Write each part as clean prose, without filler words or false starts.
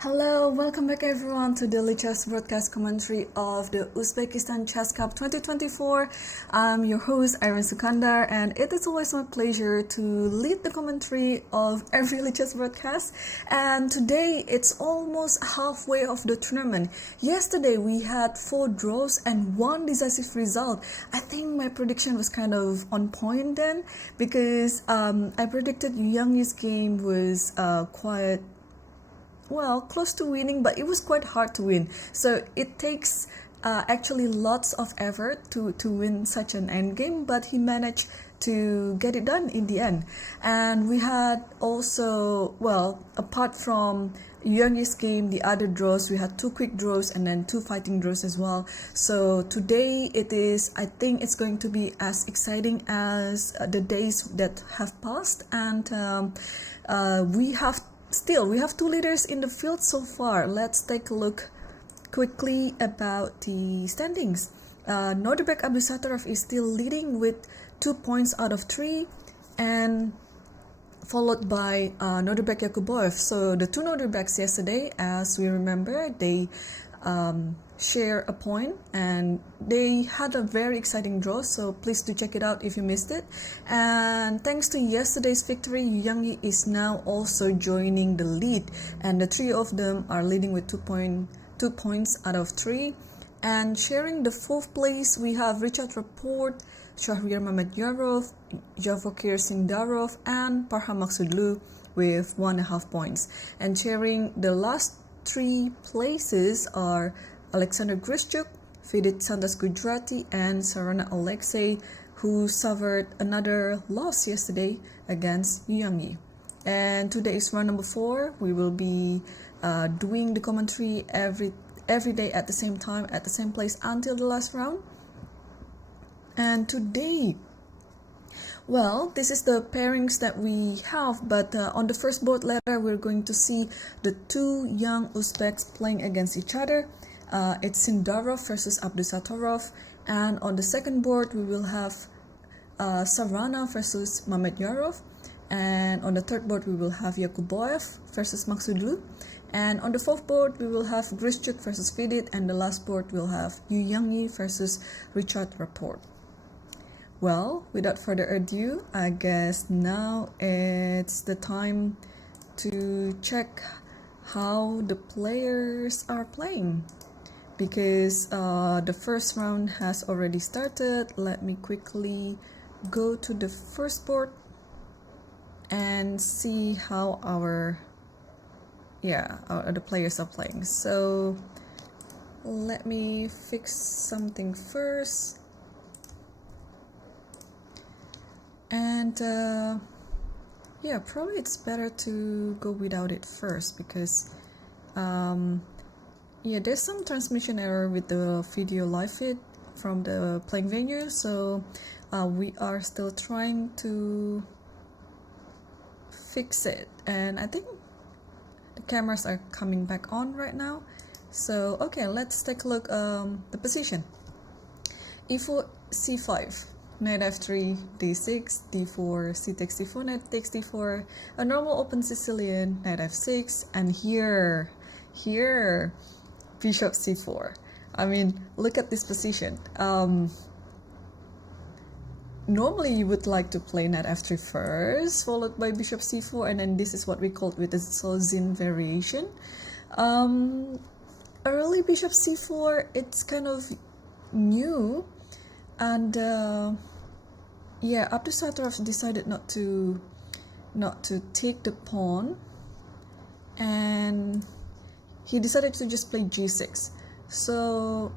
Hello, welcome back everyone to the Lichess broadcast commentary of the Uzbekistan Chess Cup 2024. I'm your host Irene Sukandar, and it is always my pleasure to lead the commentary of every Lichess broadcast. And today it's almost halfway of the tournament. Yesterday we had 4 draws and 1 decisive result. I think my prediction was kind of on point then, because I predicted Yang Yi's game was quite close to winning, but it was quite hard to win. So it takes actually lots of effort to win such an endgame, but he managed to get it done in the end. And we had also, apart from Yang Yi's game, the other draws, we had 2 quick draws and then 2 fighting draws as well. So today I think it's going to be as exciting as the days that have passed. And we have 2 leaders in the field so far. Let's take a look quickly about the standings. Nordirbek Abdusattorov is still leading with 2 points out of 3, and followed by Nordirbek Yakuboev. So the 2 Nordirbeks yesterday, as we remember, they share a point and they had a very exciting draw, so please do check it out if you missed it. And thanks to yesterday's victory, Yang Yi is now also joining the lead, and the 3 of them are leading with 2 points out of 3. And sharing the 4th place, we have Richard Rapport, Shahriar Mamedyarov, Javokir Sindarov, and Parham Maksudlu with 1.5 points. And sharing the last 3 places are Alexander Grischuk, Vidit Santas Gujarati and Sarana Alexei, who suffered another loss yesterday against Yu Yang Yi. And today is round number 4. We will be doing the commentary every day at the same time, at the same place until the last round. And today, well, this is the pairings that we have, but on the first board ladder, we're going to see the two young Uzbeks playing against each other. It's Sindarov versus Abdusattorov, and on the second board, we will have Sarana versus Mamedyarov, and on the third board, we will have Yakuboev versus Maksudlu, and on the fourth board, we will have Grischuk versus Vidit, and the last board, we'll have Yu Yang Yi versus Richard Rapport. Well, without further ado, I guess now it's the time to check how the players are playing, because the first round has already started. Let me quickly go to the first board and see how the players are playing. So let me fix something first. And probably it's better to go without it first, because there's some transmission error with the video live feed from the playing venue, so we are still trying to fix it, and I think the cameras are coming back on right now. So okay, let's take a look the position. E4 C5, knight f3, d6, d4, c takes d4, knight takes d4, a normal open Sicilian, knight f6, and here, bishop c4. I mean, look at this position. Normally you would like to play knight f3 first, followed by bishop c4, and then this is what we call with the Solzhenitsyn variation. Early bishop c4, it's kind of new, and Abdusattorov decided not to take the pawn, and he decided to just play g6. So,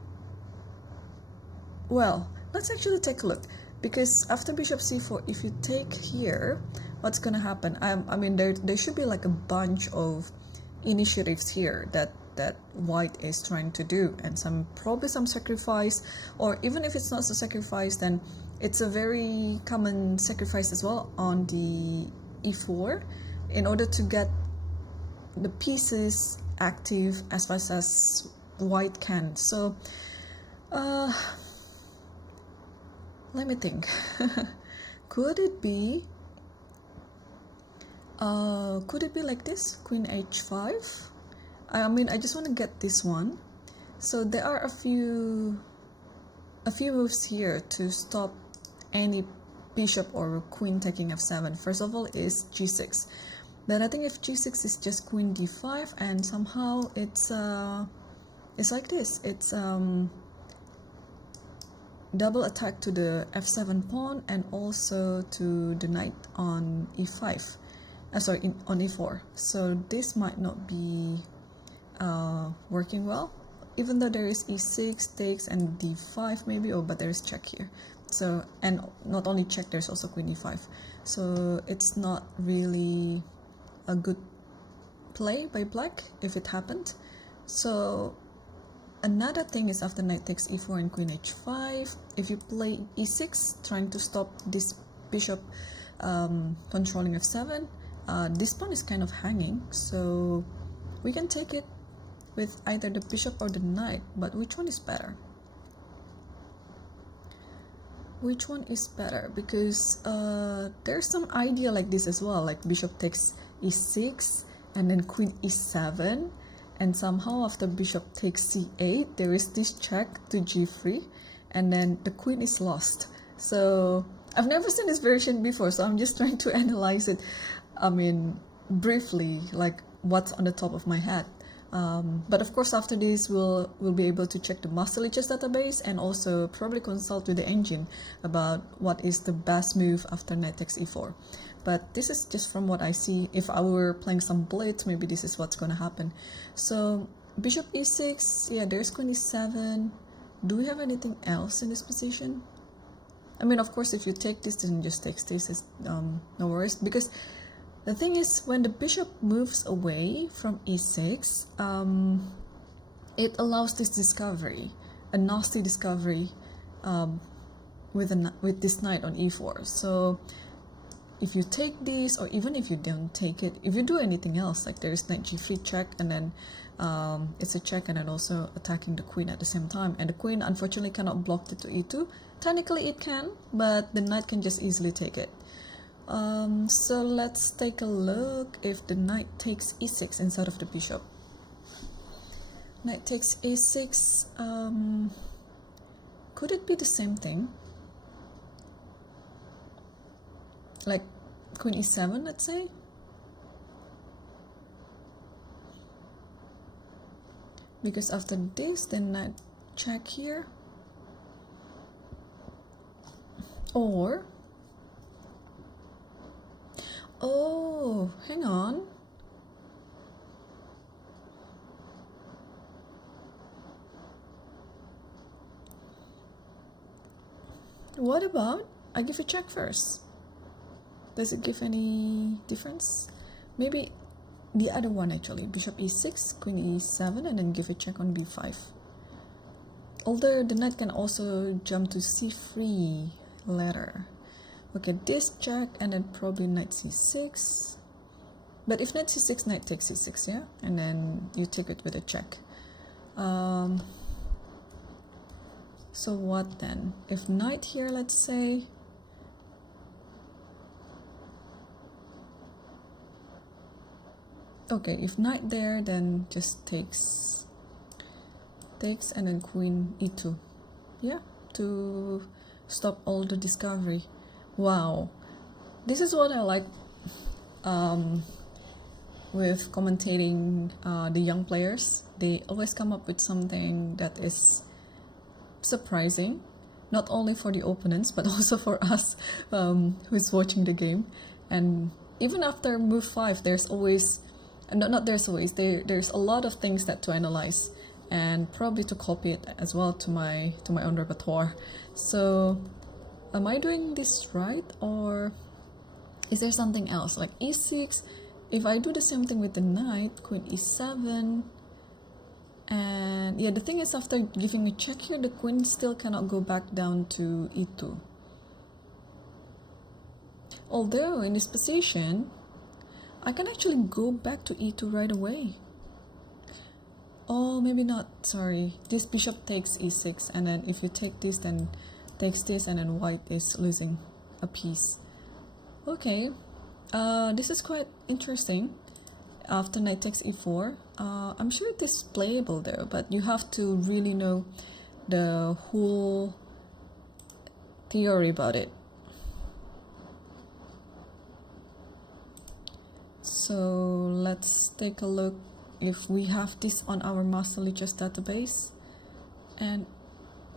well, let's actually take a look, because after bishop c4, if you take here, what's gonna happen? I mean, there should be like a bunch of initiatives here that white is trying to do, and probably some sacrifice, or even if it's not so sacrifice, then it's a very common sacrifice as well on the e4 in order to get the pieces active as fast as white can. So let me think. Could it be like this, queen h5? I mean, I just want to get this one. So there are a few moves here to stop any bishop or queen taking f7. First of all is g6. Then I think if g6 is just queen d5, and somehow it's like this. It's double attack to the f7 pawn and also to the knight on e5. On e4. So this might not be working well, even though there is e6 takes and d5 maybe, but there is check here. So, and not only check, there's also queen e5. So it's not really a good play by black if it happened. So another thing is after knight takes e4 and queen h5, if you play e6 trying to stop this bishop controlling f7, this pawn is kind of hanging, so we can take it with either the bishop or the knight, but which one is better? Which one is better? Because there's some idea like this as well, like bishop takes e6 and then queen e7, and somehow after bishop takes c8 there is this check to g3, and then the queen is lost. So I've never seen this version before, so I'm just trying to analyze it, I mean, briefly, like what's on the top of my head. But of course after this we'll be able to check the master Lichess database and also probably consult with the engine about what is the best move after knight takes e4. But this is just from what I see. If I were playing some blitz, maybe this is what's going to happen. So bishop e6, yeah, there's queen e7, Do we have anything else in this position? I mean, of course, if you take this, then just take this. Is no worries, because the thing is, when the bishop moves away from e6, it allows this discovery, a nasty discovery, with this knight on e4. So if you take this, or even if you don't take it, if you do anything else, like there's knight g3 check, and then it's a check, and then also attacking the queen at the same time, and the queen unfortunately cannot block it to e2. Technically it can, but the knight can just easily take it. So let's take a look if the knight takes e6 instead of the bishop. Knight takes a6. Could it be the same thing? Like queen e7, let's say? Because after this, then knight check here. Or, oh, hang on. What about I give a check first? Does it give any difference? Maybe the other one actually. Bishop e6, queen e7, and then give a check on b5. Although the knight can also jump to c3 later. Okay, this check, and then probably knight c6. But if knight c6, knight takes c6, yeah? And then you take it with a check. So what then? If knight here, let's say, okay, if knight there, then just takes, and then queen e2, yeah, to stop all the discovery. Wow, this is what I like with commentating the young players. They always come up with something that is surprising, not only for the opponents but also for us who's watching the game. And even after move 5, there's always, there's a lot of things that to analyze, and probably to copy it as well to my own repertoire. So am I doing this right, or is there something else? Like e6, if I do the same thing with the knight, queen e7, and yeah, the thing is, after giving a check here, the queen still cannot go back down to e2. Although in this position, I can actually go back to e2 right away. Oh, maybe not, sorry. This bishop takes e6, and then if you take this, then takes this, and then white is losing a piece. Okay, this is quite interesting. After knight takes e4, I'm sure it is playable there, but you have to really know the whole theory about it. So let's take a look if we have this on our master Lichess database. And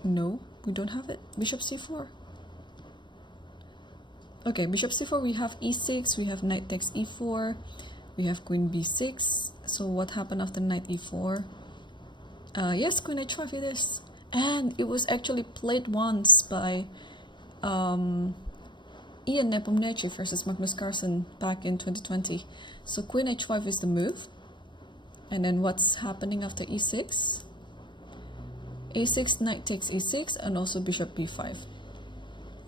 no, we don't have it. Bishop c4. Okay, bishop c4, we have e6, we have knight takes e4, we have queen b6. So what happened after knight e4? Yes, queen h5 it is. And it was actually played once by Ian Nepomniachtchi versus Magnus Carlsen back in 2020. So queen h5 is the move. And then what's happening after e6? a6, knight takes e6, and also bishop b5.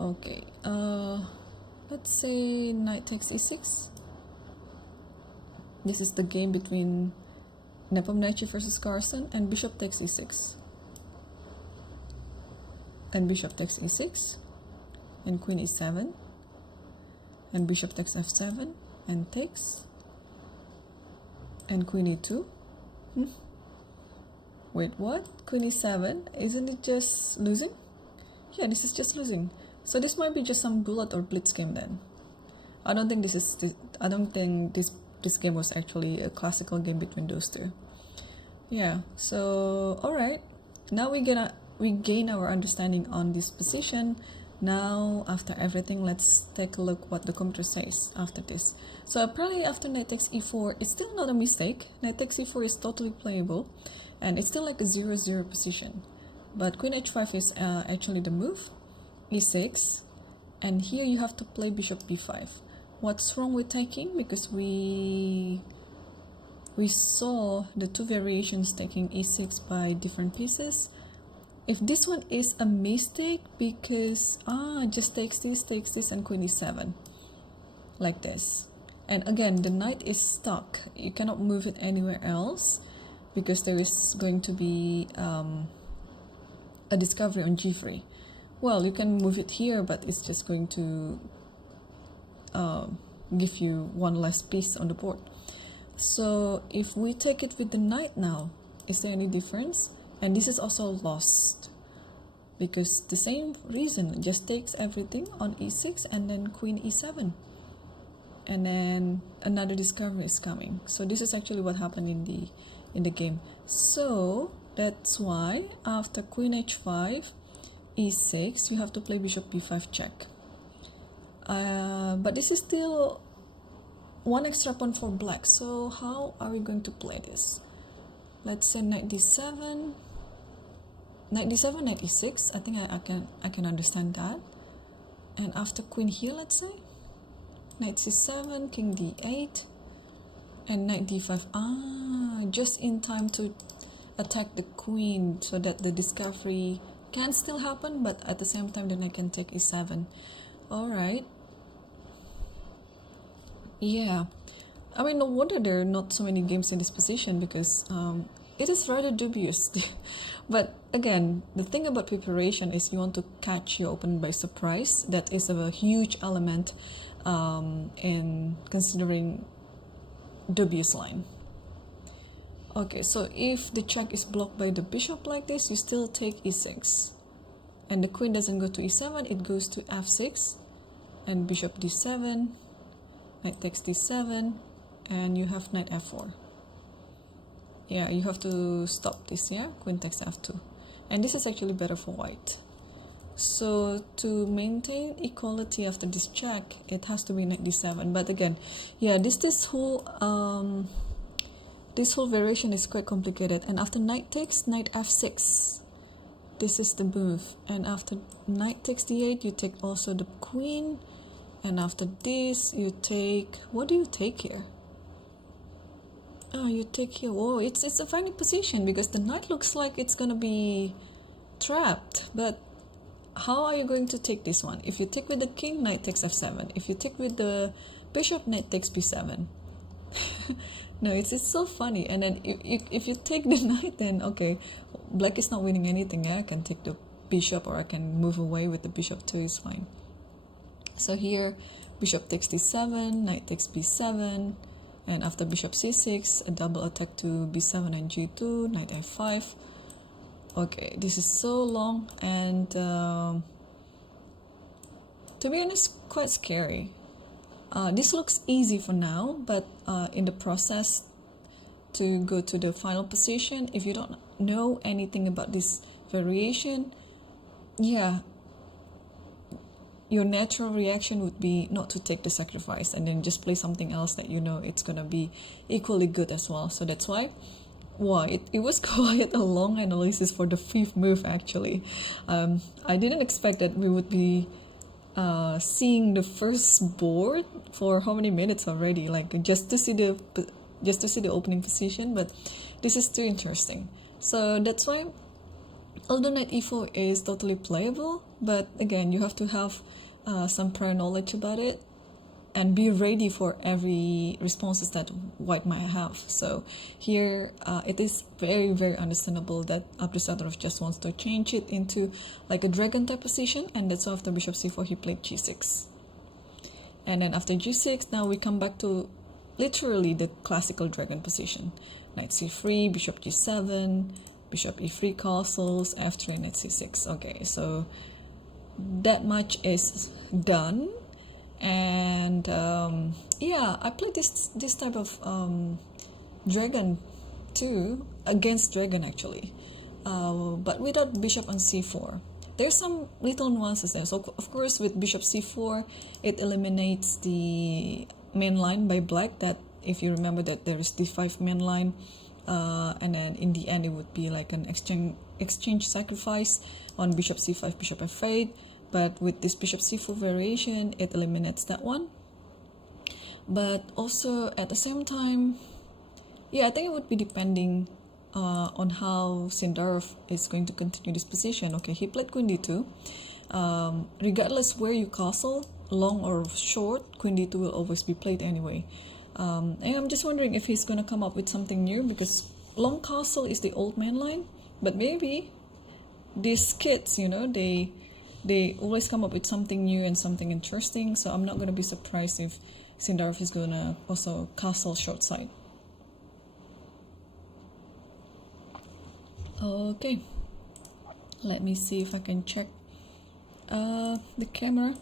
Okay, let's say knight takes e6. This is the game between Nepomniachtchi versus Carlsen, and bishop takes e6. And bishop takes e6, and queen e7, and bishop takes f7, and takes, and queen e2. Wait, what? Queen e7? Isn't it just losing? Yeah, this is just losing. So this might be just some bullet or blitz game then. I don't think this game was actually a classical game between those two. Yeah, so alright. Now we gain our understanding on this position. Now, after everything, let's take a look what the computer says after this. So apparently after knight takes e4, it's still not a mistake. Knight takes e4 is totally playable, and it's still like a 0-0 position. But queen h5 is actually the move. e6, and here you have to play bishop b5. What's wrong with taking? Because we saw the two variations taking e6 by different pieces. If this one is a mistake, because just takes this, and queen e7 like this. And again, the knight is stuck. You cannot move it anywhere else because there is going to be a discovery on g3. Well, you can move it here, but it's just going to give you one less piece on the board. So if we take it with the knight now, is there any difference? And this is also lost because the same reason, just takes everything on e6 and then queen e7. And then another discovery is coming. So this is actually what happened in the game. So that's why after queen h5, e6, we have to play bishop b5 check. But this is still one extra pawn for black. So how are we going to play this? Let's say knight d7, knight d7, knight e6. I think I can understand that. And after queen here, let's say knight c7, king d8, and knight d5. Just in time to attack the queen so that the discovery can still happen, but at the same time the knight can take e7. All right. Yeah, I mean, no wonder there are not so many games in this position because it is rather dubious. But again, the thing about preparation is you want to catch your opponent by surprise. That is a huge element in considering dubious line. Okay, so if the check is blocked by the bishop like this, you still take e6. And the queen doesn't go to e7, it goes to f6. And bishop d7, knight takes d7, and you have knight f4. Yeah, you have to stop this, yeah? Queen takes f2. And this is actually better for white. So to maintain equality after this check, it has to be knight d7. But again, yeah, this whole variation is quite complicated. And after knight takes, knight f6. This is the move. And after knight takes d8, you take also the queen. And after this, you take, what do you take here? Oh, you take here. Oh, it's a funny position because the knight looks like it's gonna be trapped. But how are you going to take this one? If you take with the king, knight takes f7. If you take with the bishop, knight takes b7. No, it's so funny. And then if you take the knight, then okay, black is not winning anything. Yeah, I can take the bishop or I can move away with the bishop too, it's fine. So here, bishop takes d7, knight takes b7, and after bishop c6, a double attack to b7 and g2, knight f5. Okay, this is so long and to be honest, quite scary. This looks easy for now, but in the process to go to the final position, if you don't know anything about this variation, yeah, your natural reaction would be not to take the sacrifice and then just play something else that you know it's gonna be equally good as well. So that's why it was quite a long analysis for the fifth move actually. I didn't expect that we would be seeing the first board for how many minutes already, like just to see the opening position, but this is too interesting. So that's why although knight e4 is totally playable, but again, you have to have some prior knowledge about it and be ready for every responses that white might have. So here, it is very, very understandable that Abdusattorov just wants to change it into like a dragon type position, and that's why after bishop c4 he played g6. And then after g6, now we come back to literally the classical dragon position. Knight c3, bishop g7, bishop e3 castles, f3, knight c6. Okay, so that much is done. And yeah, I played this type of dragon too, against dragon actually, but without bishop on c4. There's some little nuances there. So of course with bishop c4 it eliminates the main line by black, that if you remember that there is d5 main line, and then in the end it would be like an exchange sacrifice on bishop c5, bishop f8, but with this bishop c4 variation, it eliminates that one. But also at the same time, yeah, I think it would be depending on how Sindarov is going to continue this position. Okay, he played queen d2. Regardless where you castle, long or short, queen d2 will always be played anyway. And I'm just wondering if he's going to come up with something new, because long castle is the old man line, but maybe these kids, you know, they always come up with something new and something interesting, so I'm not going to be surprised if Sindarov is going to also castle short side. Okay, let me see if I can check the camera.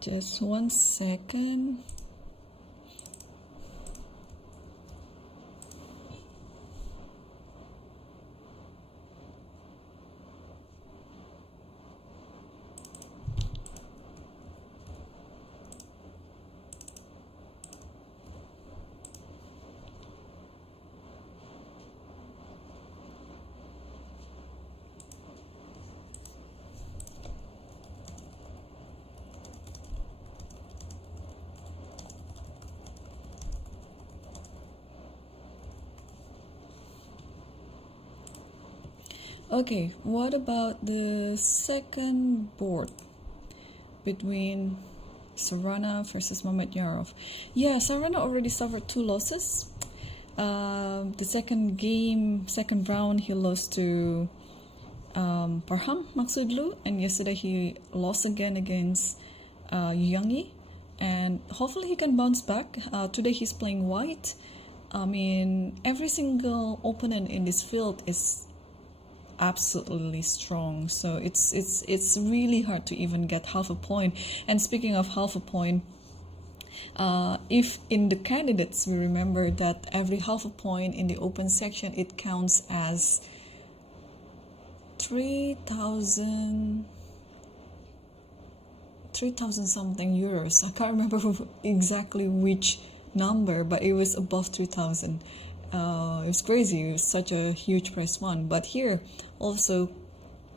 Just 1 second. Okay, what about the second board between Sarana versus Mamedyarov? Yeah, Sarana already suffered 2 losses. The second round, he lost to Parham Maksudlu, and yesterday he lost again against Yangi, and hopefully he can bounce back. Today he's playing white. I mean, every single opponent in this field is absolutely strong, so it's really hard to even get half a point. And speaking of half a point, if in the candidates we remember that every half a point in the open section, it counts as 3,000 something euros. I can't remember exactly which number, but it was above 3,000. It was crazy. It was such a huge prize won. But here also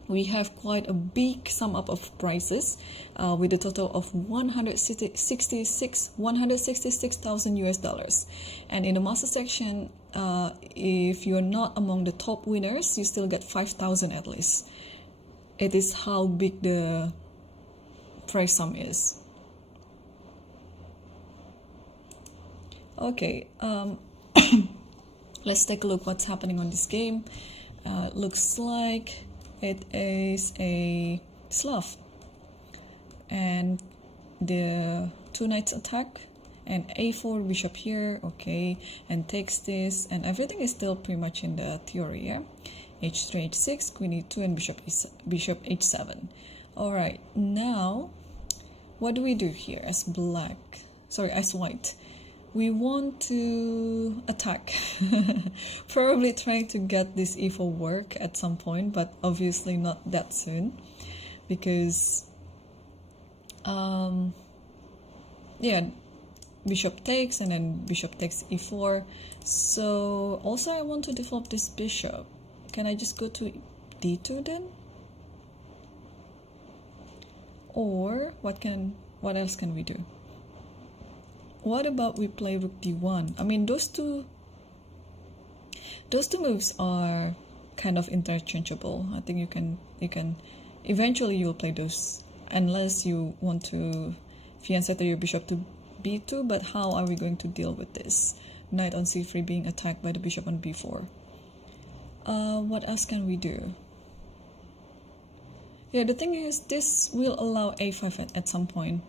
we have quite a big sum up of prizes with a total of 166,000 US dollars. And in the master section, if you're not among the top winners, you still get 5,000 at least. It is how big the prize sum is. Okay, let's take a look what's happening on this game. Looks like it is a Slav, and the 2 knights attack and a4 bishop here, okay, and takes this, and everything is still pretty much in the theory. Yeah, h3, h6, queen e2, and bishop h7. All right, now what do we do here as as white? We want to attack, probably trying to get this e4 work at some point, but obviously not that soon, because yeah, bishop takes and then bishop takes e4. So also I want to develop this bishop. Can I just go to d2 then? Or what else can we do? What about we play rook d1? I mean, those two moves are kind of interchangeable. I think you can eventually you'll play those, unless you want to fianchetto your bishop to b2. But how are we going to deal with this? Knight on c3 being attacked by the bishop on b4. What else can we do? Yeah, the thing is, this will allow a5 at some point.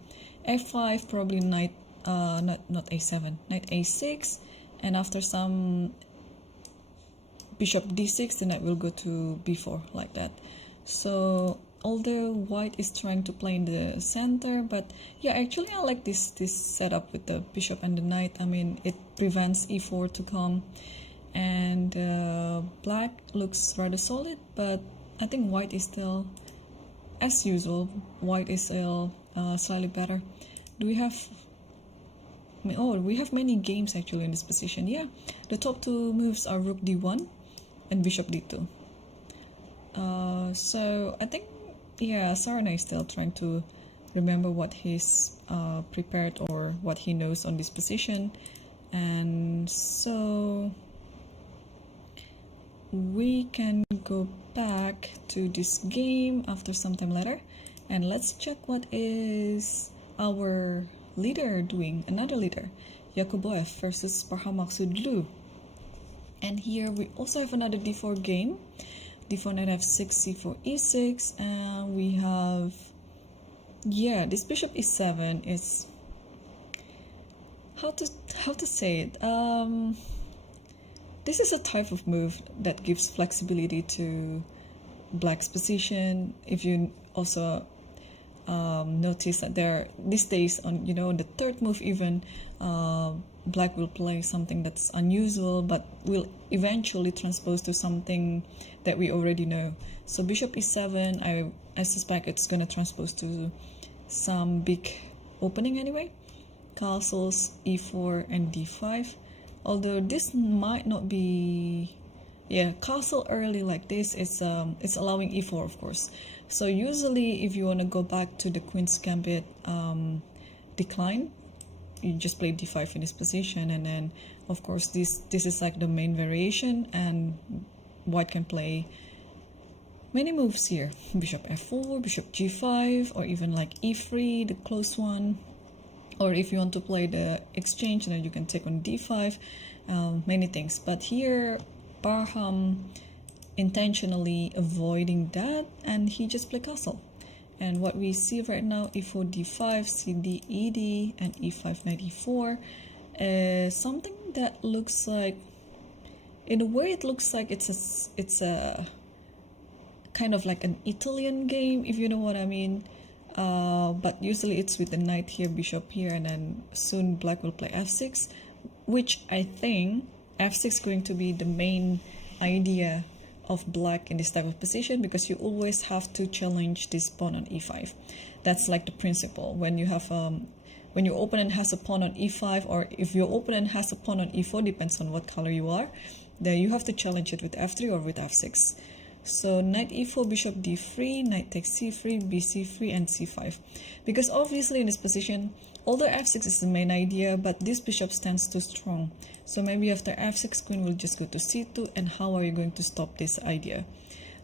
f5, probably knight, not a7, knight a6, and after some bishop d6, the knight will go to b4 like that. So although white is trying to play in the center, but yeah, actually I like this setup with the bishop and the knight. I mean, it prevents e4 to come, and black looks rather solid, but I think white is still, as usual, white is still slightly better. Do we have Oh, we have many games actually in this position. Yeah, the top two moves are rook d1 and bishop d2. So I think, yeah, Sarana is still trying to remember what he's prepared or what he knows on this position. And so we can go back to this game after some time later, and let's check what is our leader doing. Another leader, Yakuboev versus Parham Maksudlu. And here we also have another d4 game, d4 knight f6, c4 e6, and we have, yeah, this bishop e7 is, how to say it, this is a type of move that gives flexibility to black's position. If you also notice that there these days on on the third move even, black will play something that's unusual but will eventually transpose to something that we already know. So bishop e7, I suspect it's gonna transpose to some big opening anyway. Castles, e4 and d5, although this might not be, yeah, castle early like this, it's allowing e4 of course. So usually if you want to go back to the queen's gambit decline, you just play d5 in this position, and then of course this is like the main variation, and white can play many moves here, bishop f4, bishop g5, or even like e3, the close one. Or if you want to play the exchange, then you can take on d5, many things. But here, Parham intentionally avoiding that, and he just played castle. And what we see right now, e4, d5, cd, ed, and e5, knight e4, is something that looks like, in a way, it looks like it's a kind of like an Italian game, if you know what I mean. But usually it's with the knight here, bishop here, and then soon black will play f6, which I think f6 is going to be the main idea of black in this type of position, because you always have to challenge this pawn on e5. That's like the principle. When you have when your opponent has a pawn on e5, or if your opponent has a pawn on e4, depends on what color you are, then you have to challenge it with f3 or with f6. So knight e4, bishop d3, knight takes c3, bc3, and c5. Because obviously in this position, although f6 is the main idea, but this bishop stands too strong. So maybe after f6, queen will just go to c2, and how are you going to stop this idea?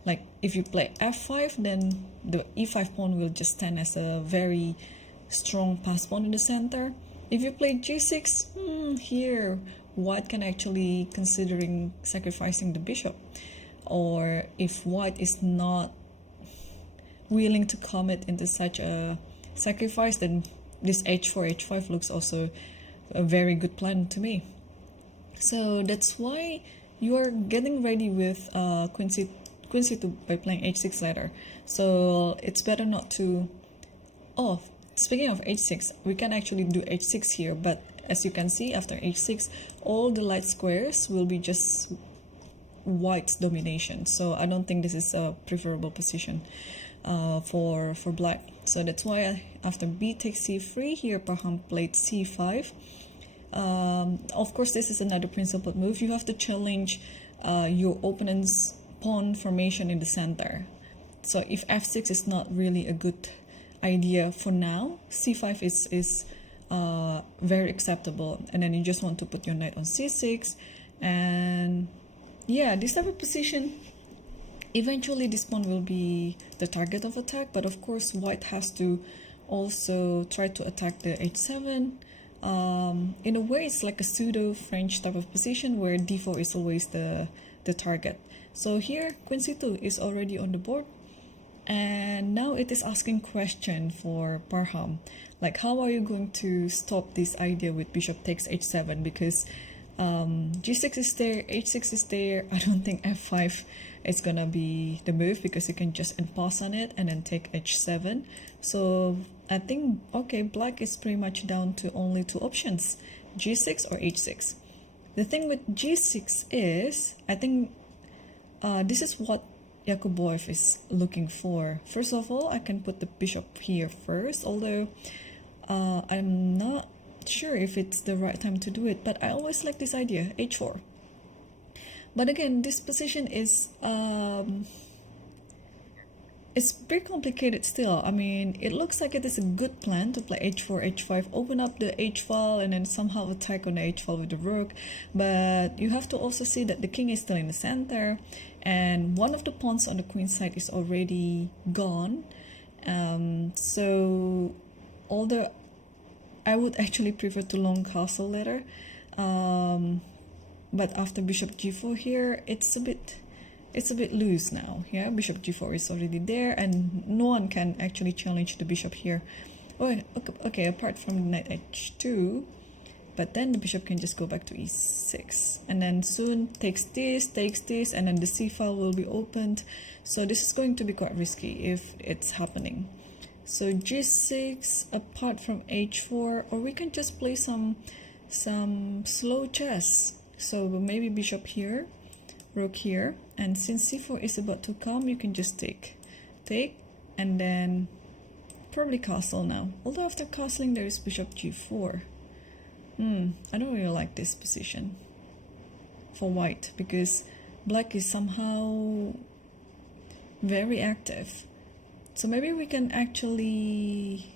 Like if you play f5, then the e5 pawn will just stand as a very strong pass pawn in the center. If you play g6, here white can actually considering sacrificing the bishop. Or if white is not willing to commit into such a sacrifice, then this h4, h5 looks also a very good plan to me. So that's why you are getting ready with queen c2 by playing h6 later. So it's better not to... Oh, speaking of h6, we can actually do h6 here, but as you can see, after h6, all the light squares will be just white's domination. So I don't think this is a preferable position for black. So that's why after b takes c3, here Parham played c5. Of course, this is another principled move. You have to challenge your opponent's pawn formation in the center. So if f6 is not really a good idea for now, c5 is very acceptable, and then you just want to put your knight on c6. And yeah, this type of position, eventually this pawn will be the target of attack, but of course white has to also try to attack the h7. In a way, it's like a pseudo French type of position where d4 is always the target. So here queen c2 is already on the board, and now it is asking question for Parham, like how are you going to stop this idea with bishop takes h7, because g6 is there, h6 is there. I don't think f5 is gonna be the move, because you can just pause on it and then take h7. So I think, okay, black is pretty much down to only two options, g6 or h6. The thing with g6 is, I think this is what Yakuboev is looking for. First of all, I can put the bishop here first, although I'm not not sure if it's the right time to do it, but I always like this idea, h4. But again, this position is it's very complicated still. I mean, it looks like it is a good plan to play h4, h5, open up the h file, and then somehow attack on the h file with the rook. But you have to also see that the king is still in the center, and one of the pawns on the queen side is already gone. So although I would actually prefer to long castle later, but after bishop g4 here, it's a bit loose now. Yeah, bishop g4 is already there, and no one can actually challenge the bishop here. Oh, okay, apart from knight h2, but then the bishop can just go back to e6, and then soon takes this, and then the c file will be opened. So this is going to be quite risky if it's happening. So g6 apart from h4, or we can just play some slow chess. So maybe bishop here, rook here, and since c4 is about to come, you can just take, and then probably castle now. Although after castling there is bishop g4. I don't really like this position for white, because black is somehow very active. So maybe we can actually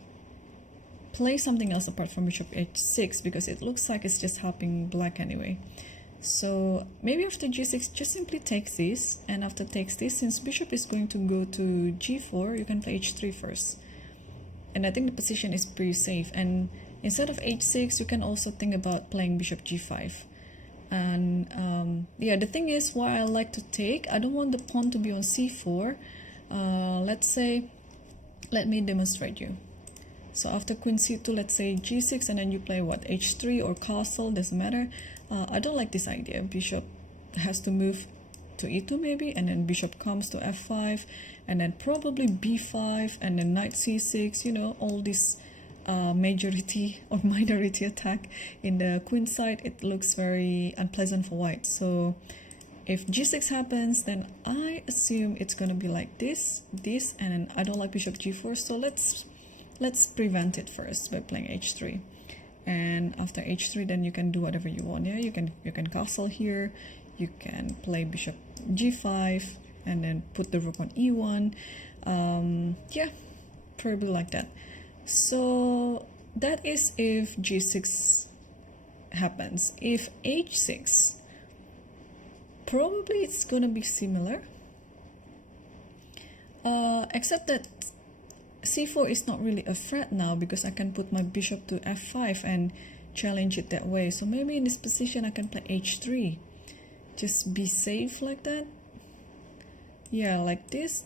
play something else apart from bishop h6, because it looks like it's just helping black anyway. So maybe after g6, just simply take this, and after takes this, since bishop is going to go to g4, you can play h3 first. And I think the position is pretty safe. And instead of h6, you can also think about playing bishop g5. And yeah, the thing is, why I like to take, I don't want the pawn to be on c4. Let's say, let me demonstrate you. So after queen c2, let's say g6, and then you play what, h3 or castle, doesn't matter. I don't like this idea. Bishop has to move to e2 maybe, and then bishop comes to f5, and then probably b5, and then knight c6, you know, all this majority or minority attack in the queen side. It looks very unpleasant for white. So if g6 happens, then I assume it's gonna be like this, and then I don't like bishop g4, so let's prevent it first by playing h3. And after h3, then you can do whatever you want. Yeah, you can castle here, you can play bishop g5, and then put the rook on e1. Yeah, probably like that. So that is if g6 happens. If h6, probably it's gonna be similar, except that c4 is not really a threat now, because I can put my bishop to f5 and challenge it that way. So maybe in this position I can play h3, just be safe like that. Yeah, like this,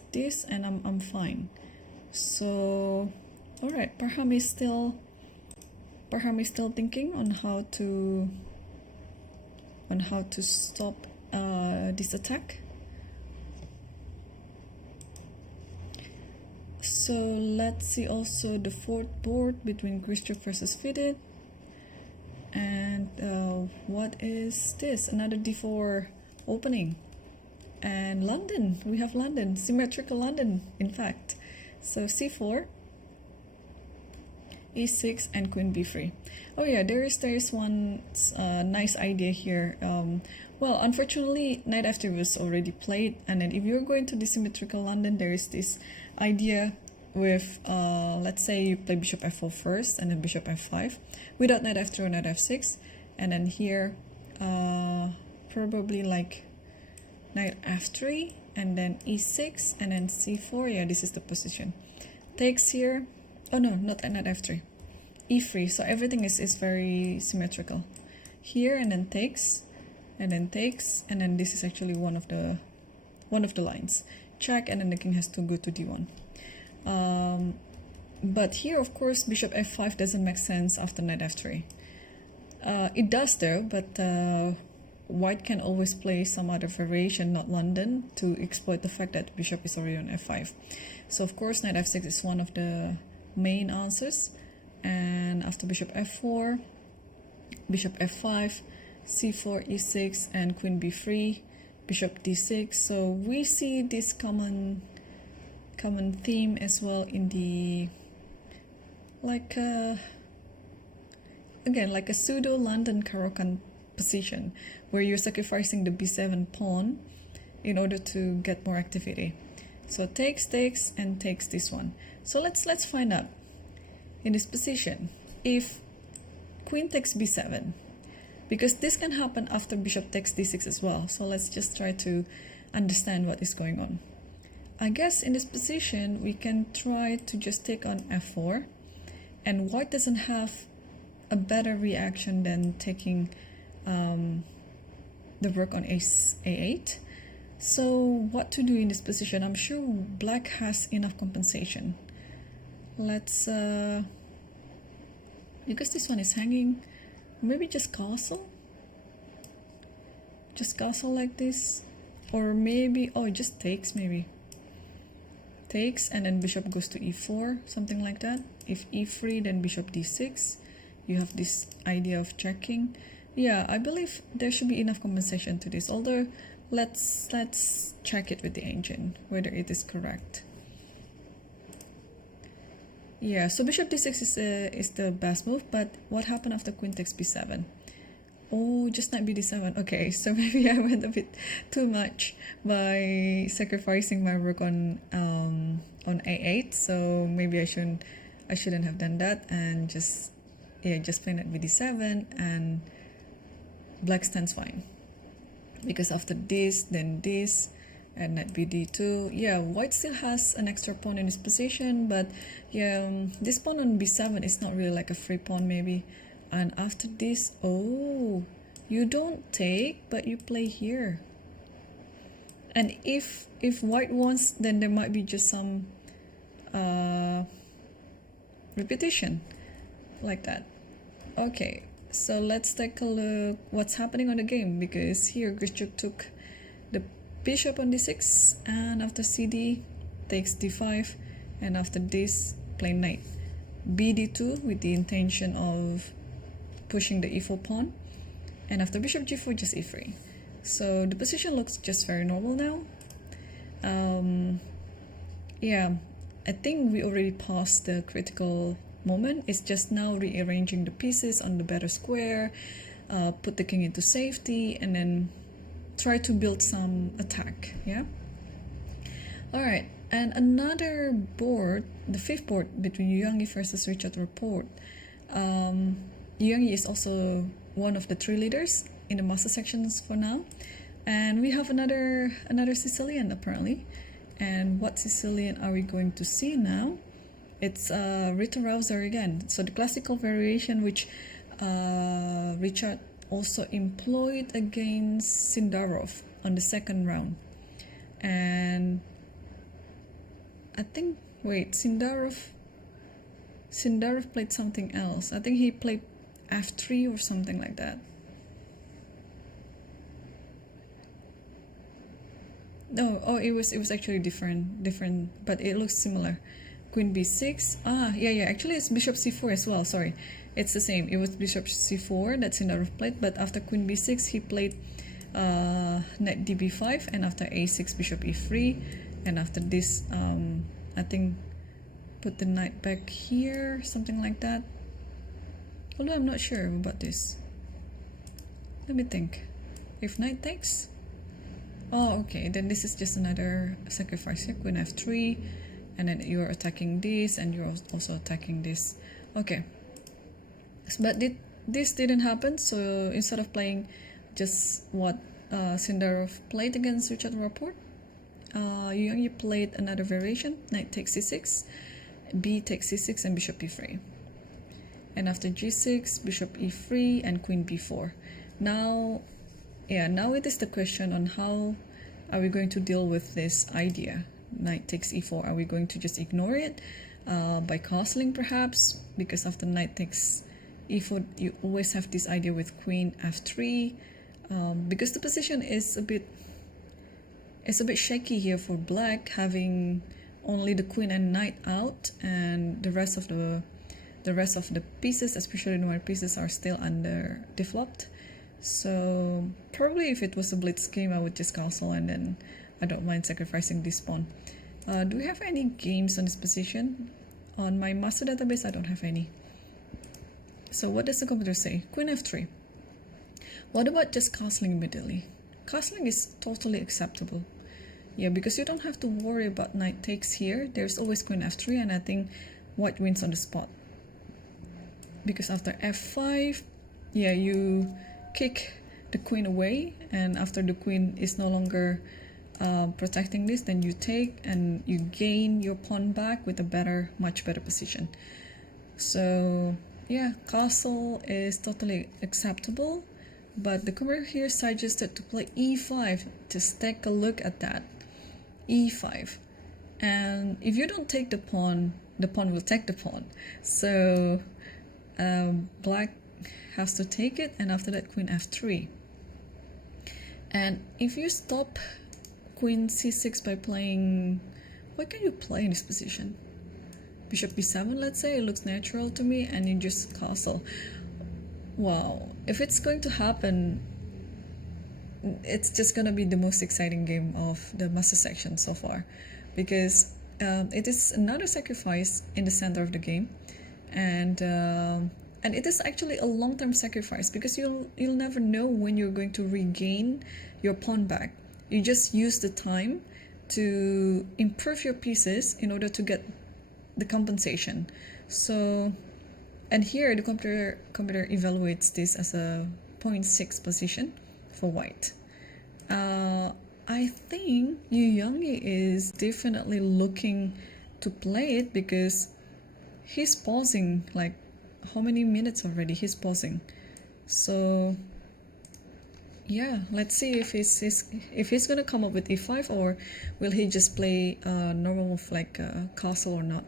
and I'm fine. So all right, Parham is still thinking on how to stop this attack. So let's see also the fourth board between Christoph versus Fitted. And what is this? Another d4 opening. And London, we have London, Symmetrical London, in fact. So c4, e6, and queen b3. Oh yeah, there is one nice idea here. Well, unfortunately, knight f3 was already played, and then if you're going to the Symmetrical London, there is this idea with, let's say you play bishop f4 first, and then bishop f5, without knight f3 or knight f6, and then here, probably like knight f3, and then e6, and then c4. Yeah, this is the position. Takes here. Oh no, not knight f3, e3. So everything is very symmetrical here, and then takes, and then takes, and then this is actually one of the lines. Check, and then the king has to go to d1. But here, of course, bishop f5 doesn't make sense after knight f3. It does though, but white can always play some other variation, not London, to exploit the fact that bishop is already on f5. So of course knight f6 is one of the main answers, and after bishop f4, bishop f5, c4, e6, and queen b3, bishop d6. So we see this common theme as well in the again, like a pseudo London Caro-Kann position where you're sacrificing the b7 pawn in order to get more activity. So takes, and takes this one. So let's find out in this position if queen takes b7, because this can happen after bishop takes d6 as well. So let's just try to understand what is going on. I guess in this position we can try to just take on f4, and white doesn't have a better reaction than taking the rook on a8. So what to do in this position? I'm sure black has enough compensation. Let's because this one is hanging, maybe just castle like this, or maybe, oh, it just takes, maybe takes, and then bishop goes to e4, something like that. If e3, then bishop d6. You have this idea of checking. Yeah, I believe there should be enough compensation to this, although let's check it with the engine whether it is correct. Yeah, so bishop d6 is the best move, but what happened after queen takes b7? Oh, just knight bd7. Okay, so maybe I went a bit too much by sacrificing my rook on a8. So maybe I shouldn't have done that, and just play knight bd7, and black stands fine. Because after this, then this, and knight bd2. Yeah, white still has an extra pawn in this position, but yeah, this pawn on b7 is not really like a free pawn maybe. And after this, oh, you don't take, but you play here. And if white wants, then there might be just some repetition like that. Okay, so let's take a look what's happening on the game, because here Grischuk took the bishop on d6, and after cd takes d5, and after this play knight bd2 with the intention of pushing the e4 pawn, and after bishop g4 just e3. So the position looks just very normal now. Yeah, I think we already passed the critical moment. It's just now rearranging the pieces on the better square, put the king into safety, and then try to build some attack. Yeah. All right, and another board, the fifth board between Yu Yangyi versus Richard Rapport. Yu Yangyi is also one of the 3 leaders in the master sections for now, and we have another Sicilian apparently. And what Sicilian are we going to see now? It's Sicilian Rauzer again. So the classical variation which Richard also employed against Sindarov on the second round. And I think, wait, Sindarov played something else. I think he played f3 or something like that. No, oh, it was actually different, but it looks similar. Queen b6. Yeah, actually it's bishop c4 as well. Sorry, it's the same. It was bishop c4 that Sindarov played, but after queen b6 he played knight db5, and after a6 bishop e3, and after this I think put the knight back here, something like that. Although I'm not sure about this. Let me think. If knight takes. Oh, okay, then this is just another sacrifice. Queen f3, and then you're attacking this, and you're also attacking this. Okay, but this didn't happen. So instead of playing just what Sindarov played against Richard Rapport, Yu Yangyi played another variation: knight takes c6, b takes c6, and bishop e3. And after g6, bishop e3, and queen b4. Now it is the question on how are we going to deal with this idea. Knight takes e4. Are we going to just ignore it by castling perhaps? Because after knight takes e4, you always have this idea with queen f3. Because the position is a bit shaky here for black, having only the queen and knight out, and the rest of the pieces, especially the white pieces, are still under developed. So probably if it was a blitz game, I would just castle, and then I don't mind sacrificing this pawn. Do we have any games on this position? On my master database, I don't have any. So what does the computer say? Queen f3. What about just castling immediately? Castling is totally acceptable. Yeah, because you don't have to worry about knight takes here. There's always queen f3, and I think white wins on the spot. Because after f5, yeah, you kick the queen away, and after the queen is no longer protecting this, then you take and you gain your pawn back with a much better position. So yeah, castle is totally acceptable, but the computer here suggested to play e5. Just take a look at that, e5, and if you don't take the pawn will take the pawn. So black has to take it, and after that queen f3. And if you stop queen c6 by playing, what can you play in this position? Bishop b7, let's say. It looks natural to me, and you just castle. Wow, if it's going to happen, it's just gonna be the most exciting game of the master section so far, because it is another sacrifice in the center of the game, and it is actually a long-term sacrifice, because you'll never know when you're going to regain your pawn back. You just use the time to improve your pieces in order to get the compensation. So, and here the computer evaluates this as a 0.6 position for white. I think Yu Youngie is definitely looking to play it, because he's pausing, like how many minutes already he's pausing. So yeah, let's see if he's gonna come up with e5, or will he just play normal move like castle or not.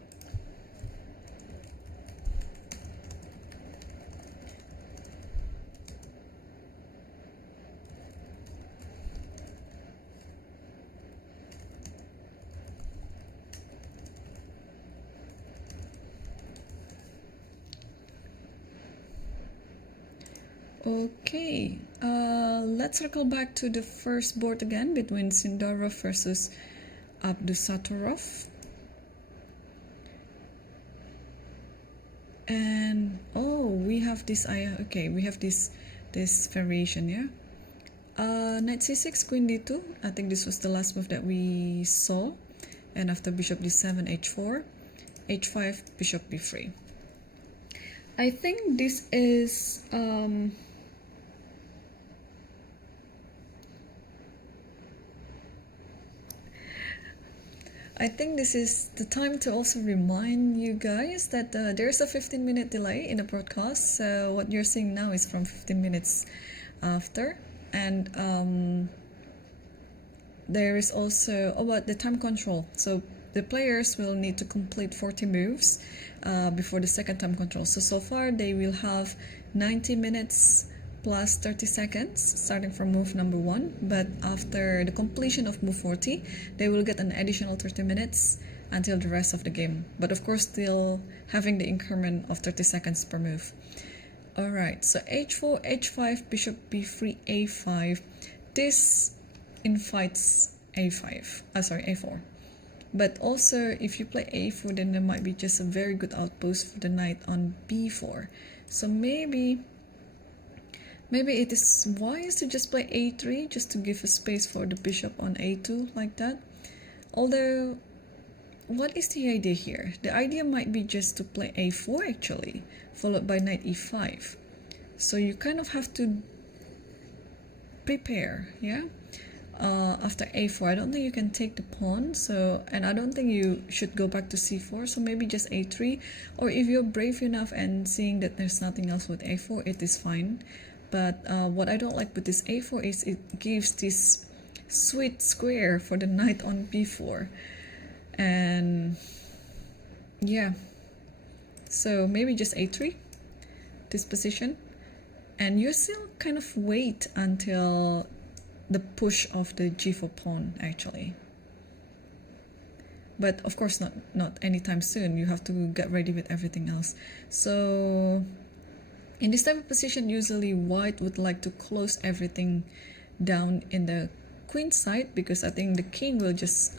Okay, let's circle back to the first board again between Sindarov versus Abdusattorov. And oh, we have this. Okay, we have this variation, yeah. Knight c6, queen d2. I think this was the last move that we saw. And after bishop d7, h4, h5, bishop b3. I think this is I think this is the time to also remind you guys that there's a 15-minute delay in the broadcast. So what you're seeing now is from 15 minutes after. And there is also about the time control. So the players will need to complete 40 moves before the second time control. So far they will have 90 minutes plus 30 seconds starting from move number 1, but after the completion of move 40 they will get an additional 30 minutes until the rest of the game, but of course still having the increment of 30 seconds per move. Alright, so h4, h5, bishop b3, a5. This invites a4. But also if you play a4, then there might be just a very good outpost for the knight on b4. So maybe it is wise to just play a3, just to give a space for the bishop on a2 like that. Although, what is the idea here? The idea might be just to play a4 actually, followed by knight e5. So you kind of have to prepare, yeah? After a4, I don't think you can take the pawn, and I don't think you should go back to c4, so maybe just a3. Or if you're brave enough and seeing that there's nothing else with a4, it is fine. But what I don't like with this a4 is it gives this sweet square for the knight on b4. And yeah, so maybe just a3, this position. And you still kind of wait until the push of the g4 pawn actually. But of course not anytime soon. You have to get ready with everything else. So in this type of position, usually white would like to close everything down in the queen side, because I think the king will just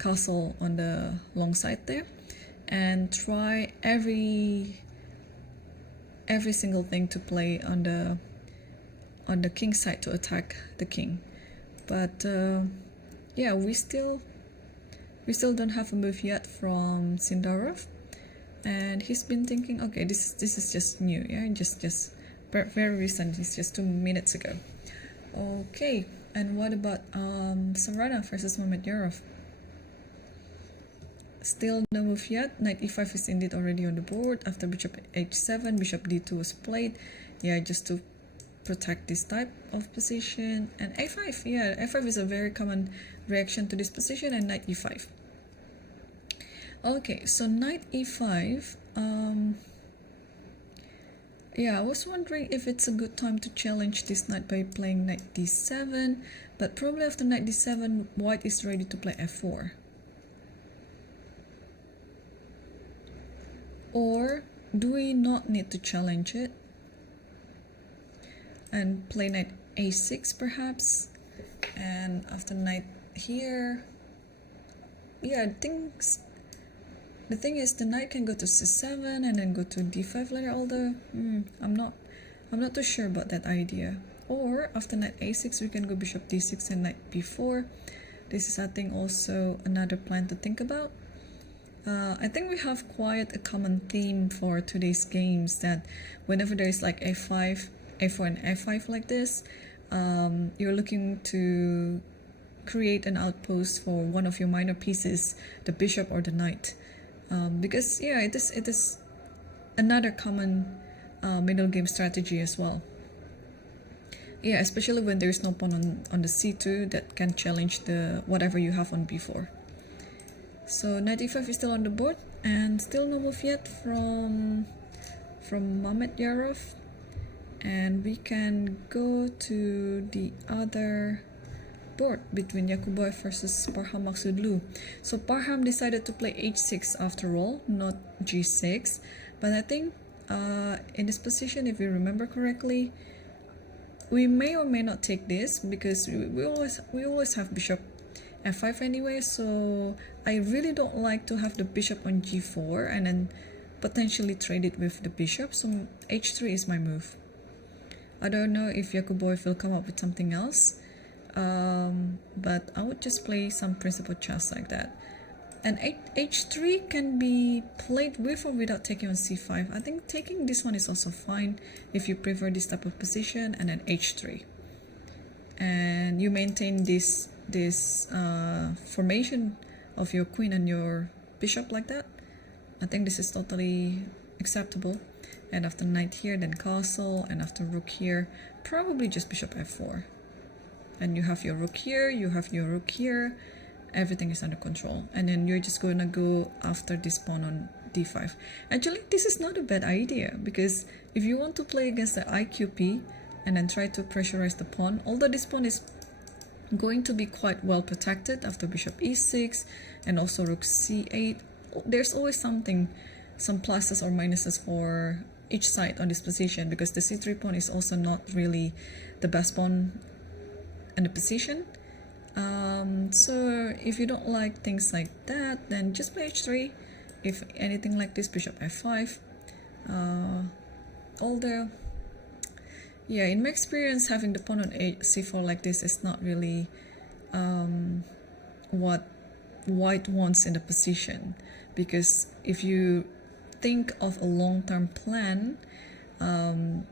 castle on the long side there, and try every every single thing to play on the king side to attack the king. But yeah, we still don't have a move yet from Sindarov, and he's been thinking, okay, this is just new, yeah, just very recent. It's just 2 minutes ago. Okay, and what about Sarana versus Mamedyarov? Still no move yet. Knight e5 is indeed already on the board after bishop h7. Bishop d2 was played, yeah, just to protect this type of position. And a5, yeah, a5 is a very common reaction to this position, and knight e5. Okay, so knight e5. Yeah, I was wondering if it's a good time to challenge this knight by playing knight d7, but probably after knight d7, white is ready to play f4. Or do we not need to challenge it and play knight a6 perhaps? And after knight here, yeah, the thing is the knight can go to c7 and then go to d5 later, although I'm not too sure about that idea. Or after knight a6 we can go bishop d6 and knight b4. This is, I think, also another plan to think about. I think we have quite a common theme for today's games, that whenever there is like a5, a4 and f5 like this, you're looking to create an outpost for one of your minor pieces, the bishop or the knight. Because yeah, it is another common middle game strategy as well. Yeah, especially when there's no pawn on the c2 that can challenge the whatever you have on b4. So knight e5 is still on the board, and still no move yet from Mamedyarov. And we can go to the other board between Yakubov versus Parham Maksudlu. So Parham decided to play h6 after all, not g6. But I think in this position, if you remember correctly, we may or may not take this, because we always have bishop f5 anyway. So I really don't like to have the bishop on g4 and then potentially trade it with the bishop. So h3 is my move. I don't know if Yakubov will come up with something else, but I would just play some principal chess like that. And h3 can be played with or without taking on c5. I think taking this one is also fine if you prefer this type of position, and then h3. And you maintain this formation of your queen and your bishop like that. I think this is totally acceptable. And after knight here, then castle, and after rook here, probably just bishop f4. And you have your rook here, you have your rook here, everything is under control. And then you're just gonna go after this pawn on d5. Actually, this is not a bad idea, because if you want to play against the IQP and then try to pressurize the pawn, although this pawn is going to be quite well protected after bishop e6 and also rook c8, there's always some pluses or minuses for each side on this position, because the c3 pawn is also not really the best pawn in the position. So if you don't like things like that, then just play h3. If anything like this, bishop f5. Although, yeah, in my experience, having the pawn on c4 like this is not really what white wants in the position, because if you think of a long-term plan,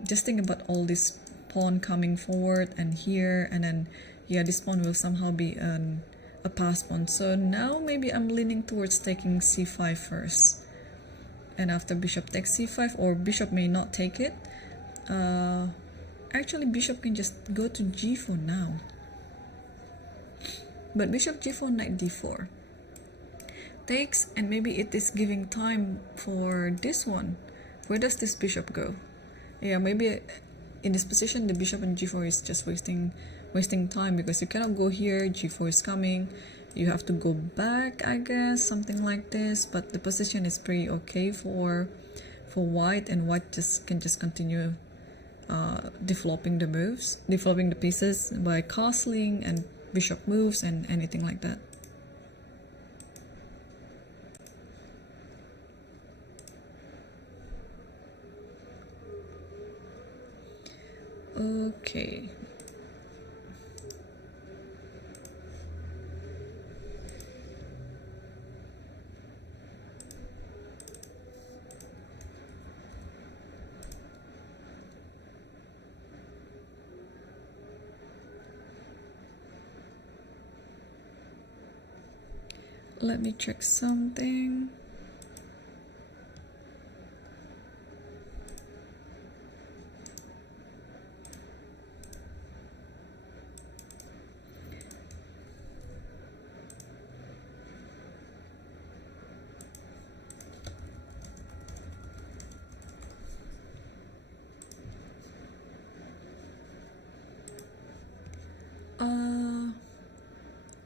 just think about all this pawn coming forward and here, and then yeah, this pawn will somehow be a pass pawn. So now maybe I'm leaning towards taking c5 first, and after bishop takes c5, or bishop may not take it. Actually, bishop can just go to g4 now, but bishop g4, knight d4 takes, and maybe it is giving time for this one. Where does this bishop go? Yeah, maybe in this position the bishop in g4 is just wasting time, because you cannot go here, g4 is coming, you have to go back, I guess, something like this. But the position is pretty okay for white, and white can just continue developing the pieces by castling and bishop moves and anything like that. Okay. Let me check something.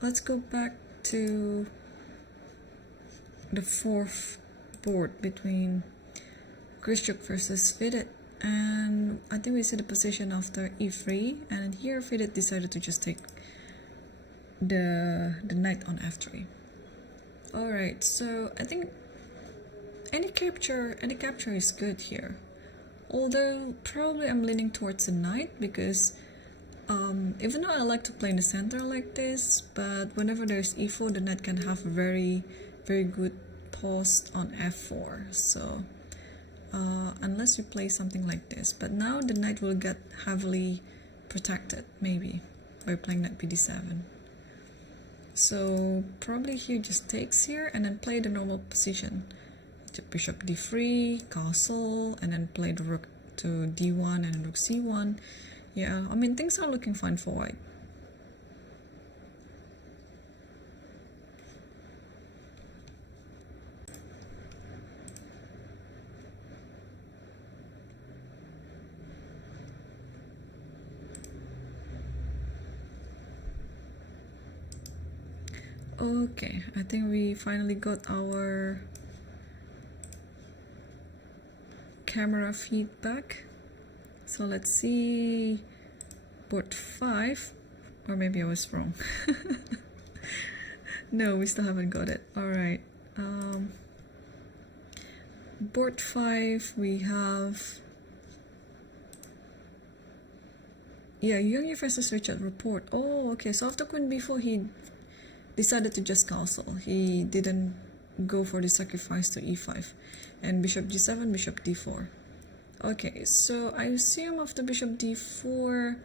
Let's go back to the fourth board between Grishuk versus Fidit, and I think we see the position after e3, and here Fidit decided to just take the knight on f3. Alright, so I think any capture is good here, although probably I'm leaning towards the knight because even though I like to play in the center like this, but whenever there's e4, the knight can have a very good post on f4. So unless you play something like this, but now the knight will get heavily protected maybe by playing knight bd7. So probably here just takes here and then play the normal position. Bishop d3, castle, and then play the rook to d1 and rook c1. Yeah, I mean, things are looking fine for white. Okay, I think we finally got our camera feedback. So let's see, board 5, or maybe I was wrong. No, we still haven't got it. Alright, board 5 we have, yeah, Young versus Richard report. Oh, okay, so after queen b4 he decided to just castle. He didn't go for the sacrifice to e5, and bishop g7, bishop d4. Okay, so I assume after bishop d4,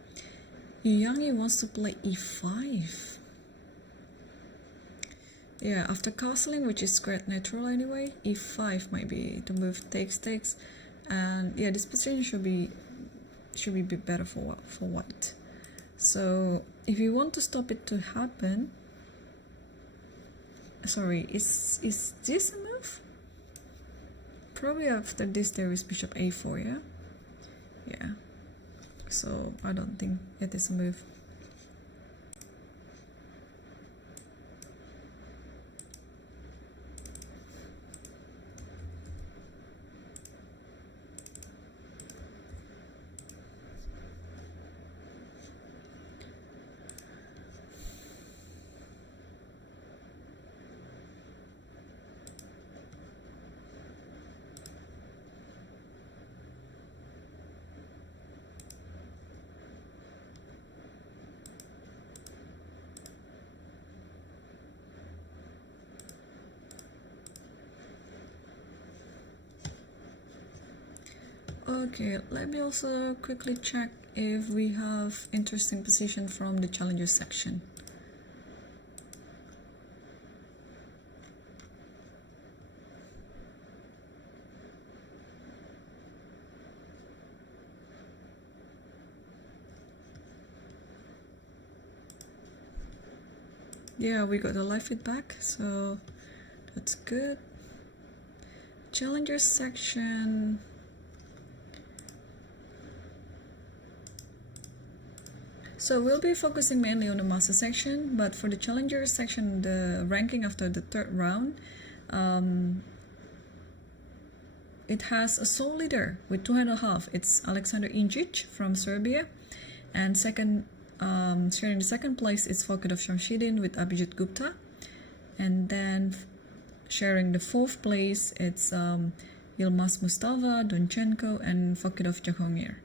Yangi wants to play e5. Yeah, after castling, which is squared natural anyway, e5 might be the move. Takes, and yeah, this position should be a bit better for white. So if you want to stop it to happen, sorry, is this a move? Probably after this there is bishop a4, yeah? Yeah. So I don't think it is a move. Okay, let me also quickly check if we have interesting position from the challenger section. Yeah, we got the live feedback, so that's good. Challenger section. So we'll be focusing mainly on the master section, but for the challenger section, the ranking after the third round, it has a sole leader with 2.5. It's Alexander Injic from Serbia, and second, sharing the second place is Fakidov Shamshidin with Abhijit Gupta, and then sharing the fourth place it's Yilmaz Mustafa, Donchenko, and Fakidov Jahongir.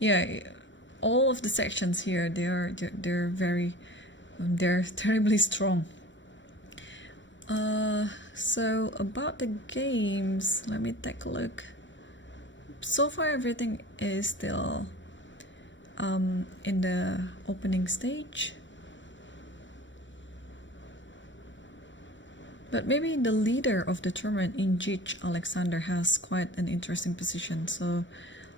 Yeah, all of the sections here, they're terribly strong. So about the games, let me take a look. So far everything is still in the opening stage, but maybe the leader of the tournament, UzChess Alexander, has quite an interesting position, so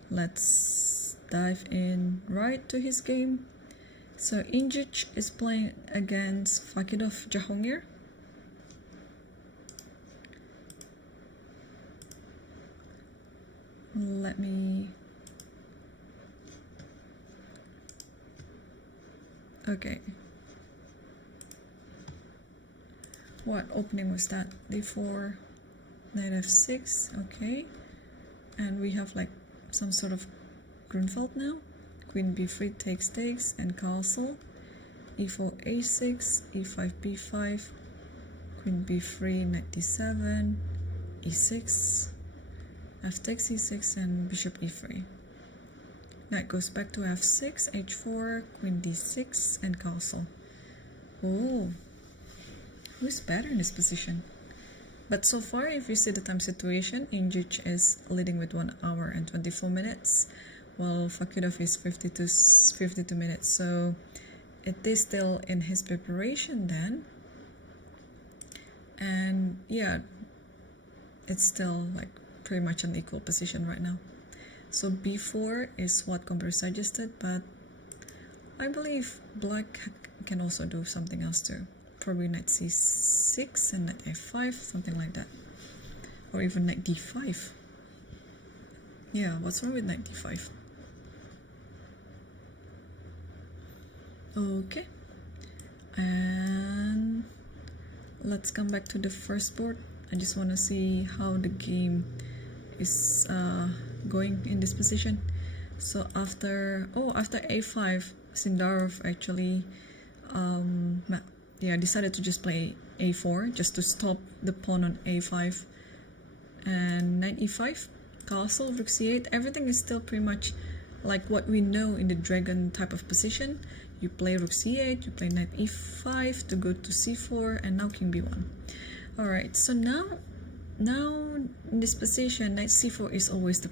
let's dive in right to his game. So UzChess is playing against Fakidov Jahongir. Let me... Okay. What opening was that? D4, knight f6, okay. And we have like some sort of Grunfeld now. Queen b3 takes, and castle. e4, a6, e5, b5, queen b3, knight d7, e6, f takes e6, and bishop e3. Knight goes back to f6, h4, queen d6, and castle. Oh, who's better in this position? But so far, if you see the time situation, UzChess is leading with 1 hour and 24 minutes, while Fakidov is 52 minutes. So it is still in his preparation then. And yeah, it's still like pretty much an equal position right now. So b4 is what computer suggested, but I believe black can also do something else too. Probably knight c6 and knight f5, something like that. Or even knight d5. Yeah, what's wrong with knight d5? Okay. And let's come back to the first board. I just want to see how the game is going in this position. So after a5, Sindarov actually decided to just play a4 just to stop the pawn on a5, and knight e5, castle, rook c8. Everything is still pretty much like what we know in the dragon type of position. You play rook c8, you play knight e5 to go to c4, and now king b1. Alright, so now in this position, knight c4 is always the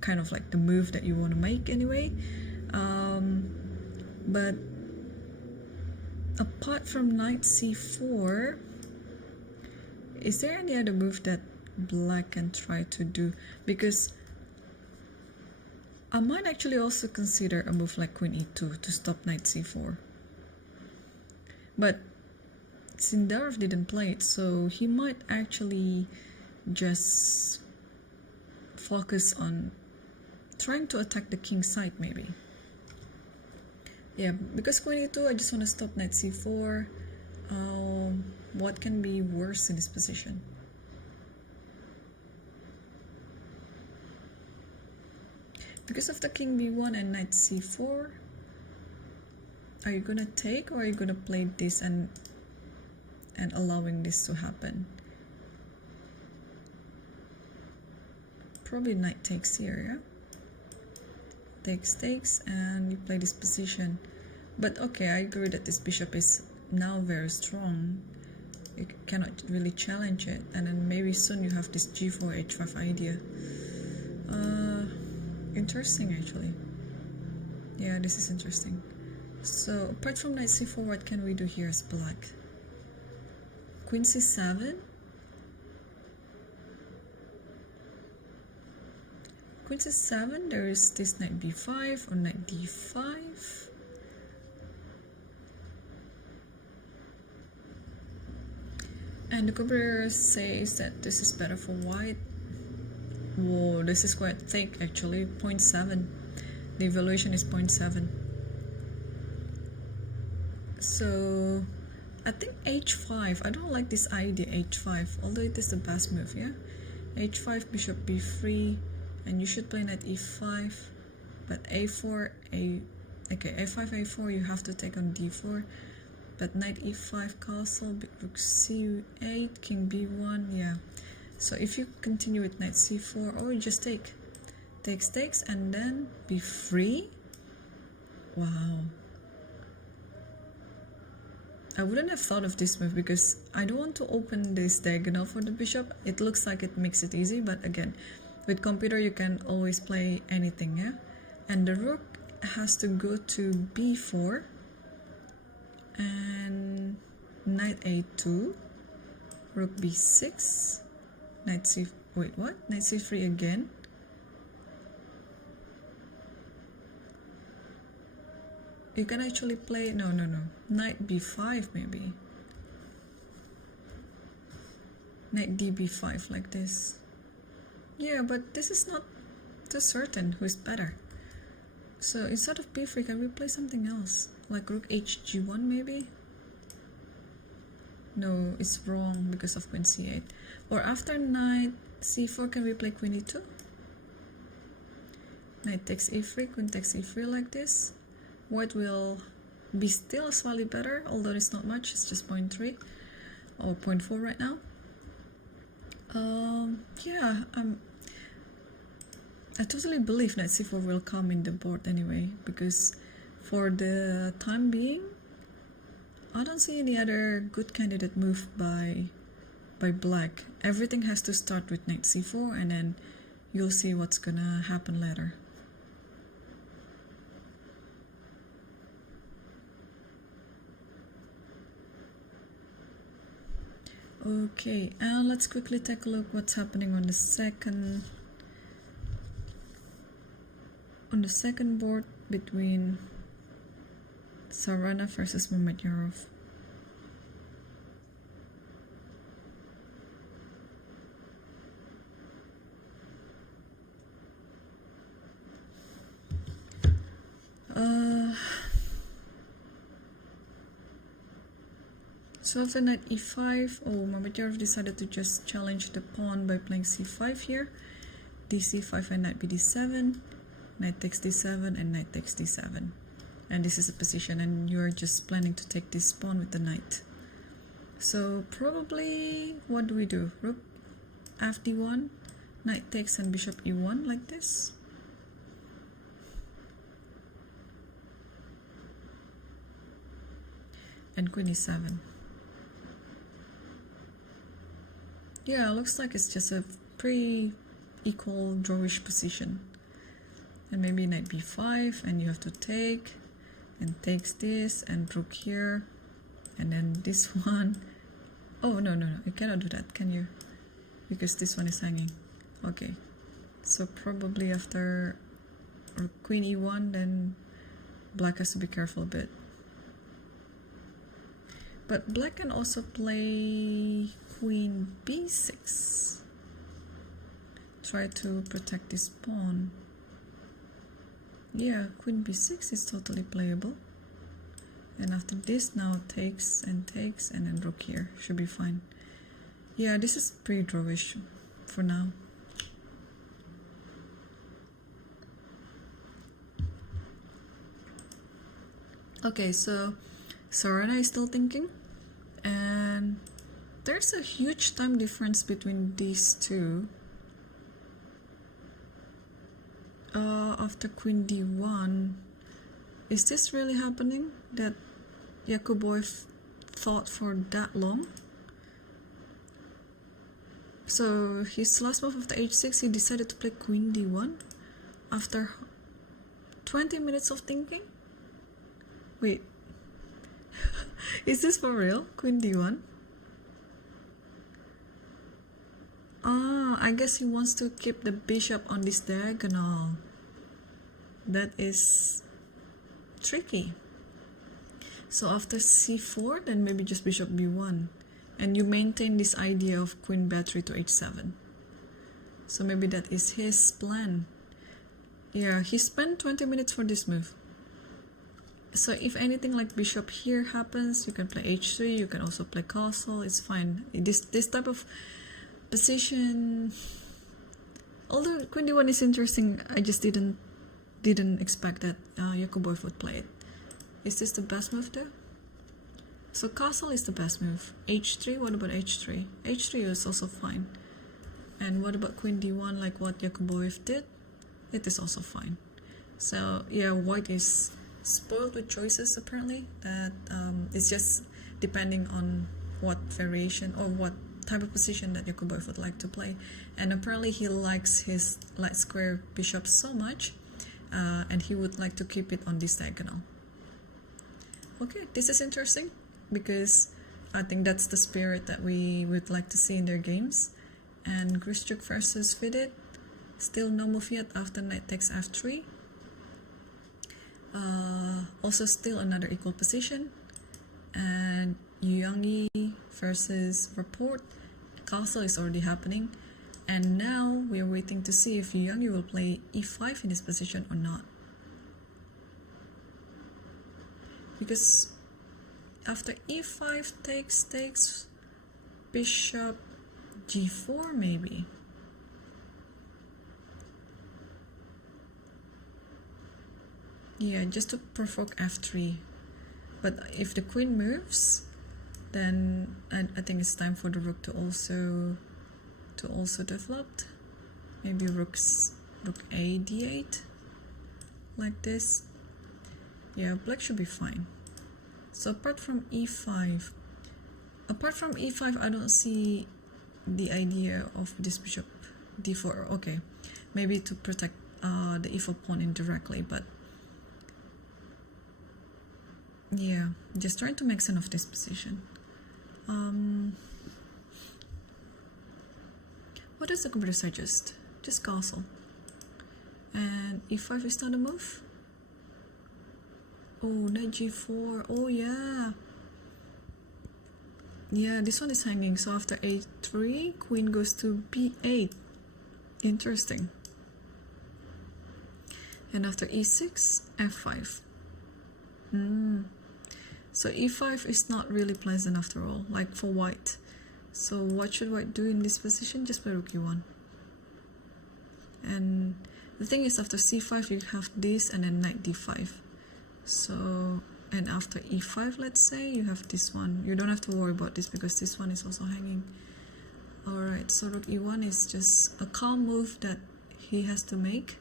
kind of like the move that you want to make anyway. But apart from knight c4, is there any other move that black can try to do? Because I might actually also consider a move like queen e2 to stop knight c4. But Sindarov didn't play it, so he might actually just focus on trying to attack the king side maybe. Yeah, because queen e2, I just want to stop knight c4. What can be worse in this position? Because of the king b1 and knight c4, are you gonna take, or are you gonna play this and allowing this to happen? Probably knight takes here, yeah? Takes, and you play this position. But okay, I agree that this bishop is now very strong. You cannot really challenge it, and then maybe soon you have this g4 h5 idea. Interesting actually. Yeah, this is interesting. So apart from knight c4, what can we do here as black? Queen c7. Queen c7, there is this knight b5 or knight d5. And the computer says that this is better for white. Whoa, this is quite thick actually, 0.7. The evaluation is 0.7. So I think h5, I don't like this idea h5, although it is the best move, yeah? h5, bishop b3, and you should play knight e5, but a4, okay, a5, a4, you have to take on d4, but knight e5, castle, rook c8, king b1, yeah. So if you continue with knight c4, or you just take takes, and then be free. Wow. I wouldn't have thought of this move because I don't want to open this diagonal for the bishop. It looks like it makes it easy, but again, with computer you can always play anything, yeah? And the rook has to go to b4 and knight a2, rook b6, knight c, wait, what? Knight c3 again. You can actually play, no, knight b5 maybe. Knight db5 like this. Yeah, but this is not too certain who's better. So instead of b3, can we play something else? Like rook hg1 maybe? No, it's wrong because of queen c8. Or after knight c4, can we play queen e2? Knight takes e3, queen takes e3 like this. White will be still slightly better, although it's not much, it's just 0.3 or 0.4 right now. Yeah, I totally believe knight c4 will come in the board anyway, because for the time being, I don't see any other good candidate move by black. Everything has to start with knight c4, and then you'll see what's gonna happen later. Okay, and let's quickly take a look what's happening on the second board between Sarana versus Mamedyarov. So after knight e5, Mamedyarov decided to just challenge the pawn by playing c5 here, dc5 and knight bd7, knight takes d7 and knight takes d7. And this is a position, and you're just planning to take this pawn with the knight. So probably, what do we do? Rook fd1, knight takes and bishop e1 like this. And queen e7. Yeah, looks like it's just a pretty equal drawish position. And maybe knight b5, and you have to take, and takes this, and rook here, and then this one. Oh, no, you cannot do that, can you? Because this one is hanging. Okay, so probably after queen e1, then black has to be careful a bit. But black can also play queen b6. Try to protect this pawn. Yeah, queen b6 is totally playable. And after this, now takes, and then rook here. Should be fine. Yeah, this is pretty drawish for now. Okay, so Sarana is still thinking, and there's a huge time difference between these two. After queen d1, is this really happening that Yakuboev thought for that long? So his last move after h6, he decided to play queen d1 after 20 minutes of thinking? Wait, is this for real? Queen d1? I guess he wants to keep the bishop on this diagonal. That is tricky. So after c4, then maybe just bishop b1. And you maintain this idea of queen battery to h7. So maybe that is his plan. Yeah, he spent 20 minutes for this move. So if anything like bishop here happens, you can play h3, you can also play castle, it's fine. This type of position, although queen d1 is interesting, I just didn't expect that Yakuboev would play it. Is this the best move though? So castle is the best move. h3, what about h3? h3 is also fine. And what about queen d1, like what Yakuboev did? it is also fine. So yeah, white is spoiled with choices apparently, that it's just depending on what variation or what type of position that Yakuboy would like to play. And apparently he likes his light square bishop so much, and he would like to keep it on this diagonal. Okay, this is interesting because I think that's the spirit that we would like to see in their games. And Grishchuk versus Fidit, still no move yet after knight takes f3. Also still another equal position. And Yuyangi versus Report, castle is already happening. And now we are waiting to see if Yuyangi will play e5 in this position or not. Because after e5 takes bishop g4 maybe. Yeah, just to provoke f3. But if the queen moves, then I think it's time for the rook to also develop. Maybe rook a d8 like this. Yeah, black should be fine. So apart from e5, I don't see the idea of this bishop d4. Okay, maybe to protect the e4 pawn indirectly, but yeah, just trying to make sense of this position. What does the computer suggest? Just castle. And e5 is not a move. Oh, knight g4. Oh yeah. Yeah, this one is hanging. So after a3, queen goes to b8. Interesting. And after e6, f5. So e5 is not really pleasant after all, like for white. So what should white do in this position? Just play rook e1. And the thing is, after c5 you have this and then knight d5. So, and after e5, let's say, you have this one. You don't have to worry about this because this one is also hanging. Alright, so rook e1 is just a calm move that he has to make.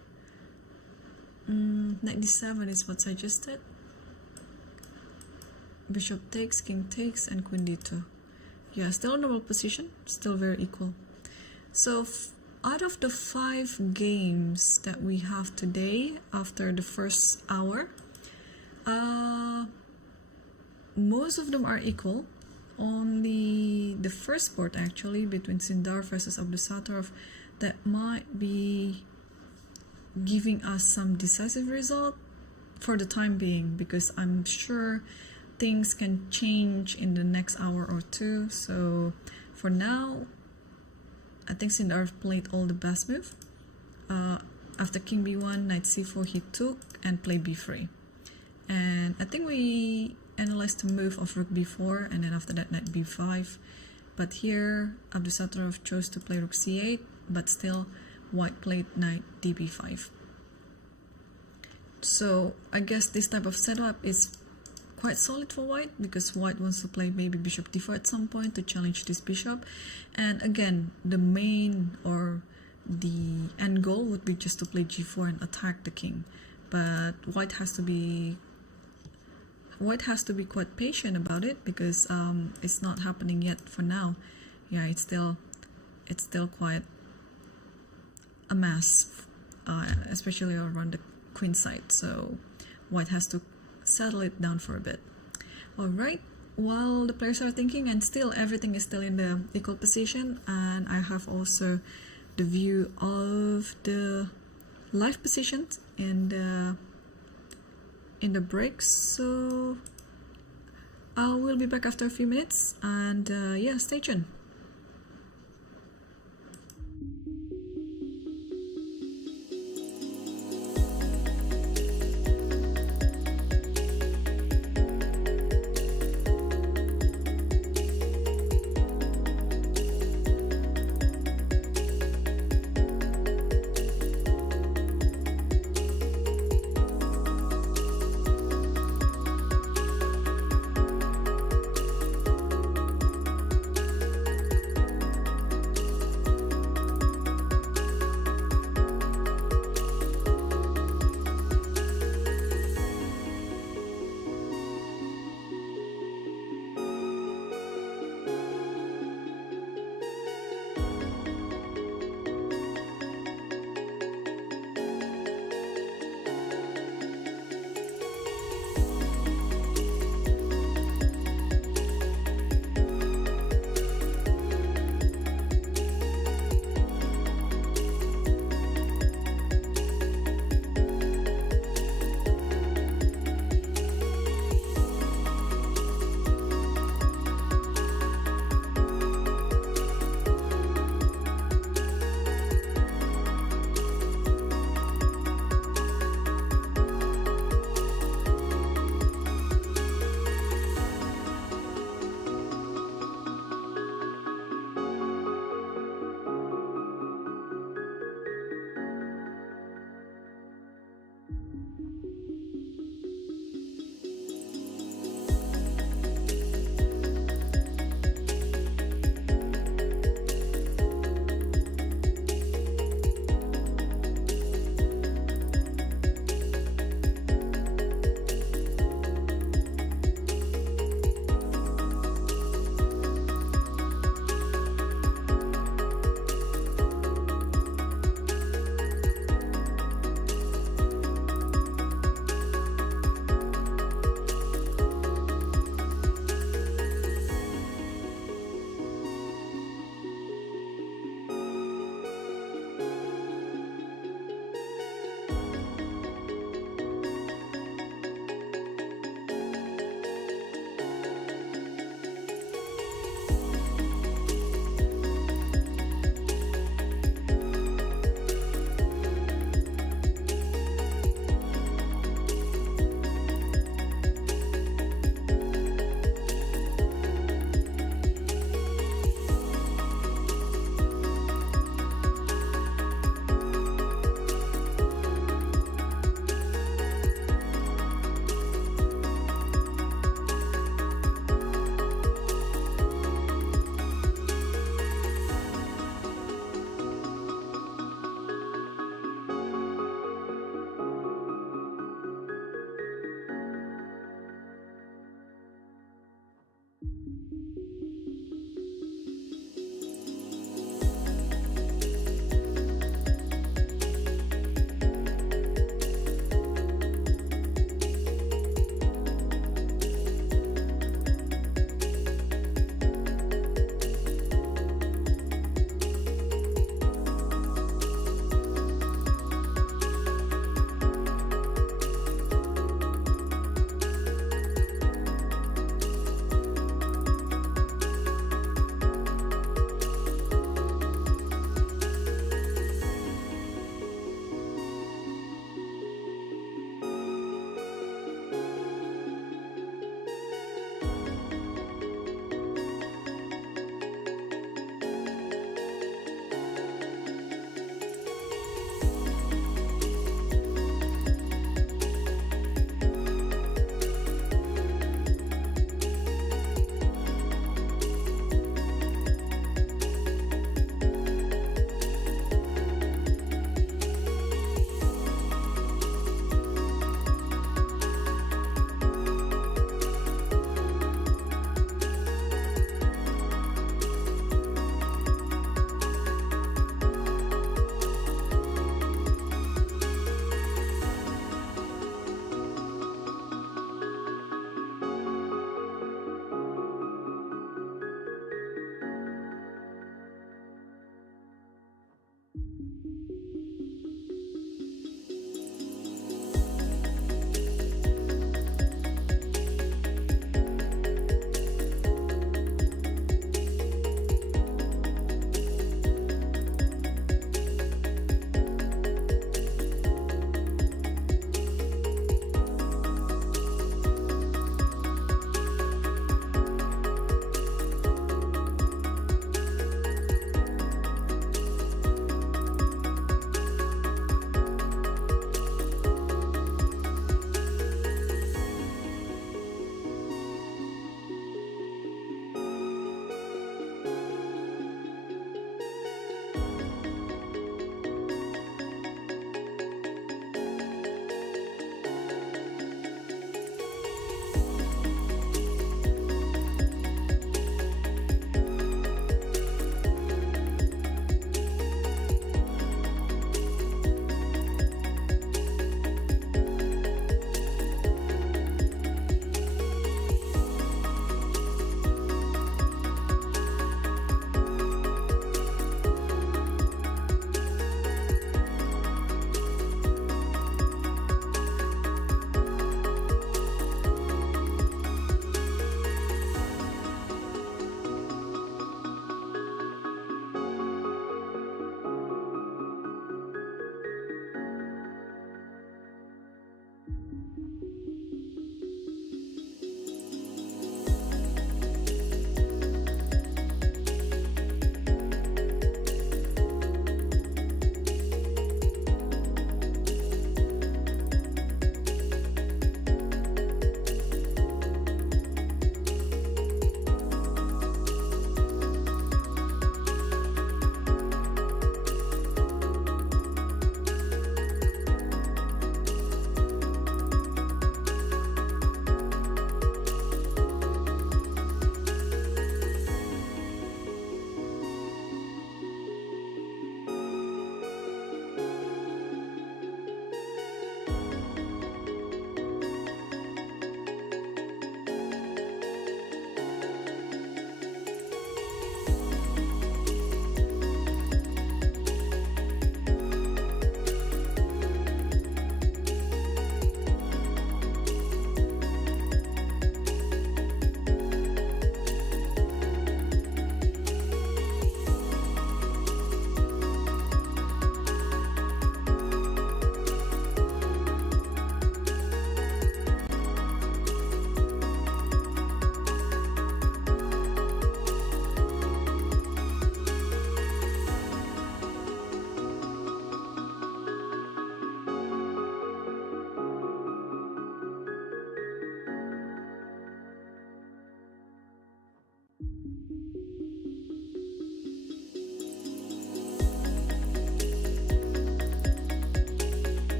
Knight d7 is what's suggested. Bishop takes, king takes, and queen d2. Yeah, still a normal position, still very equal. So out of the 5 games that we have today, after the first hour, most of them are equal. Only the first board actually, between Sindar versus Abdusattorov, that might be giving us some decisive result for the time being, because I'm sure things can change in the next hour or two. So for now, I think Sindar played all the best move. After king b1, knight c4, he took and played b3. And I think we analyzed the move of rook b4 and then after that knight b5. But here Abdusattorov chose to play rook c8, but still white played knight db5. So I guess this type of setup is quite solid for white, because white wants to play maybe bishop d4 at some point to challenge this bishop. And again, the main or the end goal would be just to play g4 and attack the king. But white has to be quite patient about it, because it's not happening yet for now. Yeah, it's still quite a mess, especially around the queen side. So white has to settle it down for a bit. Alright, while the players are thinking, and still everything is still in the equal position, and I have also the view of the live positions in the breaks. So I will be back after a few minutes, and yeah, stay tuned.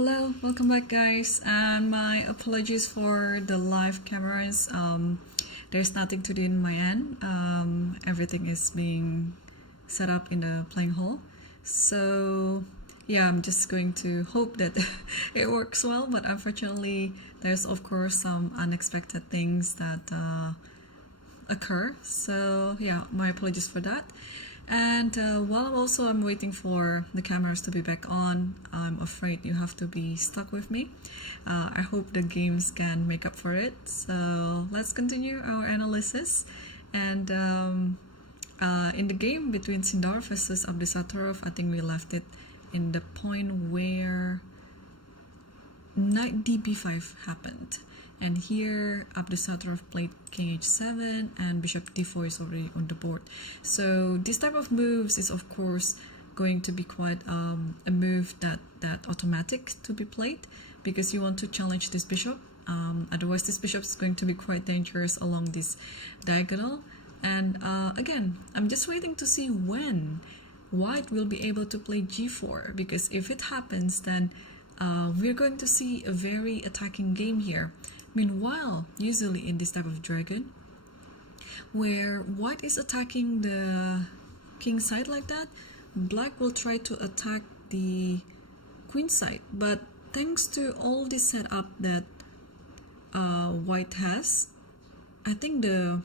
Hello, welcome back guys, and my apologies for the live cameras. There's nothing to do in my end. Everything is being set up in the playing hall. So yeah, I'm just going to hope that it works well, but unfortunately there's of course some unexpected things that occur. So yeah, my apologies for that. And while I'm waiting for the cameras to be back on, I'm afraid you have to be stuck with me. I hope the games can make up for it. So let's continue our analysis. And in the game between Sindar versus Abdusattorov, I think we left it in the point where knight db5 happened. And here Abdusattorov played king h7 and bishop d4 is already on the board. So this type of moves is of course going to be quite a move that automatic to be played, because you want to challenge this bishop. Otherwise this bishop is going to be quite dangerous along this diagonal. And again, I'm just waiting to see when white will be able to play g4, because if it happens, then we're going to see a very attacking game here. Meanwhile, usually in this type of dragon, where white is attacking the king side like that, black will try to attack the queen side. But thanks to all this setup that white has, I think the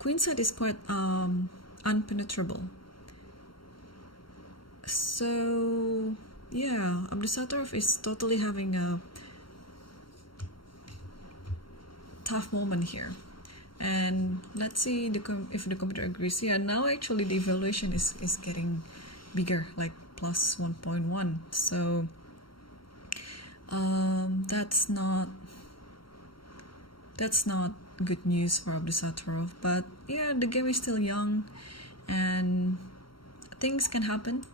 queen side is quite unpenetrable. So yeah, Abdusattorov is totally having a tough moment here. And let's see if the computer agrees. Yeah, now actually the evaluation is getting bigger, like plus 1.1. So that's not good news for Abdusattorov. But yeah, the game is still young and things can happen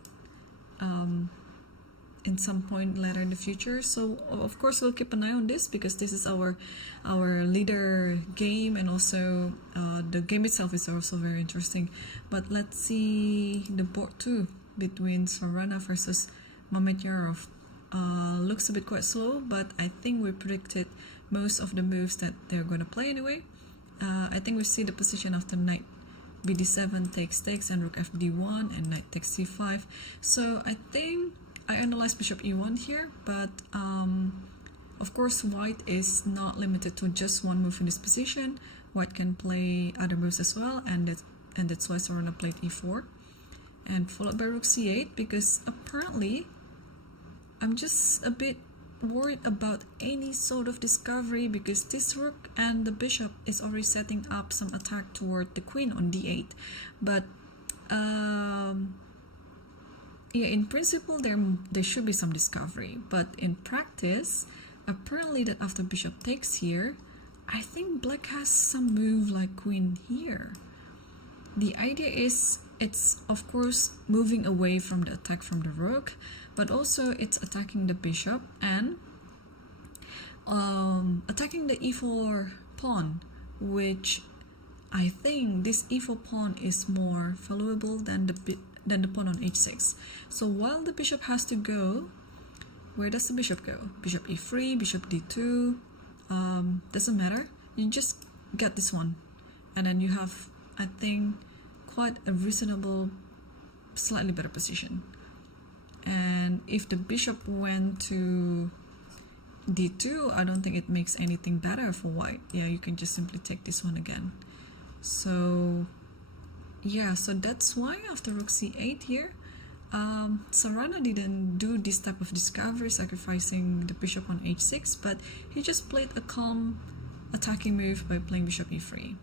in some point later in the future. So of course we'll keep an eye on this, because this is our leader game, and also the game itself is also very interesting. But let's see the board 2 between Sarana versus Mamedyarov. Looks a bit quite slow, but I think we predicted most of the moves that they're going to play anyway. I think we see the position after knight bd7 takes and rook fd1 and knight takes c5. So I think I analyzed bishop e1 here, but of course white is not limited to just one move in this position. White can play other moves as well, and that's why Sarana played e4 and followed by rook c8, because apparently I'm just a bit worried about any sort of discovery, because this rook and the bishop is already setting up some attack toward the queen on d8. But yeah, in principle there should be some discovery, but in practice apparently that after bishop takes here, I think black has some move like queen here. The idea is it's of course moving away from the attack from the rook, but also it's attacking the bishop and attacking the e4 pawn, which I think this e4 pawn is more valuable than the pawn on h6. So while the bishop has to go, where does the bishop go? Bishop e3, bishop d2, doesn't matter. You just get this one, and then you have, I think, quite a reasonable, slightly better position. And if the bishop went to d2, I don't think it makes anything better for white. Yeah, you can just simply take this one again. So yeah, so that's why after rook c8 here, Sarana didn't do this type of discovery, sacrificing the bishop on h6, but he just played a calm attacking move by playing bishop e3.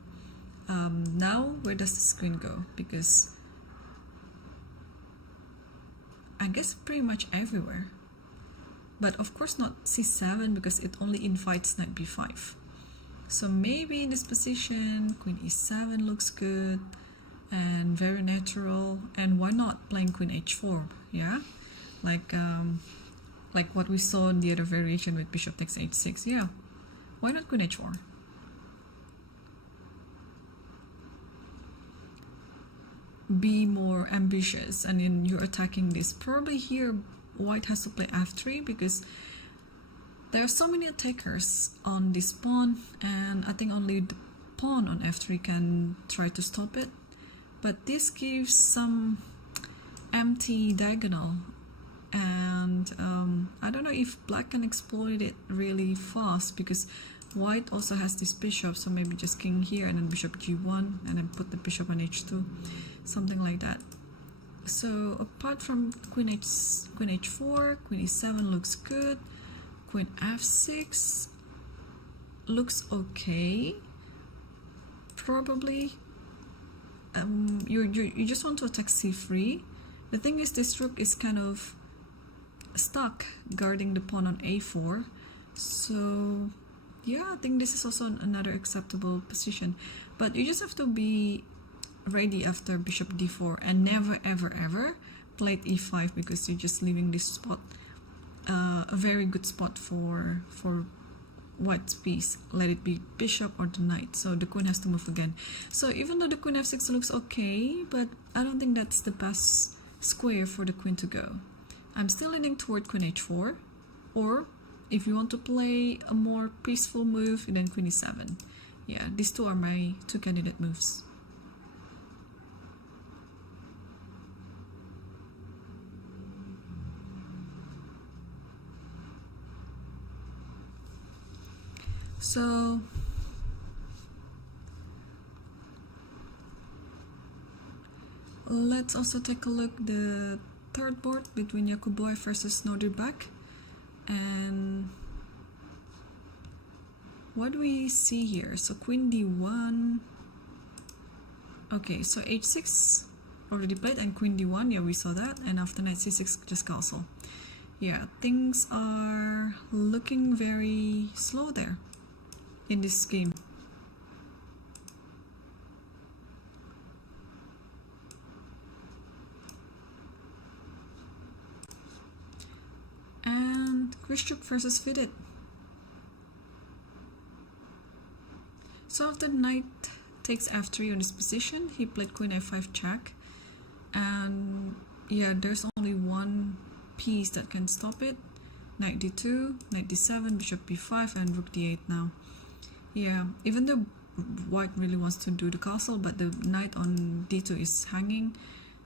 Now where does the screen go? Because I guess pretty much everywhere, but of course not c7, because it only invites knight b5. So maybe in this position queen e7 looks good and very natural, and why not playing queen h4? Yeah, like what we saw in the other variation with bishop takes h6. Yeah, why not queen h4? Be more ambitious, and then you're attacking this. Probably here white has to play f3 because there are so many attackers on this pawn, and I think only the pawn on f3 can try to stop it. But this gives some empty diagonal, and I don't know if black can exploit it really fast because white also has this bishop, so maybe just king here and then bishop g1 and then put the bishop on h2, something like that. So apart from queen h4, queen e7 looks good, queen f6 looks okay, probably. You just want to attack c3. The thing is, this rook is kind of stuck guarding the pawn on a4, so yeah, I think this is also another acceptable position. But you just have to be ready after bishop d4 and never ever ever play e5, because you're just leaving this spot, a very good spot for white's piece. Let it be bishop or the knight, so the queen has to move again. So even though the queen f6 looks okay, but I don't think that's the best square for the queen to go. I'm still leaning toward queen h4, or if you want to play a more peaceful move, then queen e7. Yeah, these two are my two candidate moves. So let's also take a look the third board between Yakuboy versus Nordirbak. And what do we see here? So queen d1. Okay, so h6 already played, and queen d1, yeah, we saw that. And after knight c6, just castle. Yeah, things are looking very slow there in this game. And Kristrup versus Fidit. So after knight takes f3 on this position, he played queen f5 check, and yeah, there's only one piece that can stop it. Knight d2, knight d7, bishop b5, and rook d8 now. Yeah, even though white really wants to do the castle, but the knight on d2 is hanging.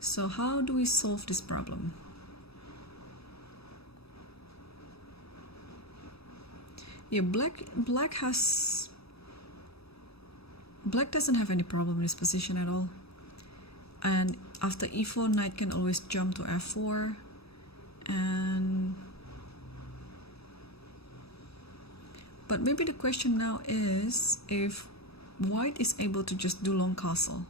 So how do we solve this problem? Yeah, black doesn't have any problem in this position at all. And after e4, knight can always jump to f4, and but maybe the question now is if white is able to just do long castle.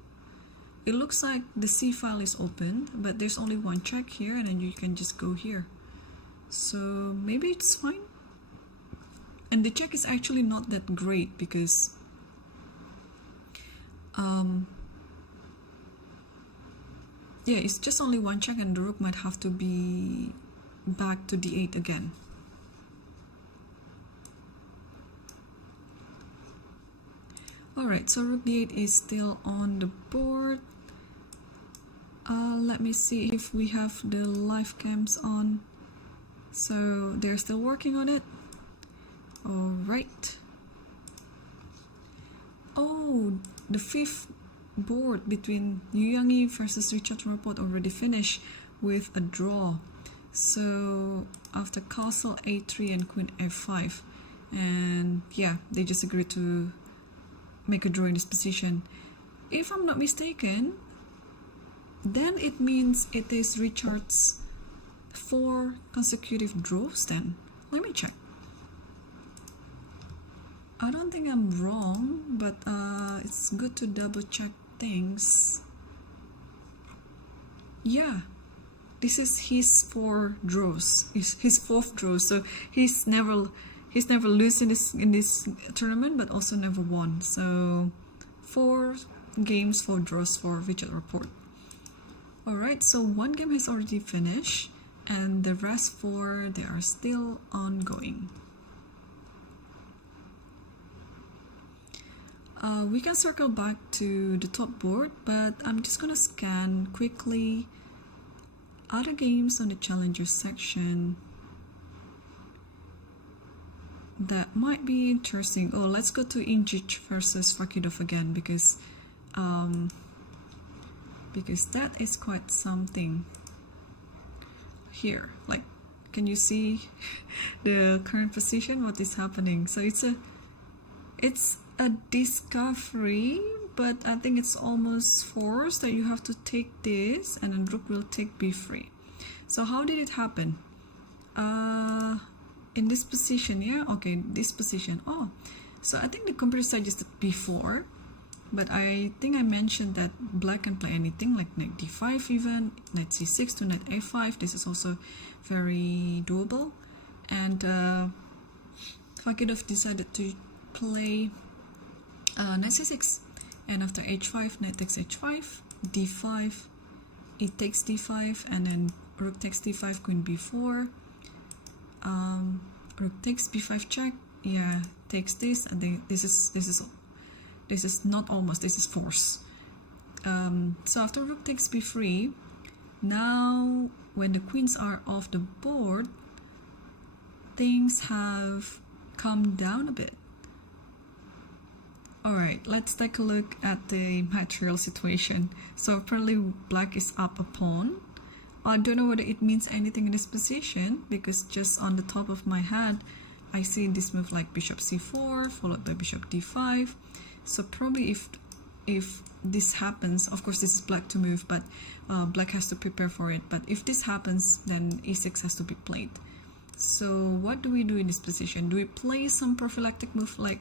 It looks like the c file is open, but there's only one check here, and then you can just go here. So maybe it's fine. And the check is actually not that great because yeah, it's just only one check, and the rook might have to be back to d8 again. Alright, so rook d8 is still on the board. Let me see if we have the live cams on. So they're still working on it. Alright. Oh, the fifth board between Yu Yangyi versus Richard Rapport already finished with a draw. So after castle a3 and queen f5, and yeah, they just agreed to make a draw in this position. If I'm not mistaken, then it means it is Richard's 4 consecutive draws then. Let me check. I don't think I'm wrong, but it's good to double check things. Yeah, this is his 4 draws. His 4th draw. So he's never lost in this tournament, but also never won. So 4 games, 4 draws for Richard Rapport. Alright, so 1 game has already finished, and the rest 4, they are still ongoing. We can circle back to the top board, but I'm just gonna scan quickly other games on the challenger section that might be interesting. Oh, let's go to Injic versus Fakidov again, because that is quite something here. Like, can you see the current position, what is happening? So it's a discovery, but I think it's almost forced that you have to take this and then rook will take b3. So how did it happen? In this position, yeah, okay, this position. Oh, so I think the computer suggested b4, but I think I mentioned that black can play anything, like knight d5 even, knight c6 to knight a5. This is also very doable. And Fakidov decided to play knight c6, and after h5, knight takes h5, d5, it takes d5, and then rook takes d5, queen b4, rook takes b5 check, yeah, takes this, and then this is not almost, this is force. So after rook takes b3, now when the queens are off the board, things have calmed down a bit. Alright, let's take a look at the material situation. So apparently black is up a pawn. I don't know whether it means anything in this position, because just on the top of my head I see this move like bishop c4 followed by bishop d5. So probably if this happens, of course this is black to move, but black has to prepare for it. But if this happens, then e6 has to be played. So what do we do in this position? Do we play some prophylactic move like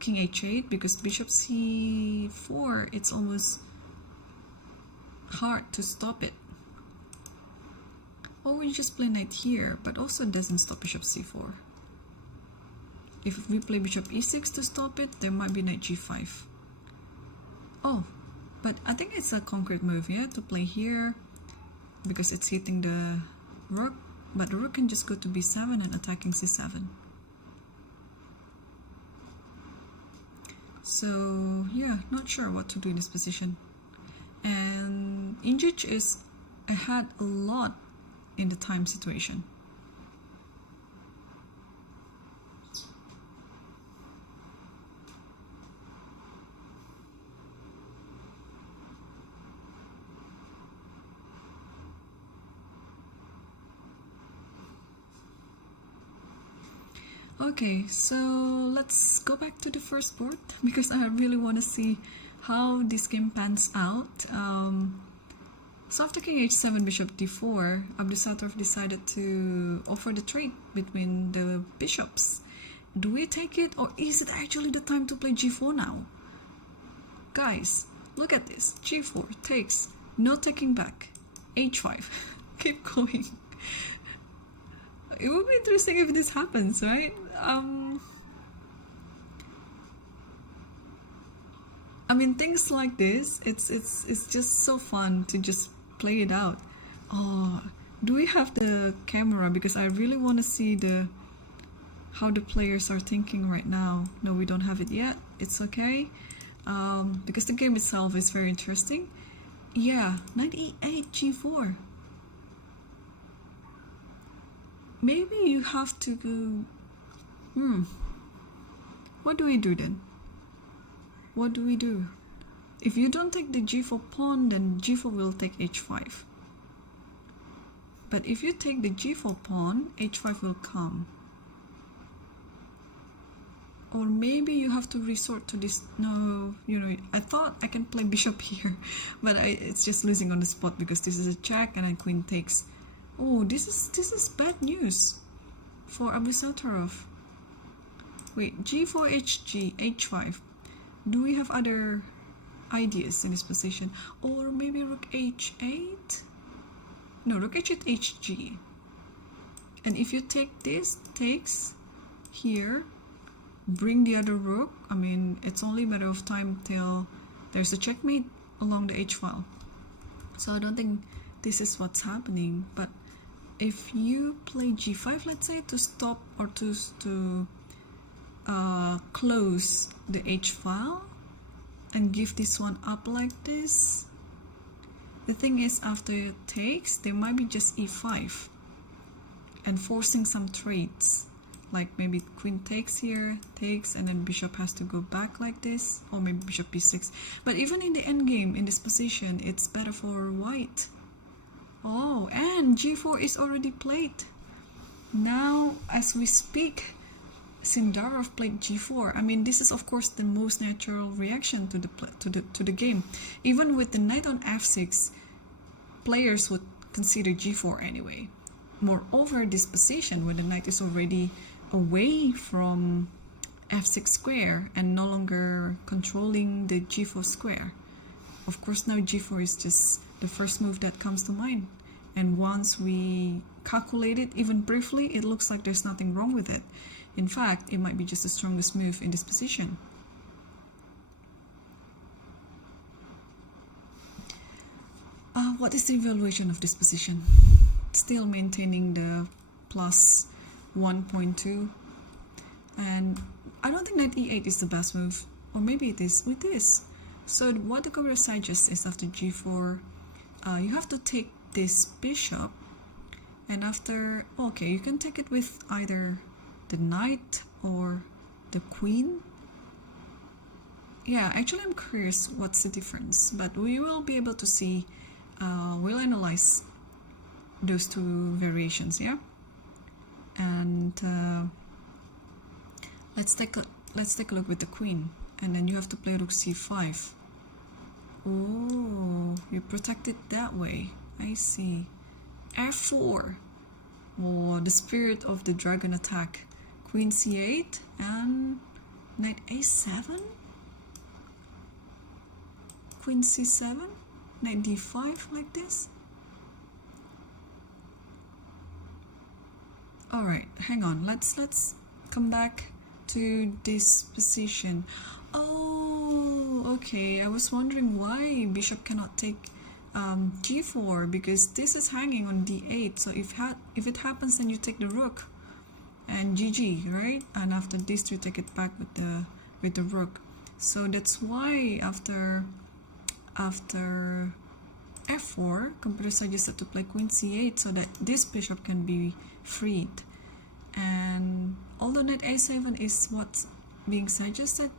king h8, because bishop c4, it's almost hard to stop it? Or we just play knight here, but also doesn't stop bishop c4. If we play bishop e6 to stop it, there might be knight g5. Oh, but I think it's a concrete move, yeah, to play here, because it's hitting the rook, but the rook can just go to b7 and attacking c7. So yeah, not sure what to do in this position. And Injic is ahead a lot in the time situation. Okay, so let's go back to the first board, because I really want to see how this game pans out. So after king h7, bishop d4, Abdusattorov decided to offer the trade between the bishops. Do we take it, or is it actually the time to play g4 now? Guys, look at this. g4 takes, no taking back. h5, keep going. It would be interesting if this happens, right? I mean, things like this, it's just so fun to just play it out. Oh, do we have the camera? Because I really want to see how the players are thinking right now. No, we don't have it yet. It's okay, because the game itself is very interesting. Yeah, knight e8, g4. Maybe you have to go. What do we do then? What do we do? If you don't take the g4 pawn, then g4 will take h5. But if you take the g4 pawn, h5 will come. Or maybe you have to resort to this. No, you know, I thought I can play bishop here, but it's just losing on the spot, because this is a check and then queen takes. Oh, this is bad news for Abdusattorov. Wait, g4, hg, h5. Do we have other ideas in this position? Or maybe rook h8? No, rook h8, hg. And if you take this, takes here, bring the other rook. I mean, it's only a matter of time till there's a checkmate along the h file. So I don't think this is what's happening. But if you play g5, let's say, to stop or to close the h file and give this one up like this, The thing is, after it takes, there might be just e5 and forcing some trades. Like maybe queen takes here, takes, and then bishop has to go back like this, or maybe bishop b6. But even in the endgame, in this position, it's better for white. Oh, and g4 is already played. Now, as we speak, Sindarov played g4. I mean, this is of course the most natural reaction to the game. Even with the knight on f6, players would consider g4 anyway. Moreover, this position when the knight is already away from f6 square and no longer controlling the g4 square. Of course, now g4 is just the first move that comes to mind. And once we calculate it even briefly, it looks like there's nothing wrong with it. In fact, it might be just the strongest move in this position. What is the evaluation of this position? Still maintaining the plus 1.2. And I don't think knight e8 is the best move. Or maybe it is with this. So what the computer suggests is after g4, you have to take this bishop. And after, okay, you can take it with either the knight or the queen. Yeah, actually I'm curious what's the difference, but we will be able to see, we'll analyze those two variations, yeah. And let's take a look with the queen, and then you have to play rook c5. Oh, you protect it that way. I see. f4. Oh, the spirit of the dragon attack. Queen c8 and knight a7. Queen c7, knight d5 like this. All right, hang on. Let's come back to this position. Oh, okay. I was wondering why bishop cannot take g4, because this is hanging on d8. So if it happens, then you take the rook and GG, right? And after this, you take it back with the rook. So that's why after f4, computer suggested to play queen c8 so that this bishop can be freed. And although knight a7 is what's being suggested,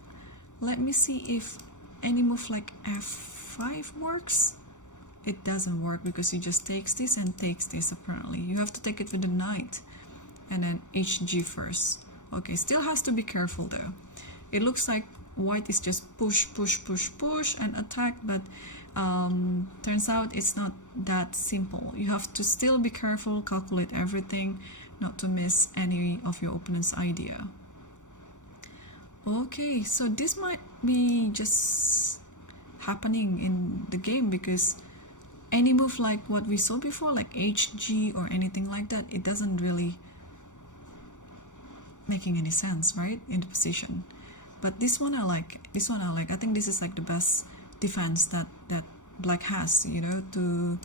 let me see if any move like f5 works. It doesn't work because he just takes this and takes this. Apparently you have to take it with the knight and then hg first. Okay, still has to be careful though. It looks like white is just push and attack, but turns out it's not that simple. You have to still be careful, calculate everything, not to miss any of your opponent's idea. Okay, so this might be just happening in the game because any move like what we saw before, like hg or anything like that, it doesn't really making any sense, right, in the position. But this one I like. This one I like. I think this is like the best defense that black has, you know, to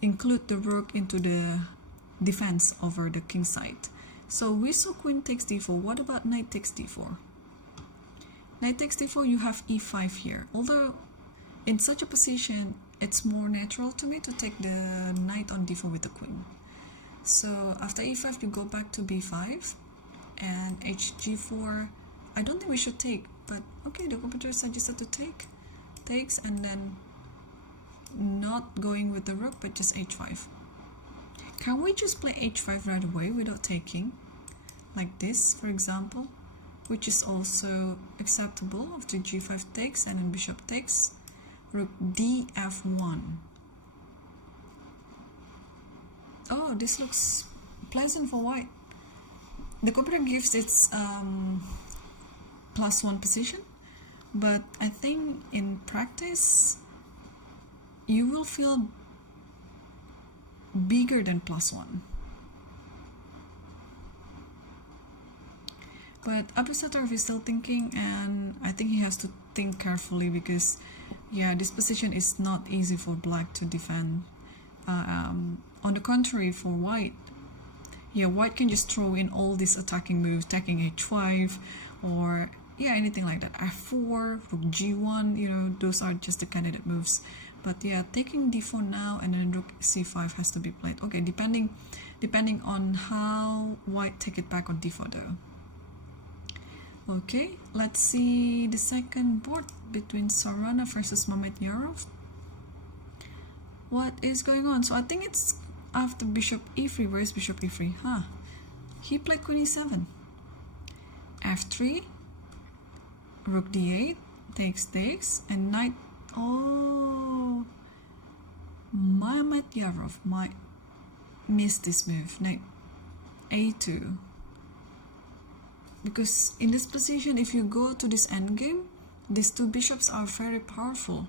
include the rook into the defense over the king side. So we saw queen takes d4. What about knight takes d4? Knight takes d4, you have e5 here. Although in such a position, it's more natural to me to take the knight on d4 with the queen. So after e5, you go back to b5 and hg4. I don't think we should take, but okay, the computer suggested to take. Takes and then not going with the rook, but just h5. Can we just play h5 right away without taking? Like this, for example, which is also acceptable after g5 takes and then bishop takes. Rook df1. Oh, this looks pleasant for white. The computer gives its +1 position, but I think in practice you will feel bigger than +1. But Abdusattorov is still thinking, and I think he has to think carefully because yeah, this position is not easy for black to defend. On the contrary, for white, yeah, white can just throw in all these attacking moves, taking h5 or yeah, anything like that. F4, rook G1, you know, those are just the candidate moves. But yeah, taking d4 now and then rook c5 has to be played. Okay, depending on how white take it back on d4 though. Okay, let's see the second board between Sarana versus Mamedyarov. What is going on? So I think it's after bishop e3. Where is bishop e3? He played queen e7. f3, rook d8, takes, and knight. Oh, Mamedyarov might miss this move. Knight a2. Because in this position, if you go to this endgame, these two bishops are very powerful.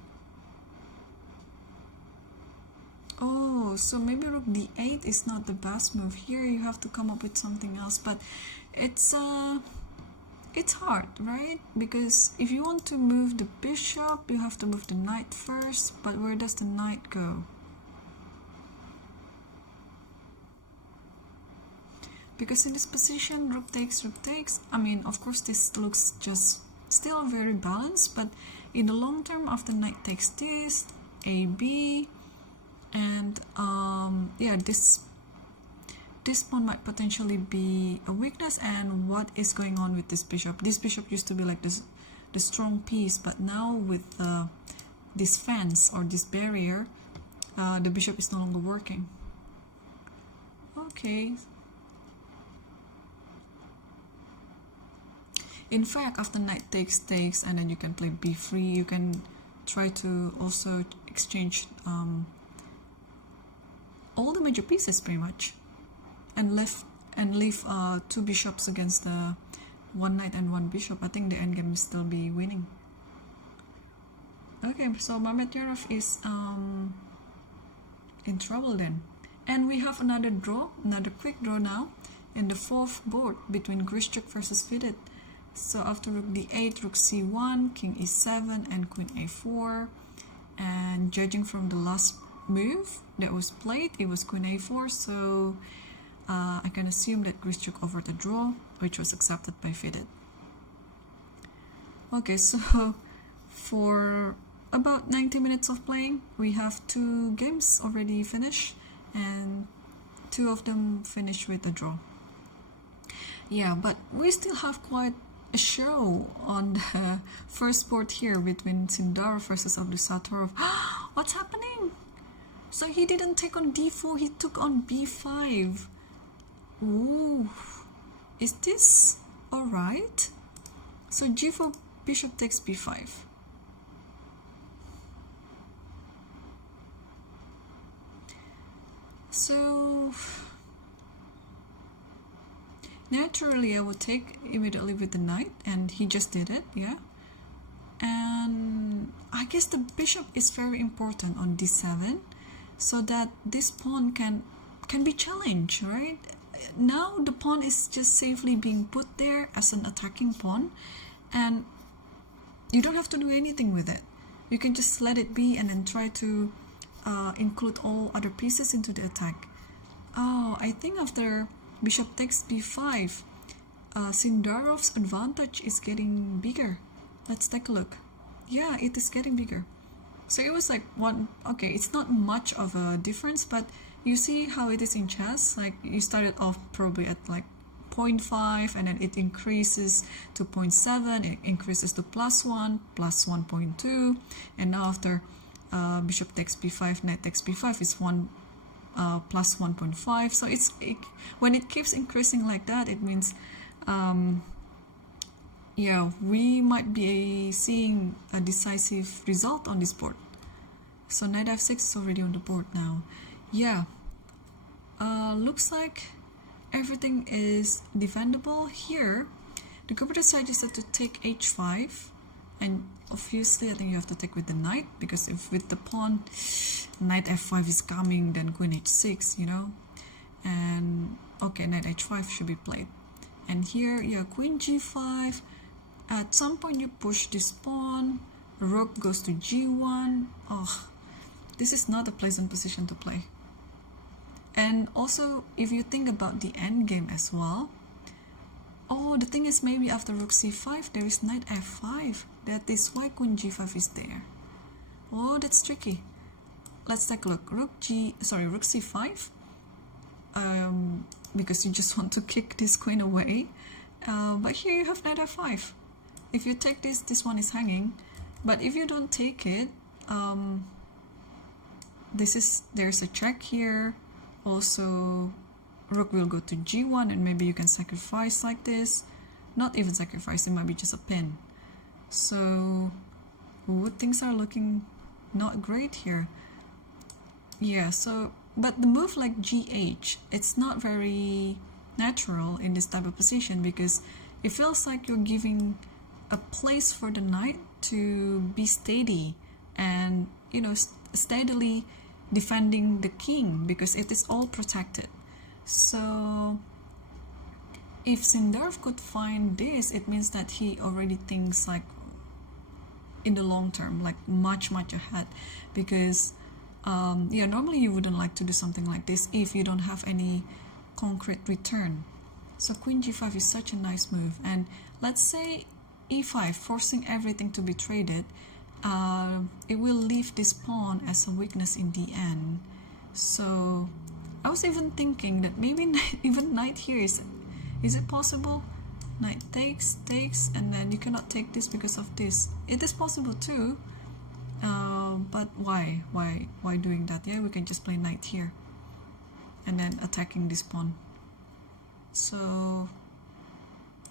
Oh, so maybe rook d8 is not the best move. Here you have to come up with something else, but it's hard, right? Because if you want to move the bishop, you have to move the knight first, but where does the knight go? Because in this position, rook takes, I mean, of course this looks just still very balanced, but in the long term, after knight takes this, a, b, and yeah, this pawn might potentially be a weakness. And what is going on with this bishop? This bishop used to be like this, the strong piece, but now with this fence or this barrier, the bishop is no longer working. Okay. In fact, after knight takes, and then you can play b3, you can try to also exchange all the major pieces pretty much, and leave two bishops against the one knight and one bishop. I think the endgame will still be winning. Okay, so Mamedyarov is in trouble then. And we have another draw, another quick draw now, in the fourth board between Grischuk versus Fidit. So after rook d8, rook c1, king e7, and queen a4. And judging from the last move that was played, it was queen a4. So I can assume that Grischuk offered the draw, which was accepted by Fidit. Okay, so for about 90 minutes of playing, we have 2 games already finished, and 2 of them finished with a draw. Yeah, but we still have quite a show on the first board here between Sukandar versus Abdusattorov. What's happening? So he didn't take on d4, he took on b5. Ooh, is this alright? So g4, bishop takes b5. So naturally I would take immediately with the knight, and he just did it, yeah. And I guess the bishop is very important on d7, so that this pawn can be challenged, right? Now the pawn is just safely being put there as an attacking pawn, and you don't have to do anything with it. You can just let it be and then try to include all other pieces into the attack. Oh, I think after bishop takes b5, Sukandarov's advantage is getting bigger. Let's take a look. Yeah, it is getting bigger. So it was like one, okay, it's not much of a difference, but you see how it is in chess. Like you started off probably at like 0.5, and then it increases to 0.7, it increases to +1, plus 1.2, and now after bishop takes b5, knight takes b5 is 1 plus 1.5. So when it keeps increasing like that, it means yeah, we might be seeing a decisive result on this board. So knight f6 is already on the board now. Yeah, looks like everything is defendable here. The computer suggested to take h5, and obviously I think you have to take with the knight, because if with the pawn, knight f5 is coming, then queen h6, you know. And okay, knight h5 should be played. And here, yeah, queen g5. At some point you push this pawn, rook goes to g1. Oh, this is not a pleasant position to play. And also, if you think about the endgame as well, Oh, the thing is, maybe after rook c5 there is knight f5. That is why queen g5 is there. Oh, that's tricky. Let's take a look. Rook c5. Because you just want to kick this queen away. But here you have knight f5. If you take this, this one is hanging. But if you don't take it, there's a check here. Also, rook will go to g1, and maybe you can sacrifice like this. Not even sacrifice, it might be just a pin. So things are looking not great here. Yeah, so but the move like gh, it's not very natural in this type of position, because it feels like you're giving a place for the knight to be steady and, you know, steadily defending the king, because it is all protected. So if Sindar could find this, it means that he already thinks like in the long term, like much ahead, because yeah, normally you wouldn't like to do something like this if you don't have any concrete return. So queen g5 is such a nice move. And let's say e5, forcing everything to be traded, it will leave this pawn as a weakness in the end. So I was even thinking that maybe even knight here is it possible? Knight takes, and then you cannot take this because of this. It is possible too, but why doing that? Yeah, we can just play knight here and then attacking this pawn. So,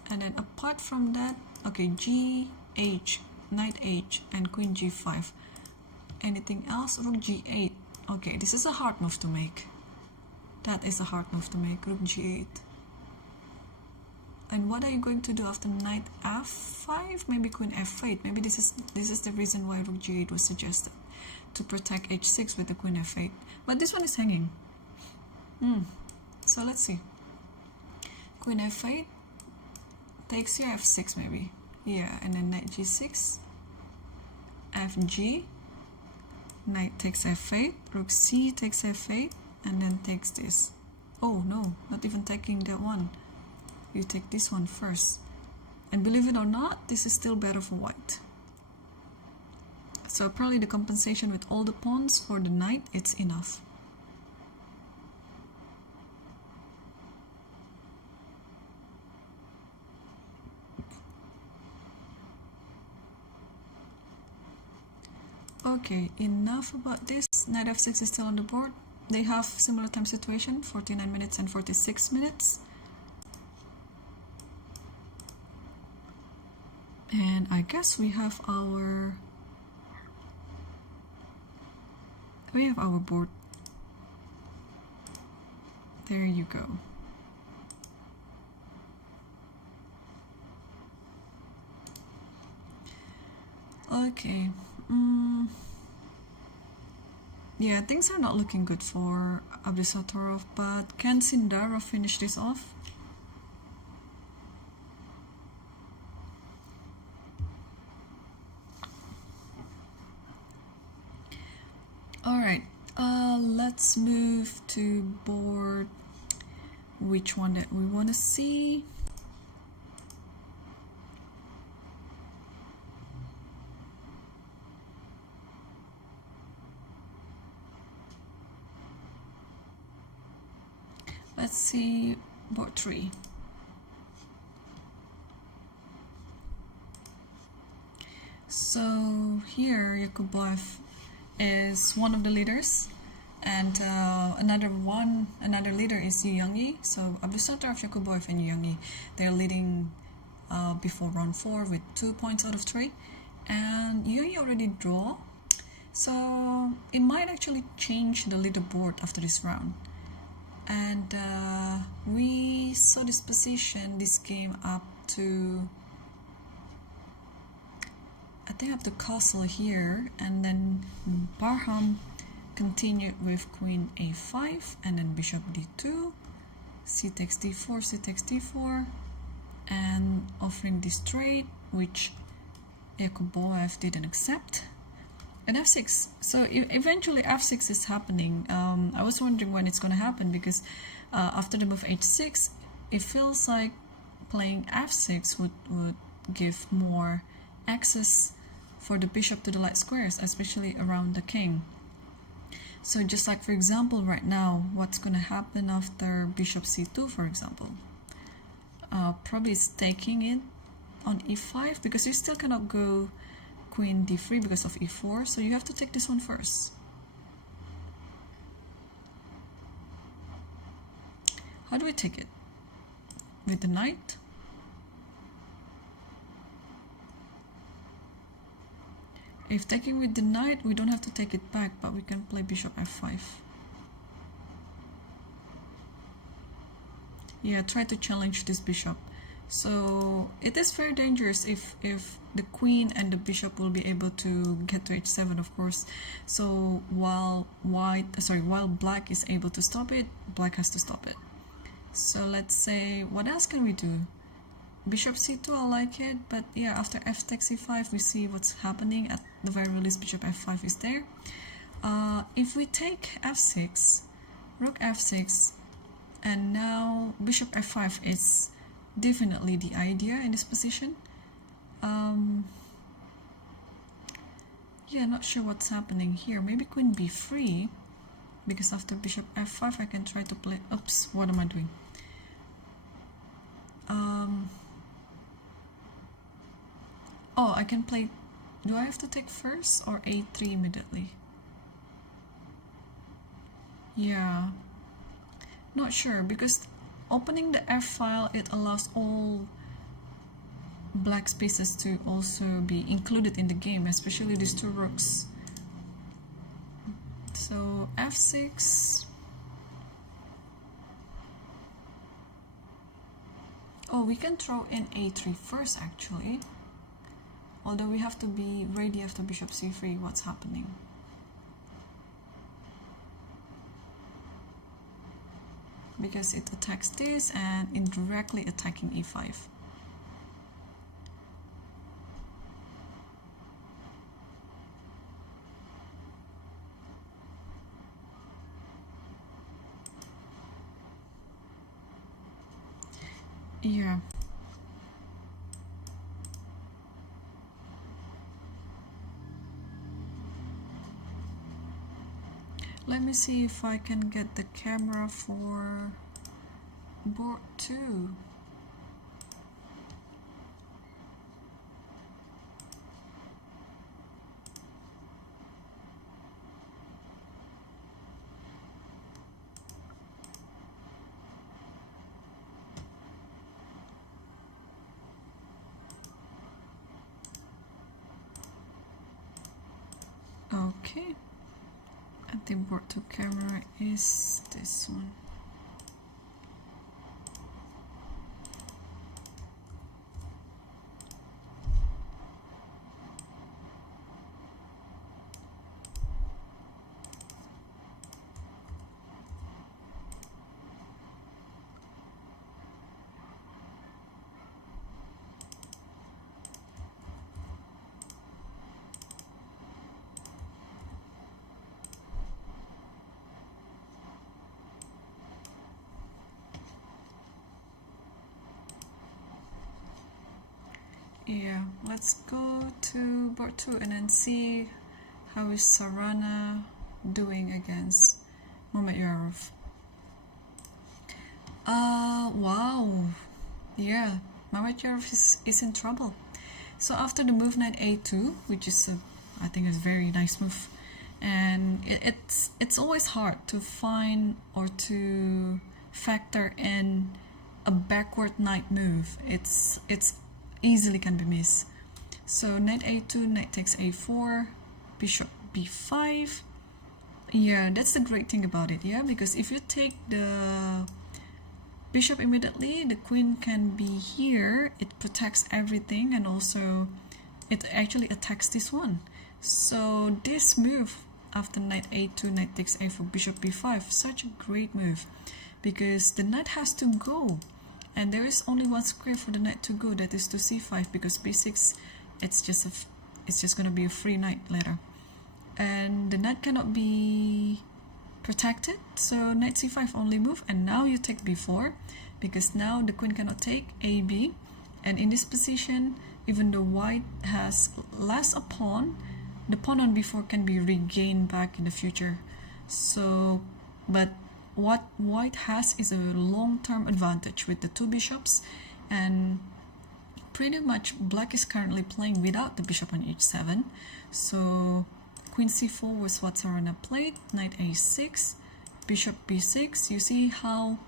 and then apart from that, okay, g-h, knight h, and queen g5. Anything else? Rook g8. Okay, this is a hard move to make. That is a hard move to make, rook g8. And what are you going to do after knight f5? Maybe queen f8. Maybe this is the reason why rook g8 was suggested, to protect h6 with the queen f8. But this one is hanging. So let's see. Queen f8 takes here, f6 maybe. Yeah, and then knight g6, fg, knight takes f8, rook c takes f8, and then takes this. Oh no, not even taking that one. You take this one first. And believe it or not, this is still better for white. So probably the compensation with all the pawns for the knight, it's enough. Okay, enough about this. Knight f6 is still on the board. They have similar time situation, 49 minutes and 46 minutes. And I guess we have our board. There you go. Okay. Yeah, things are not looking good for Abdusattorov, but can Sindar finish this off? Alright, let's move to board. Which one that we want to see? Let's see board 3. So here Yakuboev is one of the leaders, and another leader is Yu Young-yi. So Abdusattorov, Yakuboev, and Yu Young-yi, they're leading before round 4 with 2 points out of 3, and Yu Young-yi already draw, so it might actually change the leaderboard after this round. And we saw this position, this game up to, I think up to castle here, and then Barham continued with queen a5, and then bishop d2, c takes d4, c takes d4, and offering this trade, which Yakuboev didn't accept. And f6. So eventually f6 is happening. I was wondering when it's going to happen, because after the move h6, it feels like playing f6 would give more access for the bishop to the light squares, especially around the king. So just like, for example, right now, what's going to happen after bishop c2, for example? Probably it's taking it on e5, because you still cannot go queen d3 because of e4, so you have to take this one first. How do we take it? With the knight? If taking with the knight, we don't have to take it back, but we can play bishop f5. Yeah, try to challenge this bishop. So it is very dangerous if the queen and the bishop will be able to get to h7, of course. So while black is able to stop it, black has to stop it. So let's say, what else can we do? Bishop c2, I like it, but yeah, after f takes e5, we see what's happening. At the very least, bishop f5 is there. If we take f6, rook f6, and now bishop f5 is definitely the idea in this position. Yeah, not sure what's happening here. Maybe queen b3, because after bishop f5 I can try to play, oops, what am I doing? Oh, I can play, do I have to take first or a3 immediately? Yeah, not sure, because opening the f file, it allows all black spaces to also be included in the game, especially these two rooks. So f6. Oh, we can throw in a3 first actually. Although we have to be ready after bishop c3 what's happening. Because it attacks this and indirectly attacking e5. Yeah. Let me see if I can get the camera for board 2. Okay. I think board 2 camera is this one. Yeah, let's go to board 2 and then see how is Sarana doing against Mamedyarov. Wow. Yeah, Mamedyarov is in trouble. So after the move knight a2, which is I think a very nice move, and it's always hard to find or to factor in a backward knight move. It's easily can be missed. So knight a2, knight takes a4, bishop b5. Yeah, that's the great thing about it, yeah, because if you take the bishop immediately, the queen can be here, it protects everything, and also it actually attacks this one. So this move after knight a2, knight takes a4, bishop b5, such a great move, because the knight has to go. And there is only one square for the knight to go, that is to c5, because b6, it's just gonna be a free knight later, and the knight cannot be protected. So knight c5 only move, and now you take b4. because now the queen cannot take AB, and in this position, even though white has less a pawn, the pawn on b4 can be regained back in the future. So, but what white has is a long-term advantage with the two bishops, and pretty much black is currently playing without the bishop on h7. So queen c4 was what Sarana played, knight a6, bishop b6. You see how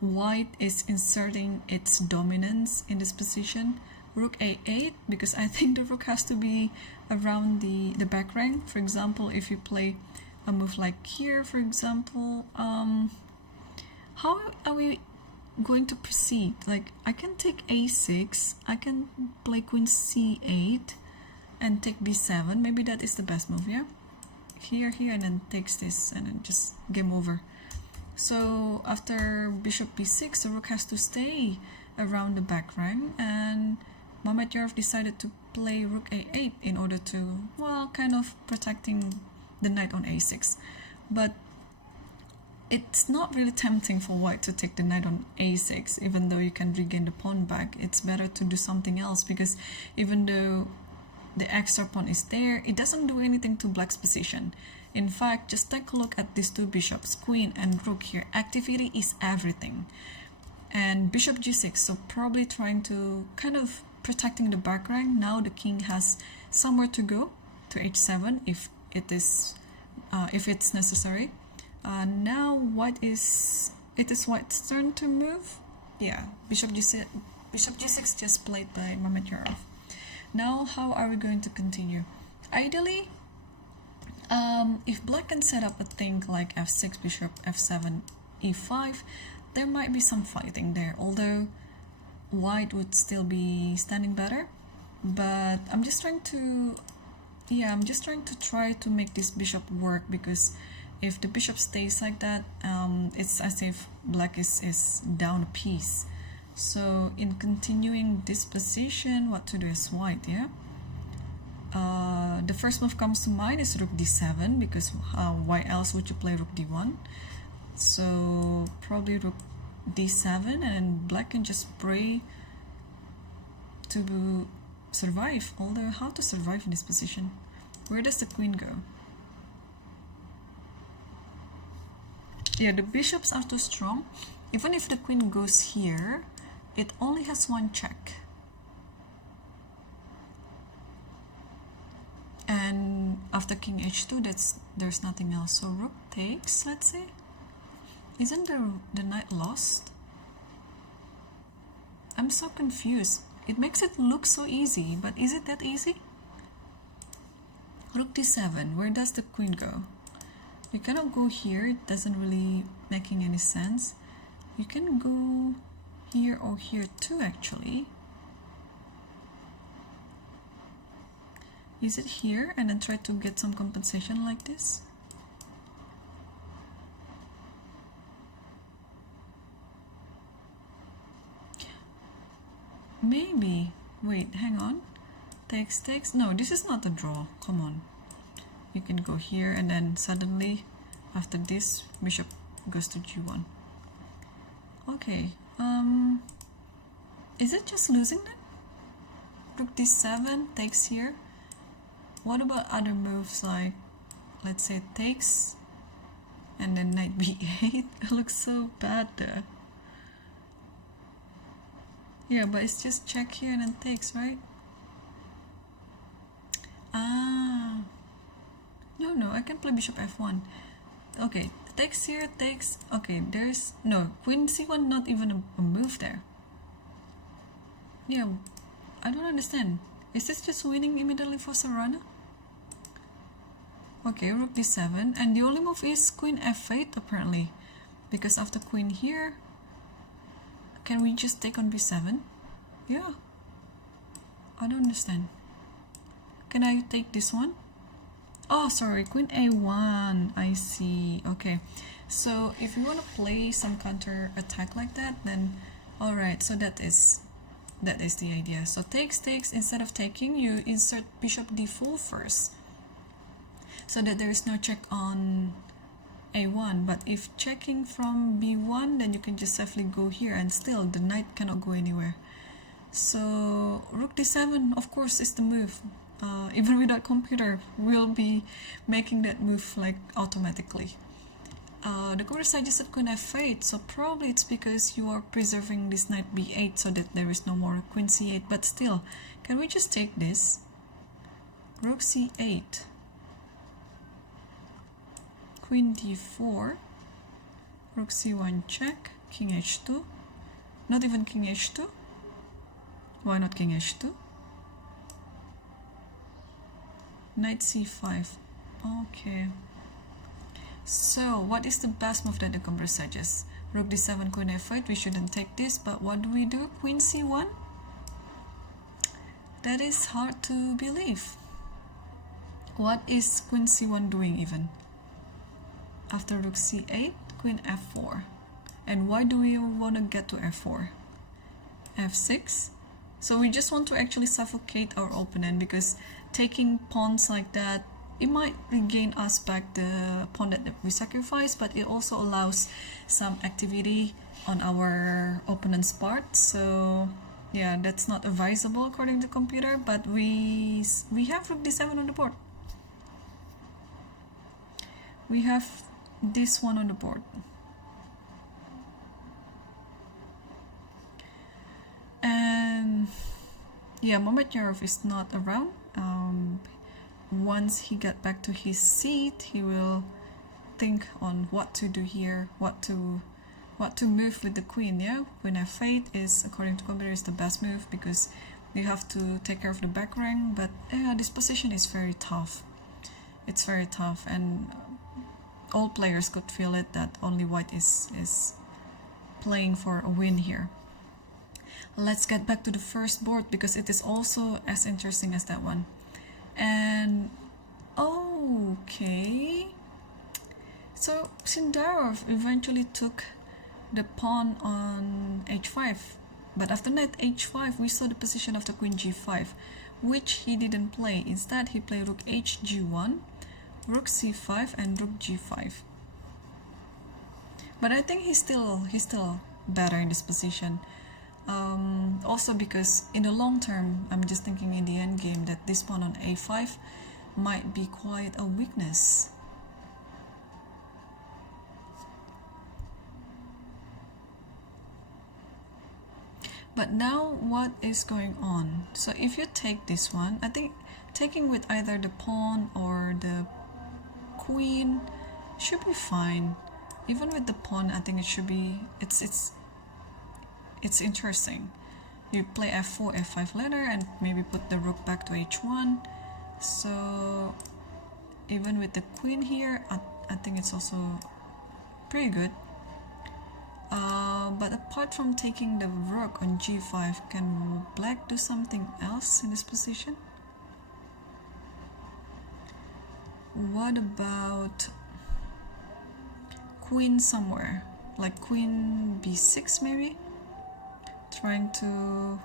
white is inserting its dominance in this position. Rook a8, because I think the rook has to be around the back rank. For example, if you play a move like here, for example, how are we going to proceed? Like, I can take a6, I can play queen c8 and take b7. Maybe that is the best move, yeah? Here, and then takes this, and then just game over. So after bishop b6, the rook has to stay around the back rank, and Mamedyarov decided to play rook a8 in order to, well, kind of protecting the knight on a6. But it's not really tempting for white to take the knight on a6, even though you can regain the pawn back. It's better to do something else, because even though the extra pawn is there, it doesn't do anything to black's position. In fact, just take a look at these two bishops, queen and rook here. Activity is everything. And bishop g6, so probably trying to kind of protecting the back rank. Now the king has somewhere to go, to h7 if it's necessary. Now it is white's turn to move. Yeah, bishop g6 just played by Mamedyarov. Now how are we going to continue? Ideally, if black can set up a thing like f6, bishop f7, e5, there might be some fighting there, although white would still be standing better. But I'm just trying to try to make this bishop work, because if the bishop stays like that, it's as if black is down a piece. So in continuing this position, what to do is white, yeah? The first move comes to mind is rook d7, because why else would you play rook d1? So probably rook d7, and black can just pray to survive. Although, how to survive in this position? Where does the queen go? Yeah, the bishops are too strong. Even if the queen goes here, it only has one check. And after king h2, there's nothing else. So rook takes, let's say. Isn't the knight lost? I'm so confused. It makes it look so easy, but is it that easy? Rook d7, where does the queen go? You cannot go here, it doesn't really making any sense. You can go here or here too, actually. Is it here and then try to get some compensation like this? Maybe. Wait, hang on. Takes. No, this is not a draw. Come on. You can go here and then suddenly after this bishop goes to g1. Okay. Is it just losing then? Rook d7 takes here. What about other moves like, let's say, takes and then knight b8? It looks so bad there. Yeah, but it's just check here and then takes, right? Ah. No, I can play bishop f1. Okay, takes here, takes. Okay, there's no queen c1, not even a move there. Yeah, I don't understand. Is this just winning immediately for Sarana? Okay, rook d7, and the only move is queen f8 apparently, because after queen here, can we just take on b7? Yeah, I don't understand. Can I take this one? Oh, sorry, queen a1. I see. Okay, so if you want to play some counter attack like that, then all right. So that is the idea. So takes. Instead of taking, you insert bishop d4 first, so that there is no check on a1, but if checking from b1, then you can just safely go here, and still the knight cannot go anywhere. So rook d7, of course, is the move. Even without computer, we'll be making that move like automatically. The computer suggested queen f8, so probably it's because you are preserving this knight b8 so that there is no more queen c8, but still, can we just take this? Rook c8, queen d4, rook c1 check, king h2, not even king h2, why not king h2? Knight c5, okay. So what is the best move that the computer suggests? Rook d7, queen f8, we shouldn't take this, but what do we do? Queen c1? That is hard to believe. What is queen c1 doing even? After rook c8, queen f4. And why do we want to get to f4? f6. So we just want to actually suffocate our opponent, because taking pawns like that, it might gain us back the pawn that we sacrificed, but it also allows some activity on our opponent's part. So yeah, that's not advisable according to the computer, but we have rook d7 on the board. We have this one on the board. And yeah, Mamedyarov is not around. Once he get back to his seat, he will think on what to do here, what to move with the queen. Yeah, queen f8 is, according to computer, is the best move, because you have to take care of the back rank. But yeah, this position is very tough. It's very tough, and all players could feel it that only white is playing for a win here. Let's get back to the first board, because it is also as interesting as that one. And okay, so Sukandar eventually took the pawn on h5, but after knight h5 we saw the position of the queen g5, which he didn't play. Instead he played rook hg1, rook c5, and rook g5. But I think he's still better in this position. Also because in the long term, I'm just thinking in the end game that this pawn on a5 might be quite a weakness. But now what is going on? So if you take this one, I think taking with either the pawn or the queen should be fine. Even with the pawn, I think it should be, it's interesting. You play f4, f5 later, and maybe put the rook back to h1. So even with the queen here, I think it's also pretty good. But apart from taking the rook on g5, can black do something else in this position? What about queen somewhere, like queen b6 maybe? Trying to,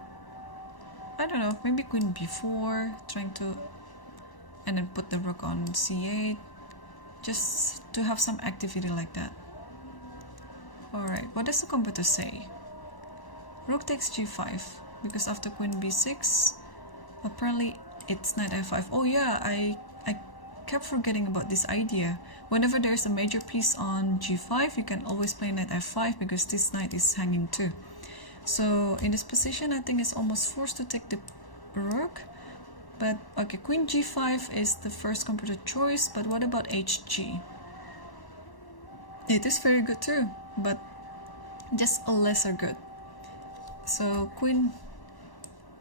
I don't know, maybe queen b4, trying to, and then put the rook on c8, just to have some activity like that. Alright, what does the computer say? Rook takes g5, because after queen b6, apparently it's knight f5. Oh yeah, I kept forgetting about this idea. Whenever there's a major piece on g5, you can always play knight f5, because this knight is hanging too. So in this position, I think it's almost forced to take the rook. But okay, queen g5 is the first computer choice, but what about hg? It is very good too, but just a lesser good. So queen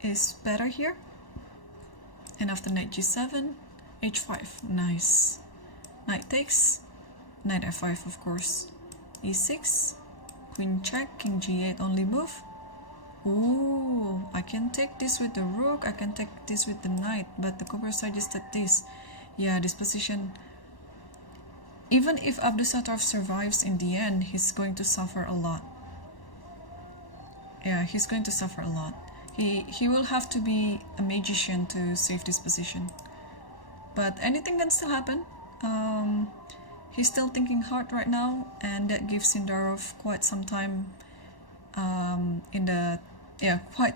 is better here. And after knight g7, h5, nice. Knight takes, knight f5 of course, e6, queen check, king g8 only move. Ooh, I can take this with the rook, I can take this with the knight, but the computer suggested this. Yeah, this position, even if Abdusattorov survives in the end, he's going to suffer a lot. Yeah, he's going to suffer a lot. He will have to be a magician to save this position. But anything can still happen. he's still thinking hard right now, and that gives Sindarov quite some time quite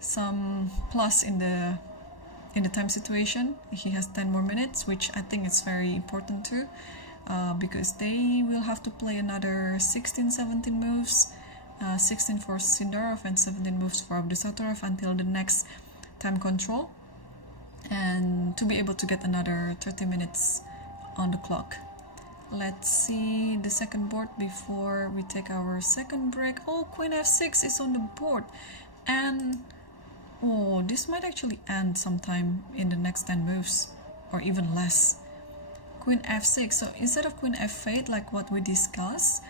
some plus in the time situation. He has 10 more minutes, which I think is very important too, because they will have to play another 16-17 moves, 16 for Sindarov and 17 moves for Abdusattorov until the next time control, and to be able to get another 30 minutes on the clock. Let's see the second board before we take our second break. Oh, Queen F6 is on the board, and oh, this might actually end sometime in the next 10 moves, or even less. Queen F6, so instead of Queen F8, like what we discussed,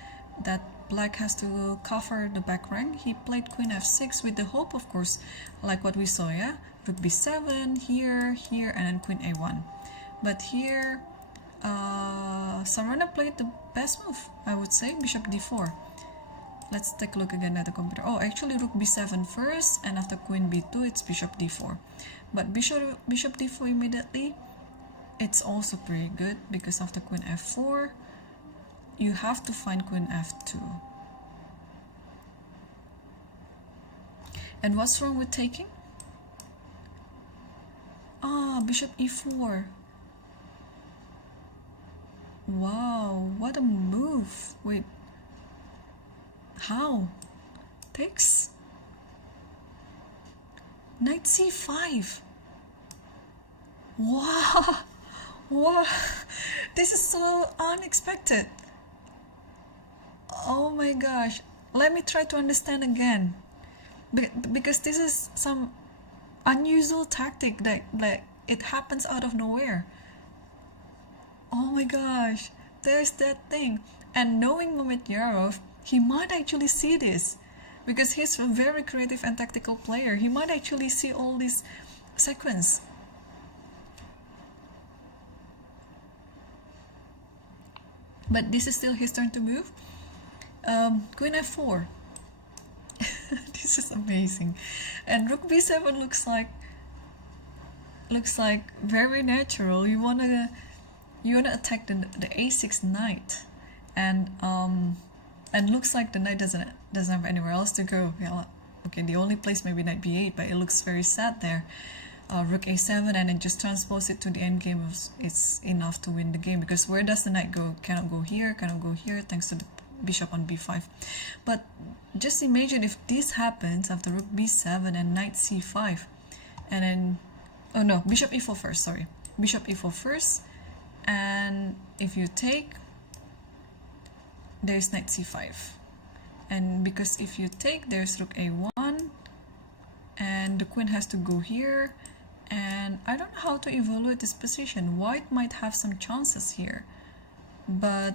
that Black has to cover the back rank, he played Queen F6 with the hope, of course, like what we saw, yeah? Rook B7, here, and then Queen A1. But here, Sarana played the best move, I would say, Bishop D4. Let's take a look again at the computer. Oh, actually Rook B7 first, and after Queen B2 it's Bishop D4. But Bishop D4 immediately, it's also pretty good, because after Queen F4 you have to find Queen F2. And what's wrong with taking? Ah, Bishop E4. Wow, what a move. Wait, how? Takes? Knight C5. Wow, wow, this is so unexpected. Oh my gosh, let me try to understand again, because this is some unusual tactic that it happens out of nowhere. Oh my gosh, there's that thing. And knowing Mamedyarov, he might actually see this, because he's a very creative and tactical player. He might actually see all this sequence. But this is still his turn to move. Queen F4. This is amazing. And Rook B7 looks like very natural. You wanna attack the A6 knight, and looks like the knight doesn't have anywhere else to go. Yeah, okay, the only place maybe Knight B8, but it looks very sad there. Rook A7, and then just transpose it to the endgame. It's enough to win the game, because where does the knight go? Cannot go here, thanks to the bishop on B5. But just imagine if this happens after Rook B7 and Knight C5, and then, oh no, Bishop E4 first, sorry. Bishop E4 first, and if you take, there's Knight C5. And because if you take, there's Rook A1, and the queen has to go here, and I don't know how to evaluate this position. White might have some chances here, but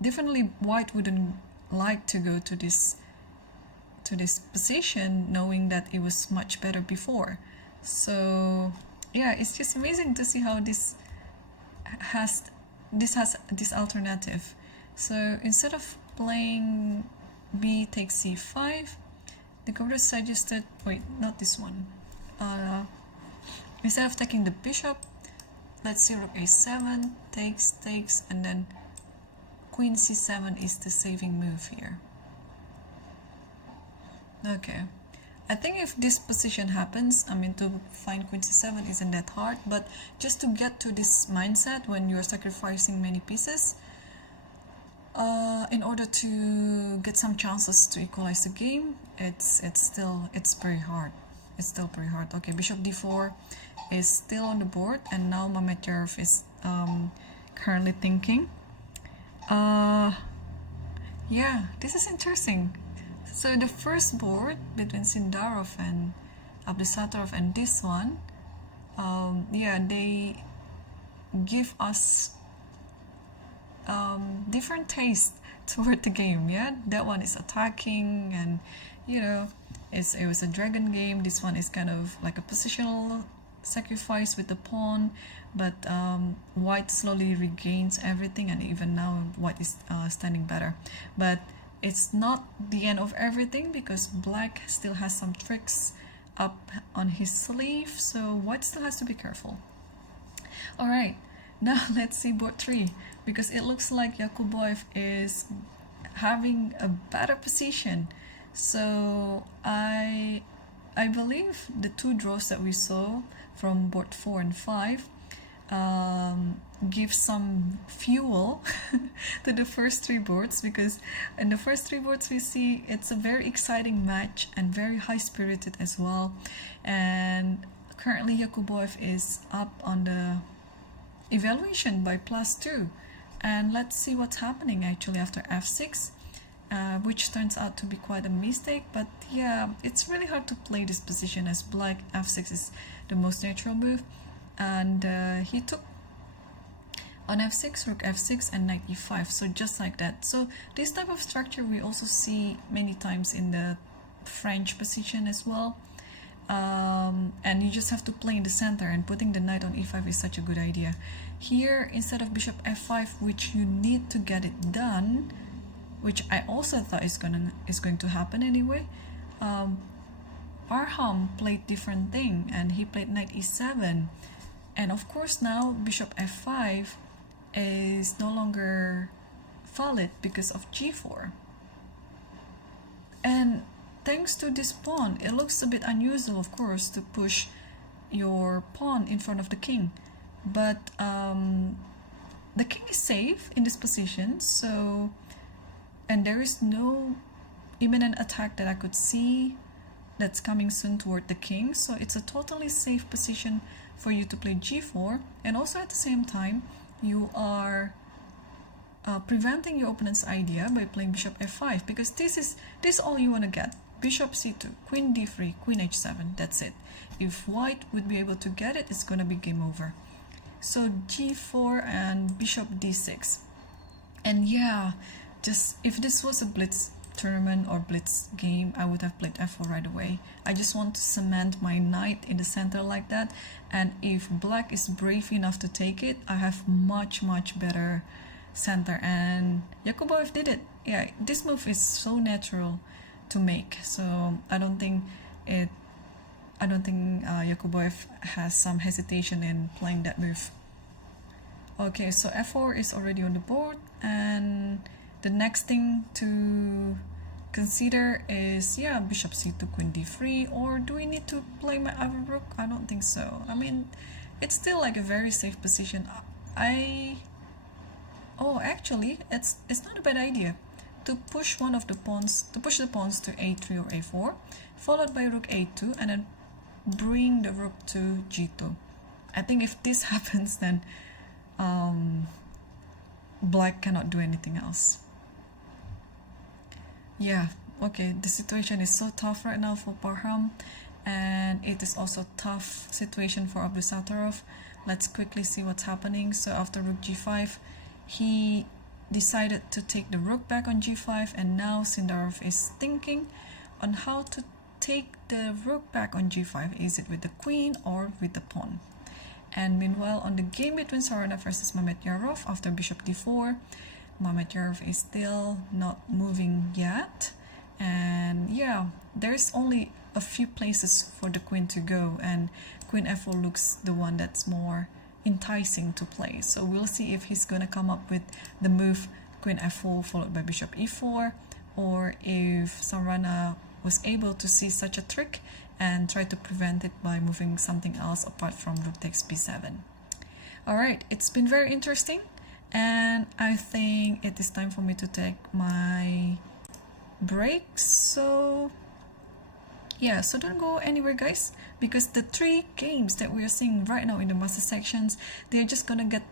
definitely White wouldn't like to go to this position, knowing that it was much better before. So yeah, it's just amazing to see how this has this alternative. So instead of playing B takes C5, the computer suggested, wait, not this one. Instead of taking the bishop, let's see, Rook A7, takes, and then Queen C7 is the saving move here. Okay, I think if this position happens, I mean, to find Queen C7 isn't that hard, but just to get to this mindset when you're sacrificing many pieces, in order to get some chances to equalize the game, it's pretty hard. It's still pretty hard. Okay, Bishop D4 is still on the board, and now Mamedyarov is currently thinking. Yeah, this is interesting. So the first board between Sindarov and Abdusattorov and this one, yeah, they give us different taste toward the game. Yeah, that one is attacking, and you know, it was a dragon game. This one is kind of like a positional sacrifice with the pawn, but White slowly regains everything, and even now White is standing better. But it's not the end of everything, because Black still has some tricks up on his sleeve, so White still has to be careful. Alright, Now let's see board 3, because it looks like Yakuboev is having a better position. So I believe the 2 draws that we saw from board 4 and 5 give some fuel to the first 3 boards, because in the first 3 boards we see it's a very exciting match and very high spirited as well. And currently Yakuboev is up on the evaluation by +2, and let's see what's happening actually after f6, which turns out to be quite a mistake. But yeah, it's really hard to play this position as black f6 is the most natural move, and he took on f6, rook f6, and knight e5, so just like that. So this type of structure we also see many times in the French position as well. And you just have to play in the center, and putting the knight on e5 is such a good idea. Here, instead of bishop f5, which you need to get it done, which I also thought is going to happen anyway, Parham played different thing, and he played knight e7. And of course now bishop f5 is no longer valid because of g4. And thanks to this pawn, it looks a bit unusual, of course, to push your pawn in front of the king. But the king is safe in this position, so, and there is no imminent attack that I could see that's coming soon toward the king, so it's a totally safe position for you to play g4. And also at the same time, you are preventing your opponent's idea by playing bishop f5, because this is all you want to get. Bishop c2, queen d3, queen h7, that's it. If white would be able to get it, it's gonna be game over. So g4 and bishop d6. And yeah, just if this was a blitz tournament or blitz game, I would have played f4 right away. I just want to cement my knight in the center like that, and if black is brave enough to take it, I have much Better center. And Yakuboev did it. Yeah, this move is so natural to make, so I don't think Yakuboev has some hesitation in playing that move. Okay, so f4 is already on the board, and the next thing to consider is, yeah, bishop c2, queen d3, or do we need to play my other rook? I don't think so. I mean, it's still like a very safe position. Actually, it's not a bad idea to push the pawns to a3 or a4, followed by rook a2, and then bring the rook to g2. I think if this happens, then black cannot do anything else. Yeah, okay, the situation is so tough right now for Parham, and it is also a tough situation for Abdusattorov. Let's quickly see what's happening. So after rook g5, he decided to take the rook back on g5, and now Sindarov is thinking on how to take the rook back on g5. Is it with the queen or with the pawn? And meanwhile, on the game between Sarana versus Mamedyarov, after bishop d4, Mamedyarov is still not moving yet, and yeah, there's only a few places for the queen to go, and queen f4 looks the one that's more enticing to play. So we'll see if he's gonna come up with the move queen f4 followed by bishop e4, or if Sarana was able to see such a trick and try to prevent it by moving something else apart from rook takes b7. Alright, it's been very interesting, and I think it is time for me to take my break. So yeah, so don't go anywhere, guys, because the 3 games that we are seeing right now in the master sections, they're just gonna get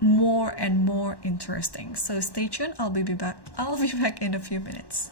more and more interesting. So stay tuned. I'll be back in a few minutes.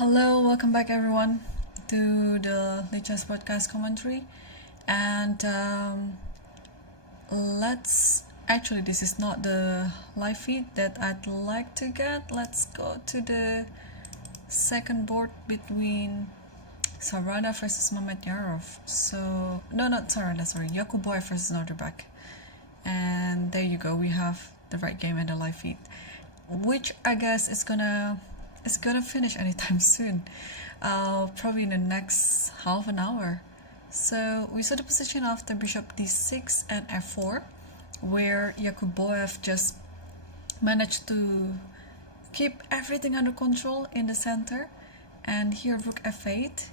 Hello, welcome back everyone to the Lichess podcast commentary. And this is not the live feed that I'd like to get. Let's go to the second board between Sarada versus Mamedyarov. So, no, not Sarada, sorry, Yakuboy versus Norderbeck. And there you go, we have the right game and the live feed, which I guess is gonna finish anytime soon, probably in the next half an hour. So we saw the position after bishop d6 and f4, where Yakuboev just managed to keep everything under control in the center. And here rook f8,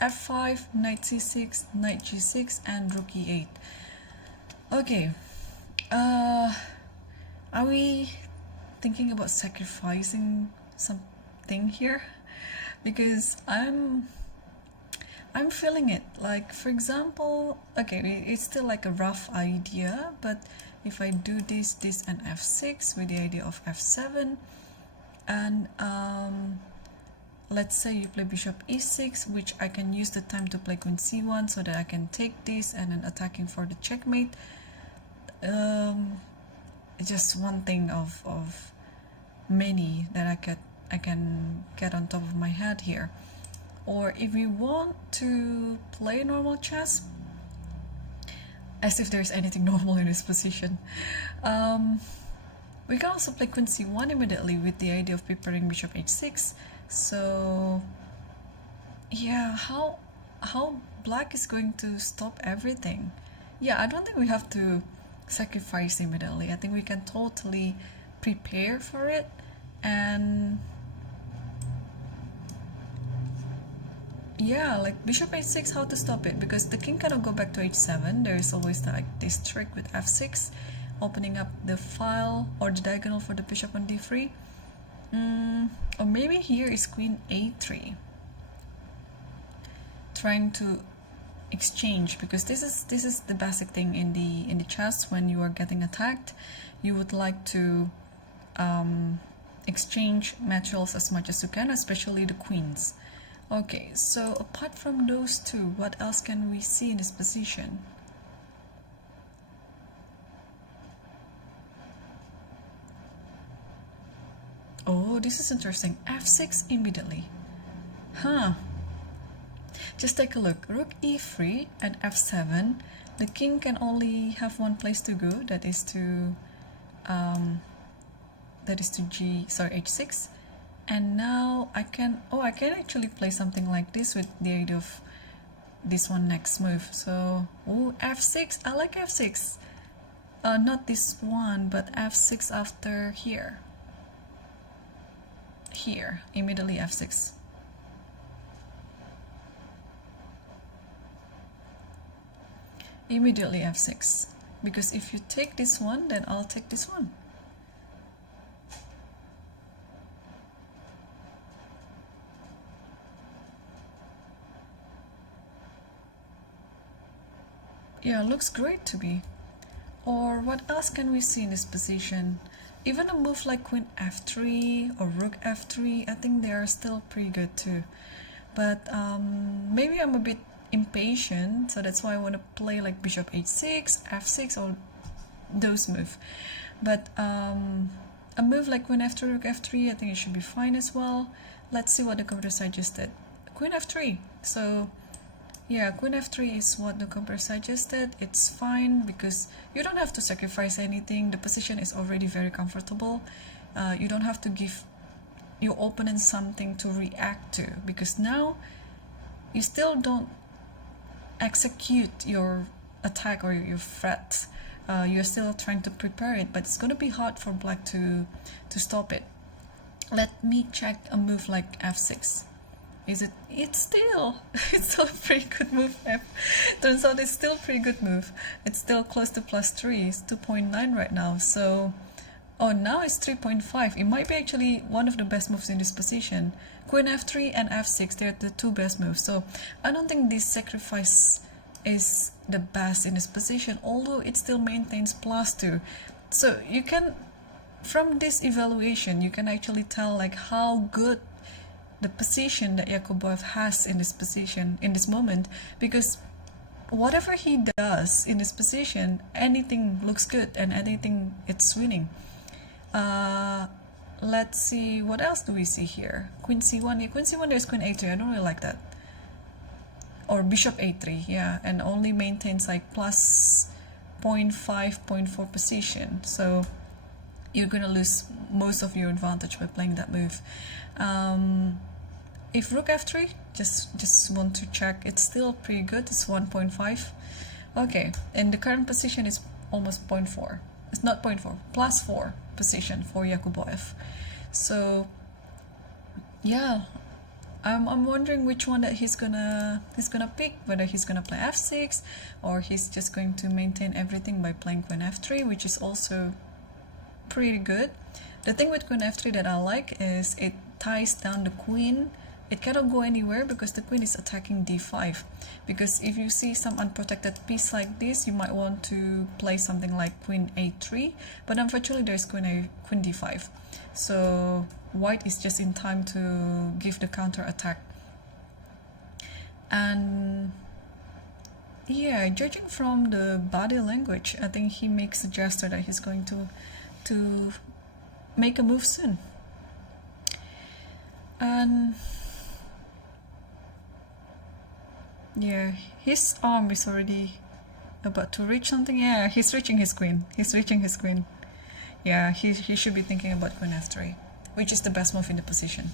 f5, knight c6, knight g6, and rook e8. Okay, are we thinking about sacrificing something here? Because I'm feeling it. Like, for example, okay, it's still like a rough idea, but if I do this and f6 with the idea of f7, and let's say you play bishop e6, which I can use the time to play queen c1 so that I can take this and then attacking for the checkmate. Just one thing of many that I can get on top of my head here. Or if we want to play normal chess, as if there's anything normal in this position, we can also play queen c1 immediately with the idea of preparing bishop h6. So yeah, how black is going to stop everything? Yeah, I don't think we have to sacrifice immediately. I think we can totally prepare for it. And yeah, like bishop h6, how to stop it? Because the king cannot go back to h7. There is always like this trick with f6, opening up the file or the diagonal for the bishop on d3. Or maybe here is queen a3, trying to exchange, because this is the basic thing in the chess. When you are getting attacked, you would like to exchange materials as much as you can, especially the queens. Okay, so apart from those two, what else can we see in this position? Oh, this is interesting. f6 immediately. Huh. Just take a look. Rook e3 and f7. The king can only have one place to go. That is to h6. And now I can actually play something like this with the idea of this one next move. So f6. I like f6. Not this one, but f6 after here. Here, immediately f6. Immediately f6. Because if you take this one, then I'll take this one. Yeah, looks great to me. Or what else can we see in this position? Even a move like queen f3 or rook f3, I think they are still pretty good too. But maybe I'm a bit impatient, so that's why I want to play like bishop h6, f6, or those moves. But a move like queen f3, rook f3, I think it should be fine as well. Let's see what the computer side just did. Queen f3. So Yeah, queen f3 is what the computer suggested. It's fine because you don't have to sacrifice anything. The position is already very comfortable. You don't have to give your opponent something to react to, because now you still don't execute your attack or your threat. You're still trying to prepare it, but it's going to be hard for black to stop it. Let me check a move like f6. It's still a pretty good move. Turns out it's still a pretty good move. It's still close to +3. It's 2.9 right now. So now it's 3.5. It might be actually one of the best moves in this position. Queen f3 and f6, they're the two best moves. So I don't think this sacrifice is the best in this position, although it still maintains +2. So you can, from this evaluation, you can actually tell like how good the position that Yakuboev has in this position, in this moment, because whatever he does in this position, anything looks good and anything it's winning. Let's see, what else do we see here? Queen c1, yeah, queen c1, there's queen a3, I don't really like that. Or bishop a3, yeah, and only maintains like +0.5, 0.4 position. So you're gonna lose most of your advantage by playing that move. If rook f3, just want to check, it's still pretty good. It's 1.5. Okay, and the current position is almost 0.4. It's not 0.4, +4 position for Yakuboev. So yeah, I'm wondering which one that he's gonna pick, whether he's gonna play f6 or he's just going to maintain everything by playing queen f3, which is also pretty good. The thing with queen f3 that I like is it ties down the queen. It cannot go anywhere because the queen is attacking d5. Because if you see some unprotected piece like this, you might want to play something like queen a3, but unfortunately there's queen d5. So white is just in time to give the counter attack. And yeah, judging from the body language, I think he makes a gesture that he's going to make a move soon. And yeah, his arm is already about to reach something. Yeah, he's reaching his queen. Yeah, he should be thinking about queen f3, which is the best move in the position.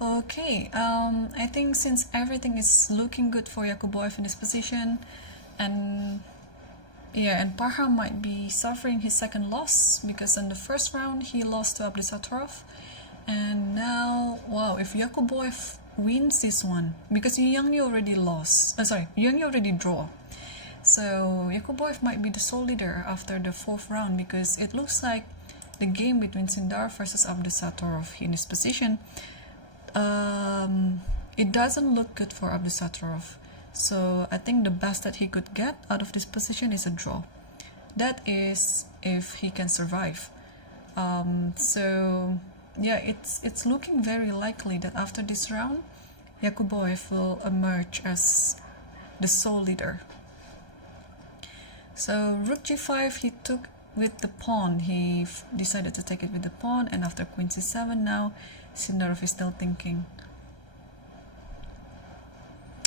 Okay, I think since everything is looking good for Yakuboev in this position, and yeah, and Parham might be suffering his second loss, because in the first round he lost to Abdusattorov, and now, wow, if Yakuboev wins this one, because Yang already lost, Yang already draw, so Yakuboev might be the sole leader after the fourth round, because it looks like the game between Sindar versus Abdusattorov in this position, it doesn't look good for Abdusattorov. So I think the best that he could get out of this position is a draw. That is if he can survive. So yeah, it's looking very likely that after this round, Yakuboev will emerge as the sole leader. So rook g5 he took with the pawn. He decided to take it with the pawn, and after queen c7 now, Sindarov is still thinking.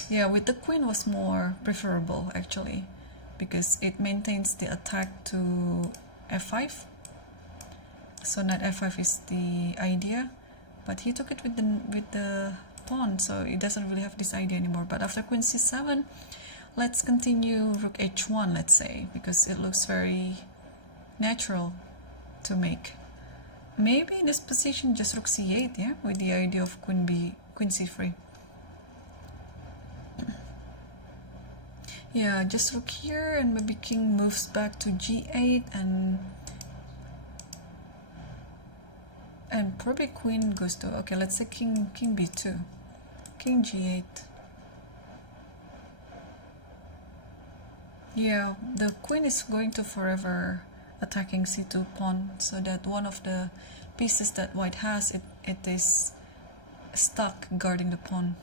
Yeah, with the queen was more preferable actually, because it maintains the attack to f5. So knight f5 is the idea, but he took it with the pawn, so it doesn't really have this idea anymore. But after queen c7, let's continue rook h1, let's say, because it looks very natural to make. Maybe in this position just rook c8, yeah, with the idea of queen c3. Yeah, just rook here, and maybe king moves back to g8, and probably queen goes to, okay, let's say king b2, king g8. Yeah, the queen is going to forever attacking c2 pawn, so that one of the pieces that white has, it is stuck guarding the pawn.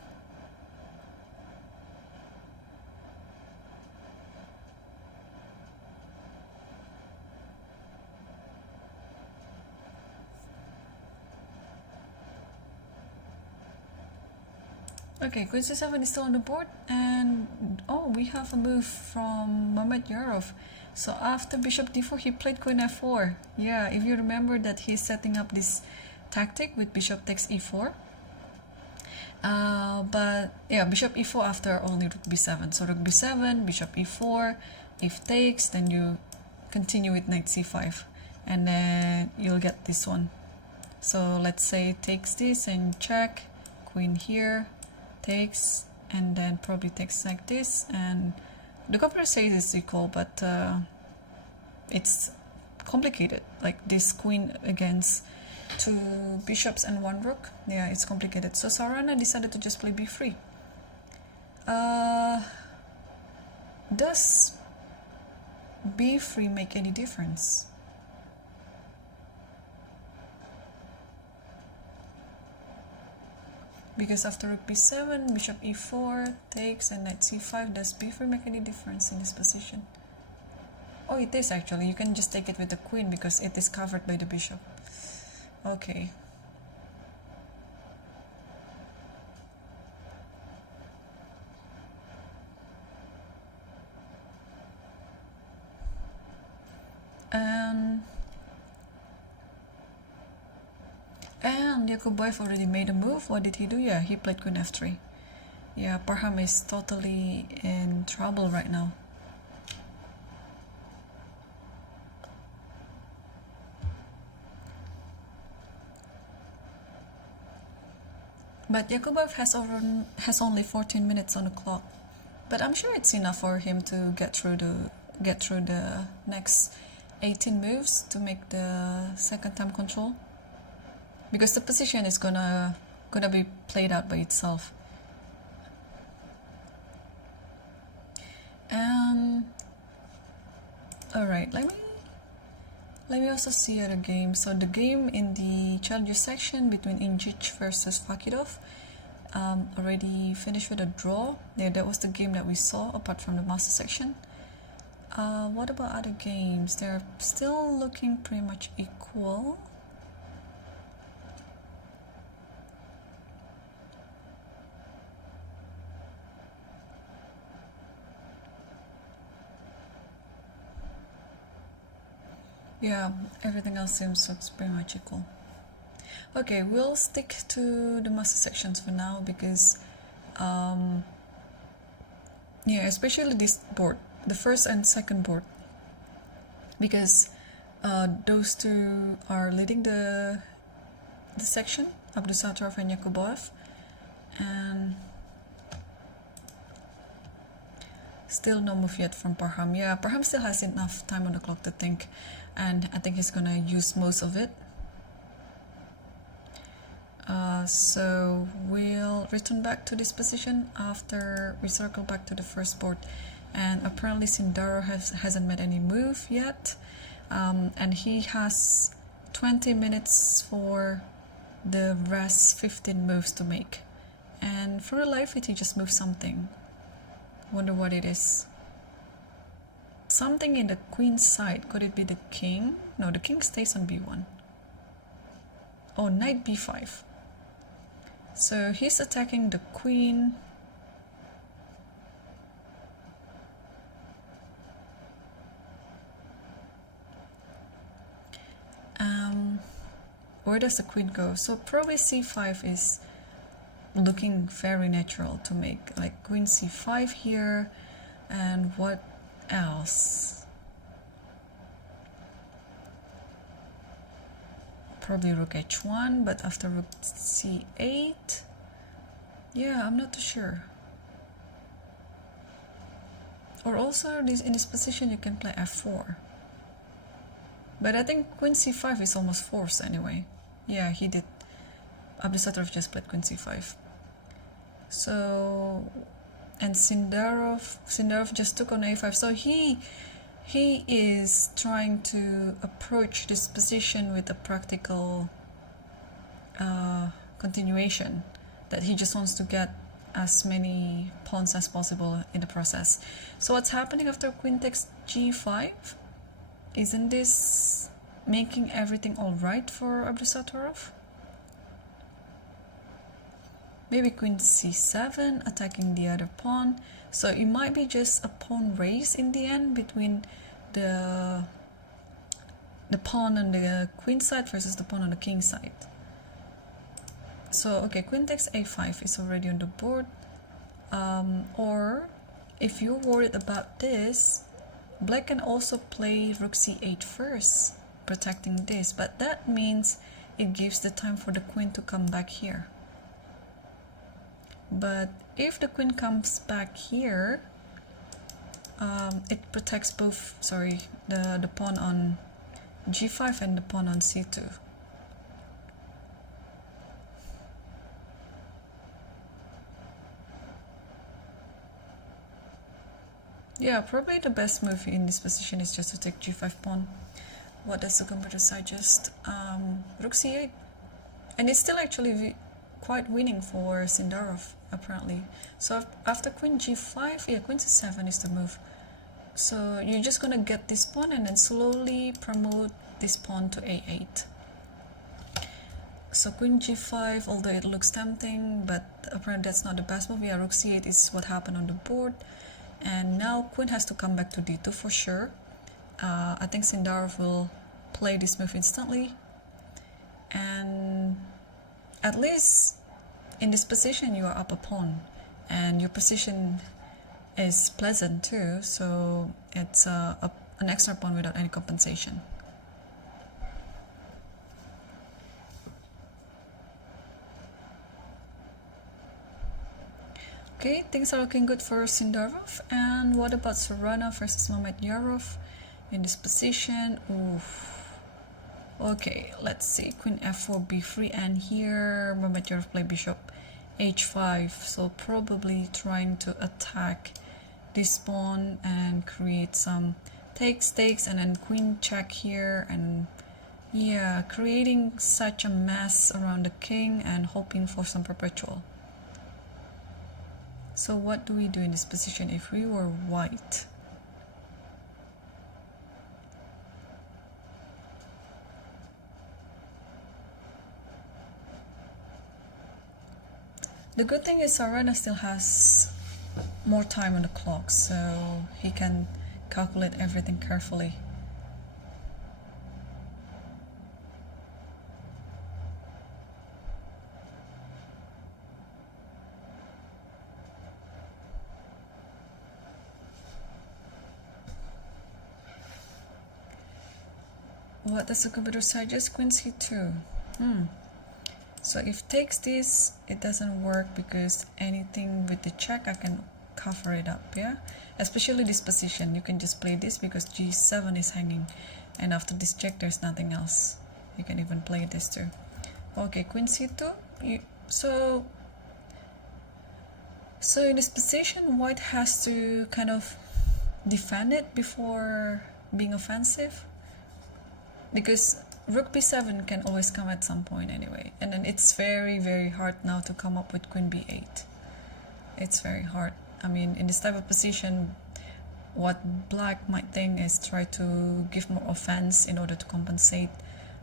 Okay, queen c7 is still on the board, and oh, we have a move from Mehmet Yarov. So after bishop d4, he played queen f4. Yeah, if you remember that he's setting up this tactic with bishop takes e4. But yeah, bishop e4 after only rook b7. So rook b7, bishop e4, if takes, then you continue with knight c5, and then you'll get this one. So let's say takes this and check, queen here, takes, and then probably takes like this, and the computer says it's equal, but it's complicated, like this queen against two bishops and one rook. Yeah, it's complicated. So Sarana decided to just play b3. Does b3 make any difference? Because after rook b7, bishop e4 takes, and knight c5, does b3 make any difference in this position? Oh, it is actually. You can just take it with the queen because it is covered by the bishop. Okay. And Yakubayev already made a move. What did he do? Yeah, he played queen f3. Yeah, Parham is totally in trouble right now. But Yakubayev has only 14 minutes on the clock. But I'm sure it's enough for him to get through the next 18 moves to make the second time control. Because the position is gonna be played out by itself. Alright, let me also see other games. So the game in the challenger section between Injic versus Fakidov already finished with a draw. Yeah, that was the game that we saw apart from the master section. What about other games? They're still looking pretty much equal. Yeah, everything else seems pretty much equal. Okay, we'll stick to the master sections for now because, yeah, especially this board, the first and second board, because those two are leading the section, Abdusattorov and Yakubayev, and still no move yet from Parham. Yeah, Parham still has enough time on the clock to think, and I think he's gonna use most of it. So we'll return back to this position after we circle back to the first board. And apparently Sindaro hasn't made any move yet, and he has 20 minutes for the rest 15 moves to make. And for the live feed, he just moved something. Wonder what it is. Something in the queen's side. Could it be the king? No, the king stays on b1. Oh, knight b5. So he's attacking the queen. Where does the queen go? So probably c5 is looking very natural to make, like queen c5 here. And what else? Probably rook h1, but after rook c8, yeah, I'm not too sure. Or also in this position you can play f4, but I think queen c5 is almost forced anyway. Yeah, he did. Abdusattorov just played queen c5. So, and Sindarov just took on a5. So he is trying to approach this position with a practical continuation, that he just wants to get as many pawns as possible in the process. So what's happening after queen takes g5? Isn't this making everything all right for Abdusattorov? maybe queen c7 attacking the other pawn. So it might be just a pawn race in the end between the pawn on the queen side versus the pawn on the king side. So okay, queen takes a5 is already on the board. Or if you're worried about this, black can also play rook c8 first, protecting this, but that means it gives the time for the queen to come back here. But if the queen comes back here, it protects both, the pawn on g5 and the pawn on c2. Yeah, probably the best move in this position is just to take g5 pawn. What does the computer suggest? Rook c8. And it's still actually quite winning for Sindarov, apparently. So after queen g5, yeah, queen c7 is the move. So you're just gonna get this pawn and then slowly promote this pawn to a8. So queen g5, although it looks tempting, but apparently that's not the best move. Yeah, rook c8 is what happened on the board. And now queen has to come back to d2 for sure. I think Sindarov will play this move instantly. And at least in this position you are up a pawn. And your position is pleasant too, so it's an extra pawn without any compensation. Okay, things are looking good for Sindarov. And what about Serrano versus Mamedyarov in this position? Oof. Okay, let's see. Queen f4, b3, and here Mamedyarov play bishop h5. So probably trying to attack this pawn and create some takes, and then queen check here, and yeah, creating such a mess around the king and hoping for some perpetual. So what do we do in this position if we were white? The good thing is Serrano still has more time on the clock, so he can calculate everything carefully. What does the computer suggest? Queen c2. So if takes this, it doesn't work because anything with the check I can cover it up, yeah? Especially this position, you can just play this because g7 is hanging, and after this check there's nothing else. You can even play this too. Okay, queen c2. So in this position, white has to kind of defend it before being offensive, because rook b7 can always come at some point anyway, and then it's very, very hard now to come up with queen b8. It's very hard. I mean, in this type of position, what black might think is try to give more offense in order to compensate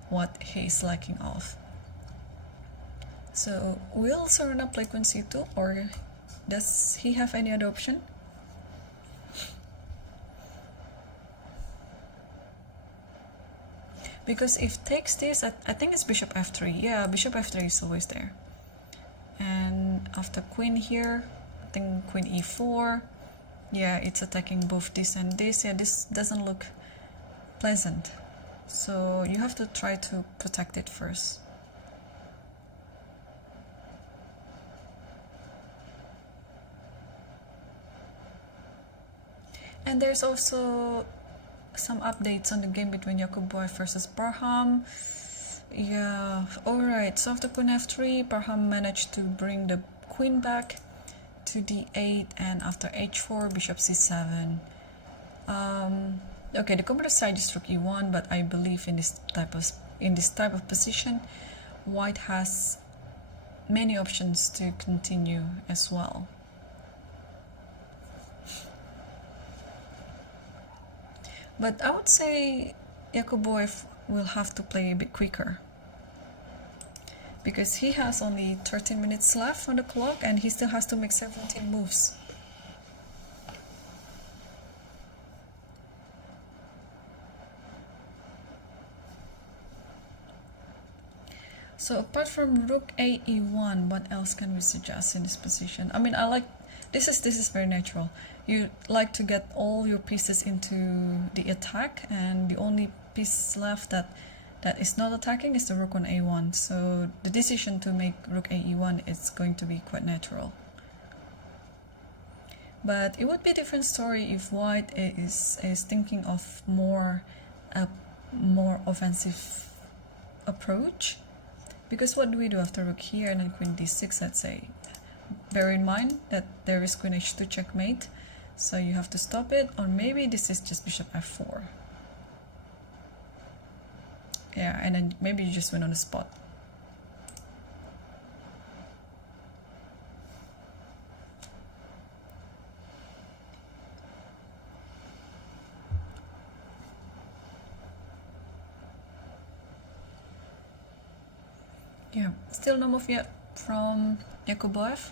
what he is lacking of. So will Serrano play queen c2, or does he have any other option? Because if takes this, I think it's bishop f3. Yeah, bishop f3 is always there. And after queen here, I think queen e4. Yeah, it's attacking both this and this. Yeah, this doesn't look pleasant. So you have to try to protect it first. And there's also some updates on the game between Yakuboy versus Parham. Yeah, alright, so after queen f3, Parham managed to bring the queen back to d8, and after h4, bishop c7. Okay, the computer side is rook e1, but I believe in this type of position, white has many options to continue as well. But I would say Yakuboy will have to play a bit quicker. because he has only 13 minutes left on the clock and he still has to make 17 moves. So apart from rook a e1, what else can we suggest in this position? I mean, I like this is very natural. You like to get all your pieces into the attack, and the only piece left that is not attacking is the rook on a1. So the decision to make rook a e1 is going to be quite natural. But it would be a different story if white is thinking of more offensive approach. Because what do we do after rook here and then queen d6, let's say? Bear in mind that there is queen h2 checkmate, so you have to stop it, or maybe this is just bishop f4. Yeah, and then maybe you just win on the spot. Yeah, still no move yet from Yakuboev.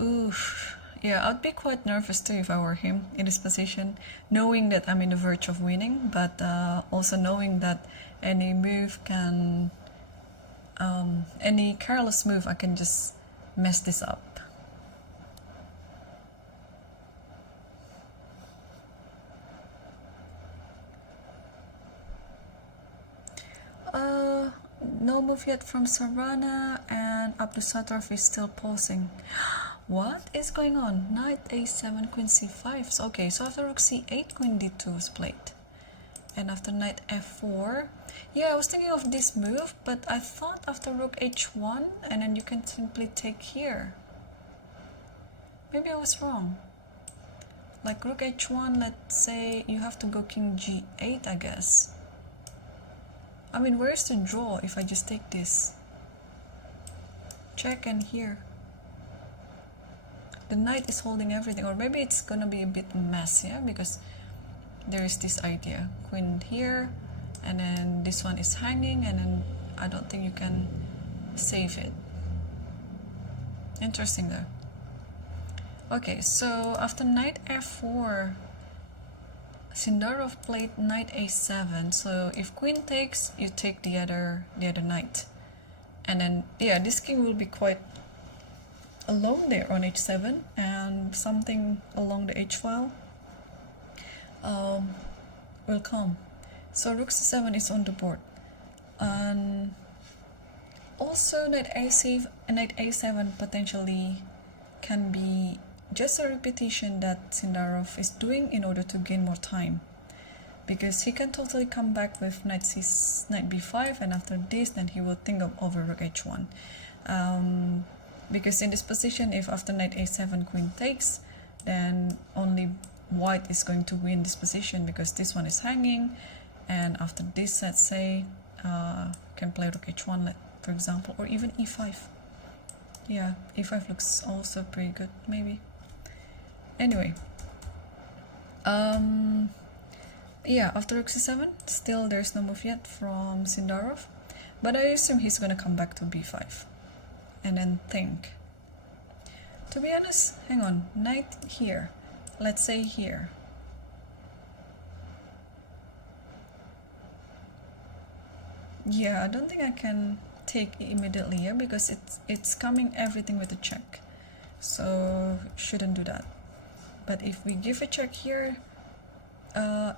Oof. Yeah, I'd be quite nervous too if I were him in this position, knowing that I'm in the verge of winning, but also knowing that any move can, any careless move, I can just mess this up. No move yet from Sarana, and Abdusattorov is still pausing. What is going on? Knight a7, queen c5. So, okay, so after rook c8, queen d2 was played. And after knight f4, yeah, I was thinking of this move, but I thought after rook h1, and then you can simply take here. Maybe I was wrong. Like rook h1, let's say you have to go king g8, I guess. I mean, where's the draw if I just take this? Check and here. The knight is holding everything, or maybe it's gonna be a bit messy, yeah? Because there is this idea. Queen here, and then this one is hanging, and then I don't think you can save it. Interesting though. Okay, so after knight f4, Sindarov played knight a7, so if queen takes, you take the other knight. And then, yeah, this king will be quite alone there on h7, and something along the h-file will come. So rook c7 is on the board. And also knight a7 potentially can be just a repetition that Sindarov is doing in order to gain more time, because he can totally come back with knight b5, and after this then he will think of over rook h1, because in this position, if after knight a7 queen takes, then only white is going to win this position, because this one is hanging, and after this, let's say, can play rook h1, for example, or even e5. Yeah, e5 looks also pretty good, maybe. Anyway, yeah, after rook c7, still there's no move yet from Sindarov, but I assume he's gonna come back to b5 and then think. To be honest, hang on, knight here, let's say here. Yeah, I don't think I can take immediately here, because it's coming everything with a check, so shouldn't do that. But if we give a check here,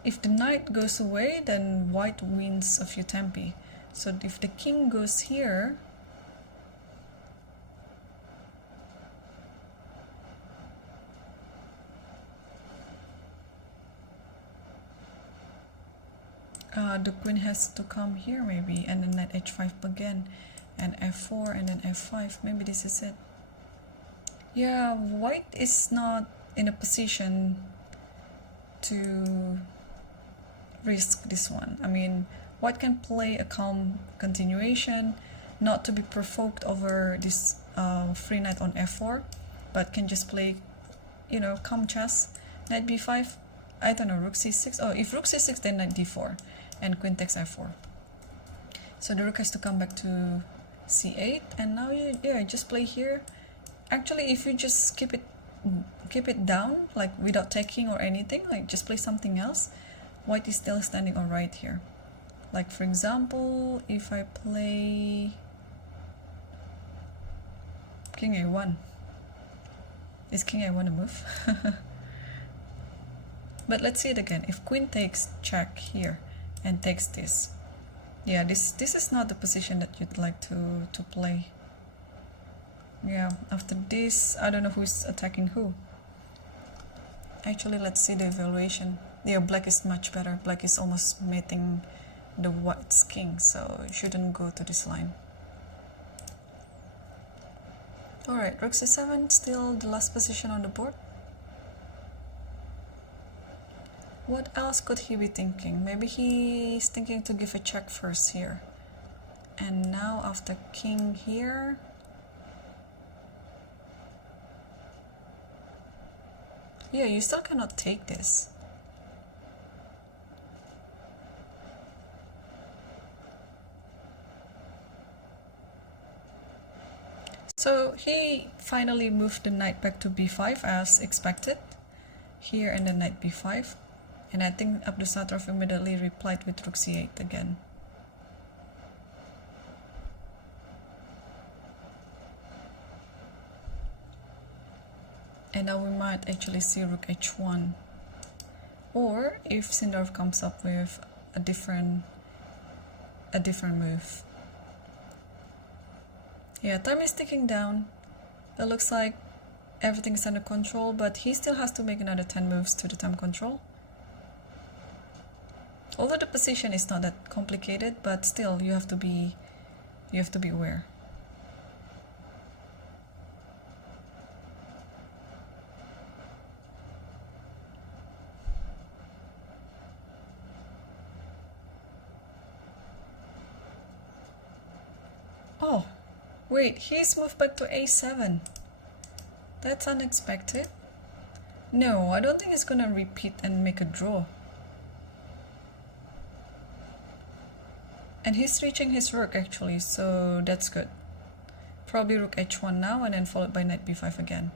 if the knight goes away, then white wins a few tempi. So if the king goes here, the queen has to come here maybe, and then knight h5 again, and f4, and then f5. Maybe this is it. Yeah, white is not in a position to risk this one. I mean, white can play a calm continuation, not to be provoked over this free knight on f4, but can just play, you know, calm chess. Knight b5, I don't know, rook c6. Oh, if rook c6, then knight d4, and queen takes f4. So the rook has to come back to c8, and now you just play here. Actually, if you just keep it down, like without taking or anything, like just play something else, white is still standing all right here. Like for example, if I play king a1, is king a1 a move? But let's see it again. If queen takes check here and takes this, yeah, this is not the position that you'd like to play. Yeah, after this, I don't know who's attacking who. Actually, let's see the evaluation. Yeah, black is much better. Black is almost mating the white's king, so it shouldn't go to this line. Alright, rook c7, still the last position on the board. What else could he be thinking? Maybe he's thinking to give a check first here. And now after king here, yeah, you still cannot take this. So he finally moved the knight back to b5 as expected. Here and then knight b5. And I think Abdusattorov immediately replied with rook c8 again. And now we might actually see rook h1. Or if Sukandar comes up with a different move. Yeah, time is ticking down. It looks like everything is under control, but he still has to make another 10 moves to the time control. Although the position is not that complicated, but still you have to be aware. Oh, wait, he's moved back to a7. That's unexpected. No, I don't think he's gonna repeat and make a draw. And he's reaching his rook actually, so that's good. Probably rook h1 now and then followed by knight b5 again.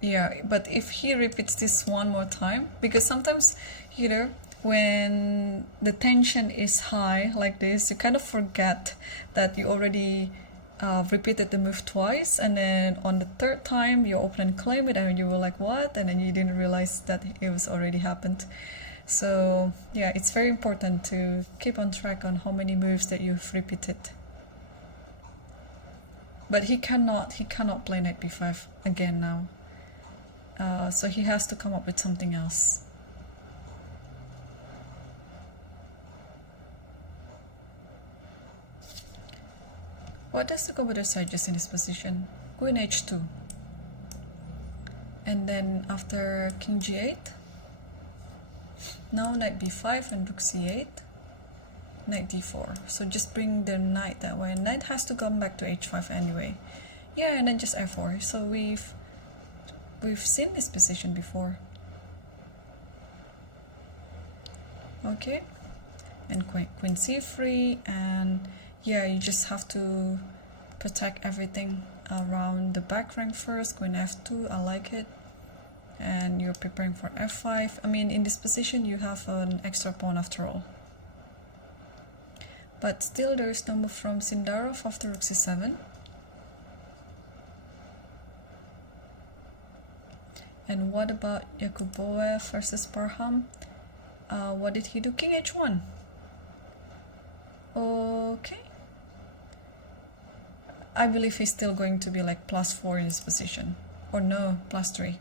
Yeah, but if he repeats this one more time, because sometimes, you know, when the tension is high like this, you kind of forget that you already repeated the move twice, and then on the third time your opponent claimed it and you were like, what? And then you didn't realize that it was already happened. So yeah, it's very important to keep on track on how many moves that you've repeated. But he cannot play knight b5 again now. So he has to come up with something else. What does the computer suggest in this position? Queen h2. And then after king g8, now knight b5 and rook c8, knight d4. So just bring the knight that way. Knight has to come back to h5 anyway. Yeah, and then just f4. So we've seen this position before. Okay, and queen c3, and yeah, you just have to protect everything around the back rank first. Queen f2, I like it. And you're preparing for f5. I mean, in this position you have an extra pawn after all. But still there is no move from Sukandar after rook c7. And what about Yakuboev versus Parham? What did he do? King h1. Okay. I believe he's still going to be like +4 in this position. Or no, +3.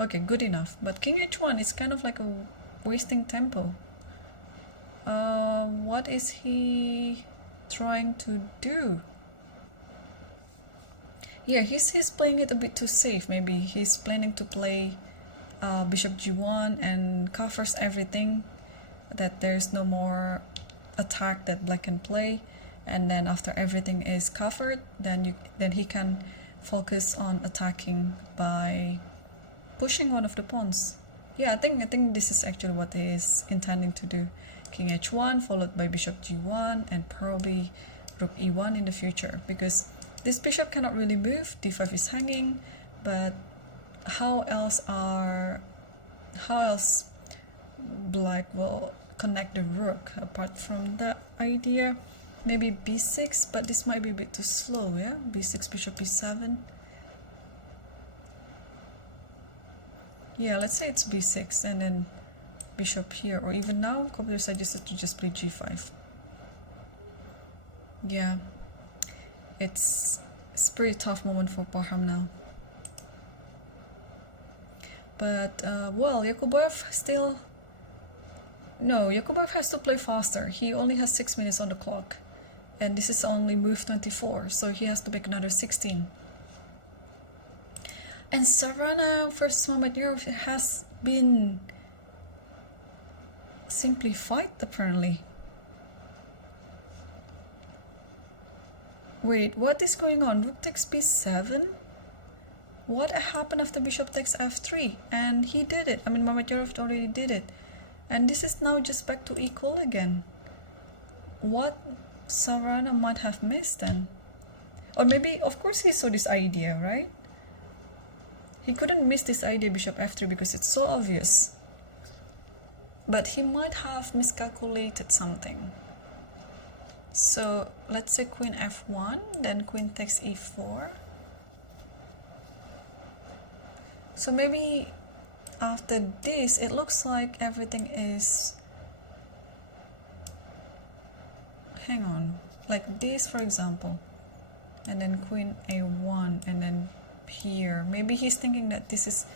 Okay, good enough. But king h1 is kind of like a wasting tempo. What is he trying to do? Yeah, he's playing it a bit too safe. Maybe he's planning to play bishop g1 and covers everything, that there's no more attack that black can play, and then after everything is covered, then he can focus on attacking by pushing one of the pawns. Yeah, I think this is actually what he is intending to do. King h1 followed by bishop g1 and probably rook e1 in the future, because this bishop cannot really move. d5 is hanging, but how else black will connect the rook apart from that idea? Maybe b6, but this might be a bit too slow. Yeah, b6, bishop e7. Yeah, let's say it's b6 and then bishop here, or even now computer suggested to just play g5. Yeah, it's a pretty tough moment for Parham now. But well, Yakubayev still, no, Yakubayev has to play faster. He only has 6 minutes on the clock, and this is only move 24, so he has to make another 16. And Sarana versus Mamedyarov has been simplified apparently. Wait, what is going on? Rook takes b7? What happened after bishop takes f3? And he did it. I mean, Mamedyarov already did it. And this is now just back to equal again. What Sarana might have missed then? Or maybe, of course he saw this idea, right? He couldn't miss this idea, bishop f3, because it's so obvious. But he might have miscalculated something. So let's say queen f1, then queen takes e4. So maybe after this, it looks like everything is, hang on, like this for example, and then queen a1, and then here maybe he's thinking that this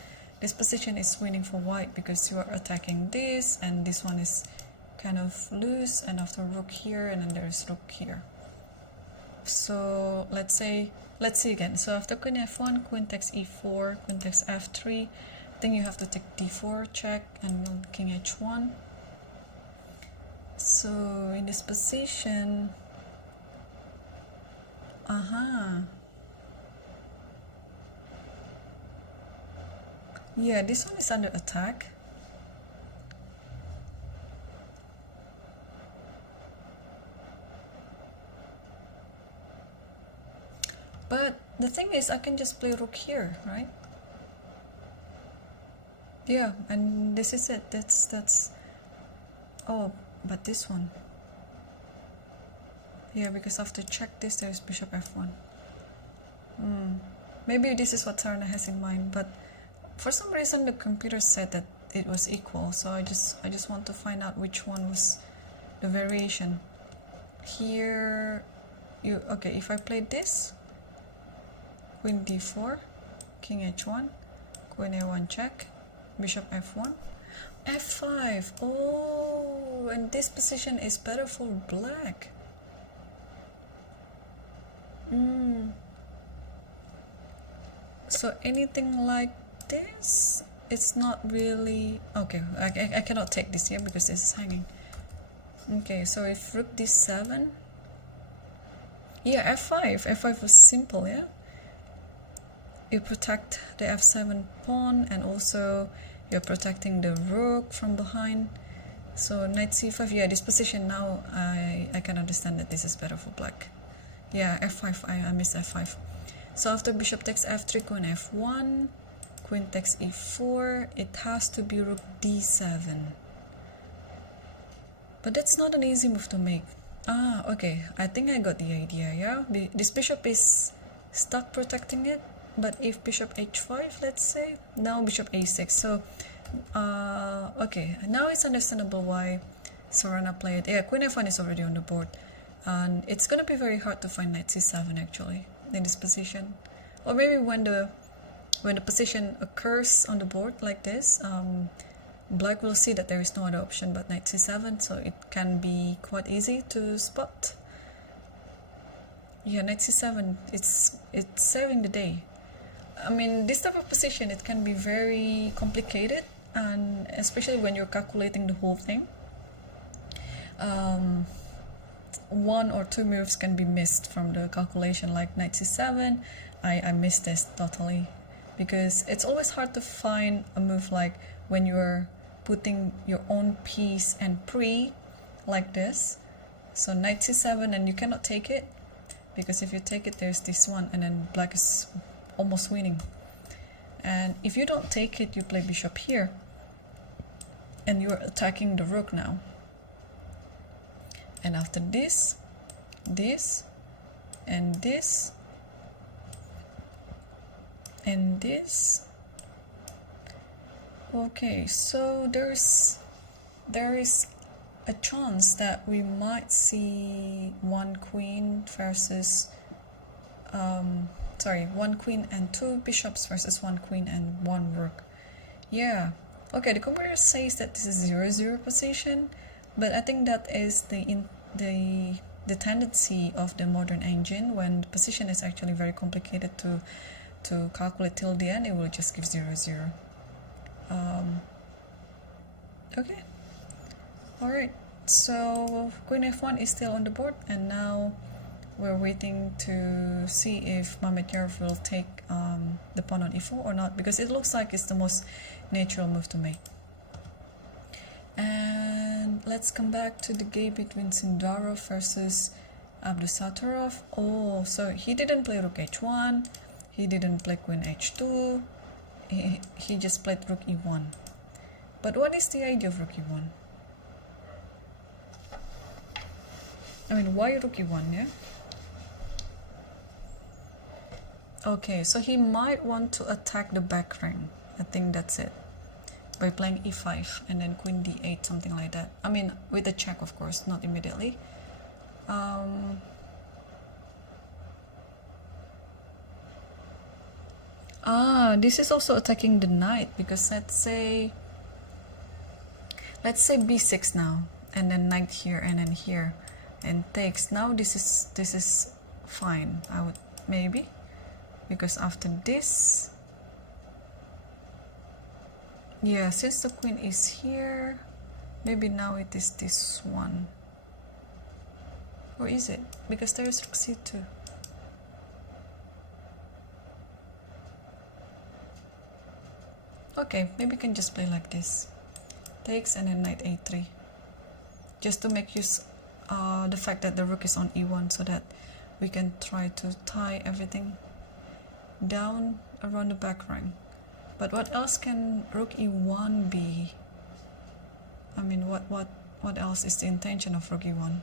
position is winning for white because you are attacking this, and this one is kind of loose, and after rook here, and then there's rook here. So let's see again. So after queen f1, queen takes e4, queen takes f3, then you have to take d4 check and king h1. So in this position, yeah, this one is under attack. But the thing is, I can just play rook here, right? Yeah, and this is it. That's oh, but this one. Yeah, because after check this, there's bishop f1. Maybe this is what Sarana has in mind, but for some reason the computer said that it was equal, so I just want to find out which one was the variation. Here, okay, if I played this, queen d4, king h1, queen a1 check, bishop f1, f5. Oh, and this position is better for black. So anything like this, it's not really okay. I cannot take this here because this is hanging. Okay, so if rook d7, yeah, f5 was simple. Yeah, you protect the f7 pawn, and also you're protecting the rook from behind. So knight c5, yeah, this position now I can understand that this is better for black. Yeah, f5, I missed f5. So after bishop takes f3, queen f1, queen takes e4, it has to be rook d7. But that's not an easy move to make. Okay, I think I got the idea, yeah? This bishop is stuck protecting it, but if bishop h5, let's say, now bishop a6. So, okay, now it's understandable why Sarana played. Yeah, queen f1 is already on the board. And it's gonna be very hard to find knight c7 actually in this position, or maybe when the position occurs on the board like this, black will see that there is no other option but knight c7, so it can be quite easy to spot. Yeah, knight c7, it's saving the day. I mean, this type of position, it can be very complicated, and especially when you're calculating the whole thing. one or two moves can be missed from the calculation, like knight c7. I missed this totally, because it's always hard to find a move like when you're putting your own piece and pre like this. So knight c7, and you cannot take it, because if you take it, there's this one, and then black is almost winning. And if you don't take it, you play bishop here, and you're attacking the rook now. And after this, this, and this, and this. Okay, so there is a chance that we might see one queen versus one queen and two bishops versus one queen and one rook. Yeah, okay, the computer says that this is 0-0 position, but I think that is the tendency of the modern engine. When the position is actually very complicated to calculate till the end, it will just give 0-0. Okay, all right, so queen f1 is still on the board, and now we're waiting to see if Mehmet Yarov will take the pawn on e4 or not, because it looks like it's the most natural move to make. And let's come back to the game between Sindarov versus Abdusattorov. Oh, so he didn't play rook h1, he didn't play queen h2, he just played rook e1. But what is the idea of rook e1? I mean, why rook e1, yeah? Okay, so he might want to attack the back rank. I think that's it. By playing e5 and then queen d8, something like that. I mean, with a check, of course, not immediately. This is also attacking the knight, because let's say b6 now, and then knight here and then here, and takes. Now this is fine, I would maybe, because after this, yeah, since the queen is here, maybe now it is this one, or is it? Because there is rook c2. Okay, maybe we can just play like this. Takes and then knight a3. Just to make use the fact that the rook is on e1, so that we can try to tie everything down around the back rank. But what else can rook e1 be? I mean, what else is the intention of rook e1?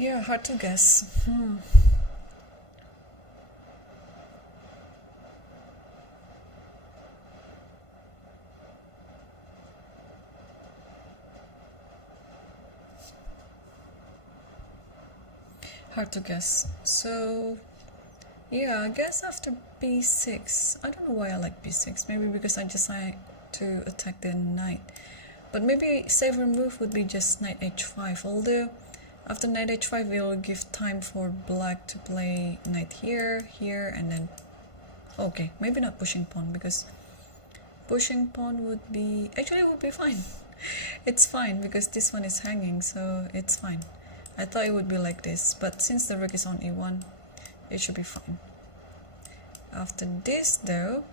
Yeah, hard to guess. Hard to guess. So, yeah, I guess after b6, I don't know why I like b6. Maybe because I decide to attack the knight. But maybe safer move would be just knight h5, although after knight h5, we'll give time for black to play knight here, here, and then... Okay, maybe not pushing pawn, because pushing pawn would be... Actually, it would be fine. It's fine, because this one is hanging, so it's fine. I thought it would be like this, but since the rook is on e1, it should be fine. After this, though...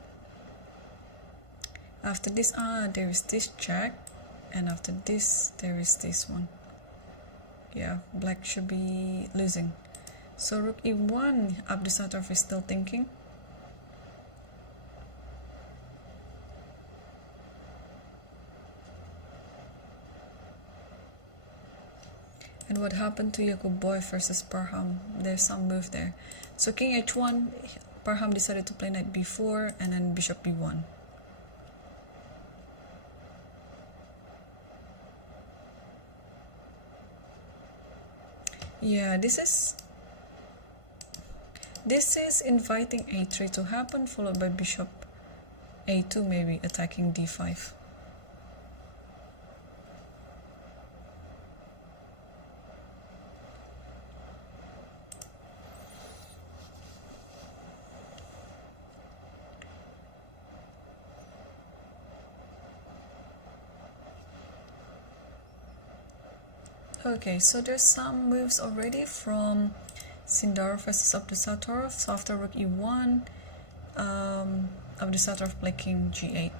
After this, there is this check, and after this, there is this one. Yeah, black should be losing. So rook e1, Abdusattorov is still thinking. And what happened to Yakuboy versus Parham? There's some move there. So king h1, Parham decided to play knight b4 and then bishop b1. Yeah, this is inviting a3 to happen, followed by bishop a2, maybe attacking d5. Okay, so there's some moves already from Sindar versus Abdusattorov. So after rook e1, Abdusattorov play king g8.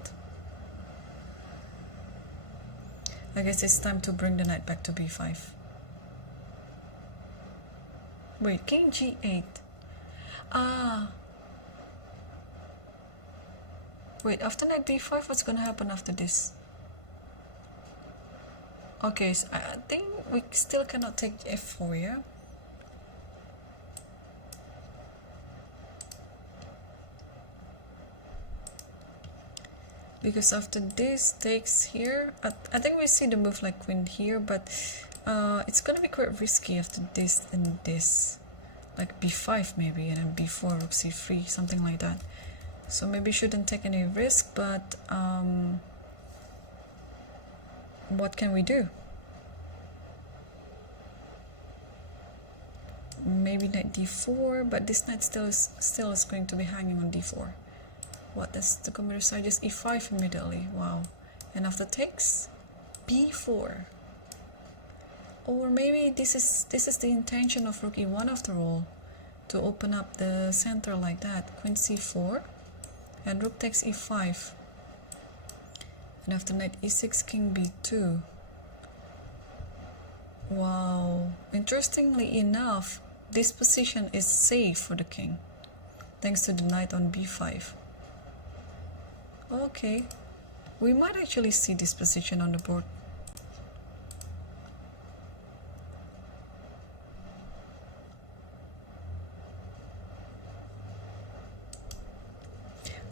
I guess it's time to bring the knight back to b5. Wait, king g8. Ah. Wait, after knight b5, what's gonna happen after this? Okay, so I think we still cannot take f4, yeah? Because after this takes here, I think we see the move like queen here, but it's gonna be quite risky after this and this. Like b5 maybe, and then b4, rook c3, something like that. So maybe shouldn't take any risk, but what can we do? Maybe knight d4, but this knight still is going to be hanging on d4. What does the computer suggest? e5 immediately. Wow. And after takes, b4. Or maybe this is the intention of rook e1 after all, to open up the center like that. Queen c4, and rook takes e5. And after knight e6, king b2. Wow. Interestingly enough, this position is safe for the king, thanks to the knight on b5. Okay, we might actually see this position on the board.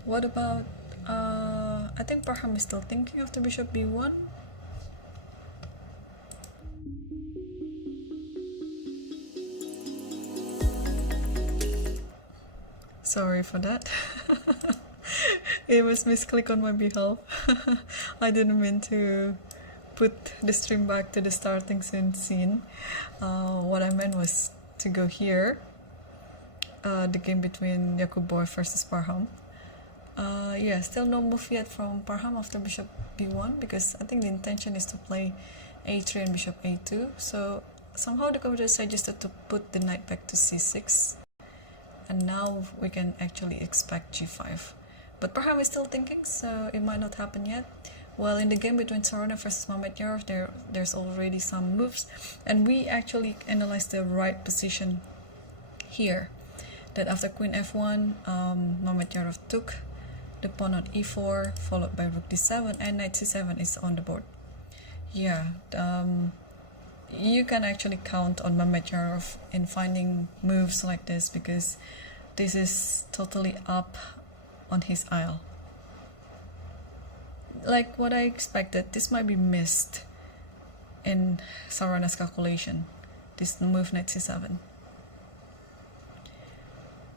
What about, I think Parham is still thinking after bishop b1. Sorry for that. It was misclick on my behalf. I didn't mean to put the stream back to the starting scene. What I meant was to go here, the game between Yakubov versus Parham. Yeah, still no move yet from Parham after bishop b1, because I think the intention is to play a3 and bishop a2. So somehow the computer suggested to put the knight back to c6, and now we can actually expect g5. But Parham is still thinking, so it might not happen yet. Well, in the game between Sarona versus Mamedyarov, there's already some moves, and we actually analyzed the right position here. That after queen f1, Mamedyarov took the pawn on e4, followed by rook d7, and knight c7 is on the board. Yeah, you can actually count on Mamedyarov in finding moves like this, because this is totally up on his isle. Like what I expected, this might be missed in Sarona's calculation, this move knight c7.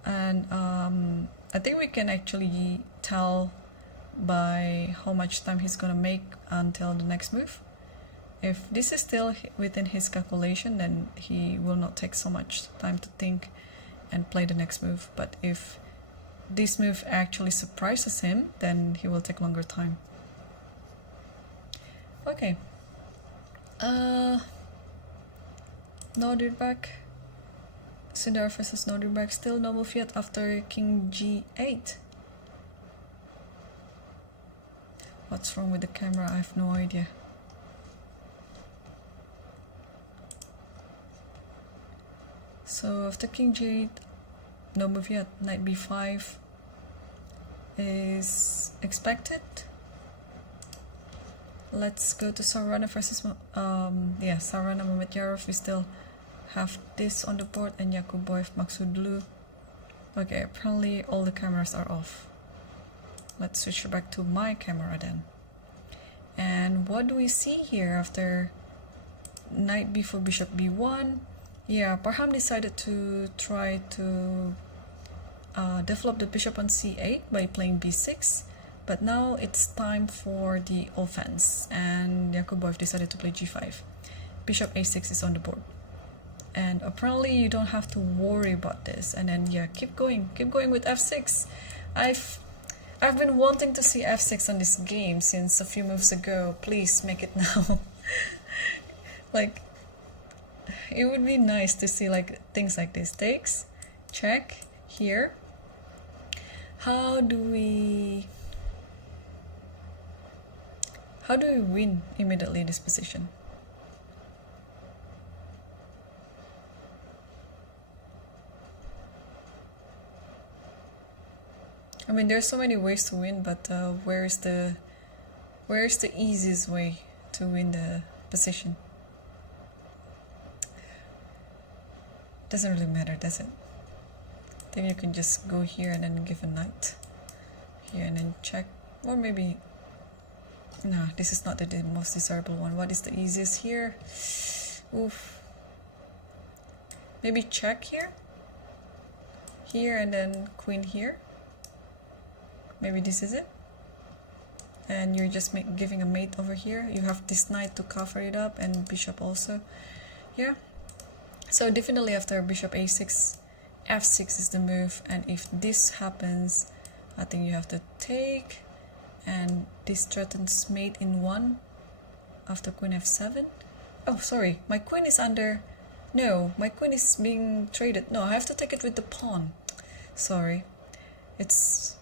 And I think we can actually tell by how much time he's gonna make until the next move. If this is still within his calculation, then he will not take so much time to think and play the next move. But if this move actually surprises him, then he will take longer time. Okay. Nordirbak. Sindar versus Nordirbak. Still no move yet after king g8. What's wrong with the camera? I have no idea. So after king g8, no move yet. Knight b5 is expected. Let's go to Sarona versus Sarona Mamedyarov. We still have this on the board, and Yakubov Maksudlu. Okay, apparently all the cameras are off. Let's switch back to my camera then. And what do we see here after knight b4, bishop b1? Yeah, Parham decided to try to develop the bishop on c8 by playing b6, but now it's time for the offense, and Yakubov decided to play g5. Bishop a6 is on the board, and apparently you don't have to worry about this. And then yeah, keep going with f6. I've been wanting to see f6 on this game since a few moves ago. Please make it now. Like, it would be nice to see like things like this. Takes, check, here. How do we win immediately this position? I mean, there's so many ways to win, but where's the easiest way to win the position? Doesn't really matter, does it? Then you can just go here and then give a knight here and then check, or maybe no, this is not the most desirable one. What is the easiest here? Oof. Maybe check here, and then queen here. Maybe this is it, and you're just giving a mate over here. You have this knight to cover it up, and bishop also. Yeah, so definitely after bishop a6, f6 is the move, and if this happens, I think you have to take, and this threatens mate in 1 after queen f7. Oh, sorry, my queen is under. No, my queen is being traded. No, I have to take it with the pawn. Sorry, it's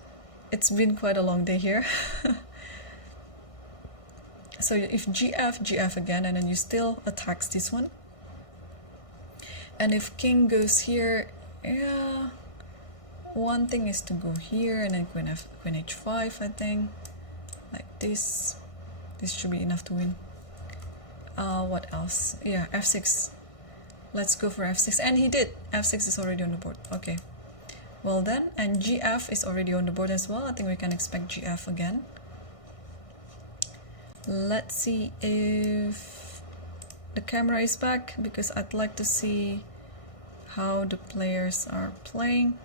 been quite a long day here. So if gf again, and then you still attacks this one. And if king goes here, yeah, one thing is to go here and then queen h5, I think, like this. This should be enough to win. What else? Yeah, f6. Let's go for f6, and he did. f6 is already on the board. Okay. Well then, and gf is already on the board as well. I think we can expect gf again. Let's see if the camera is back, because I'd like to see how the players are playing.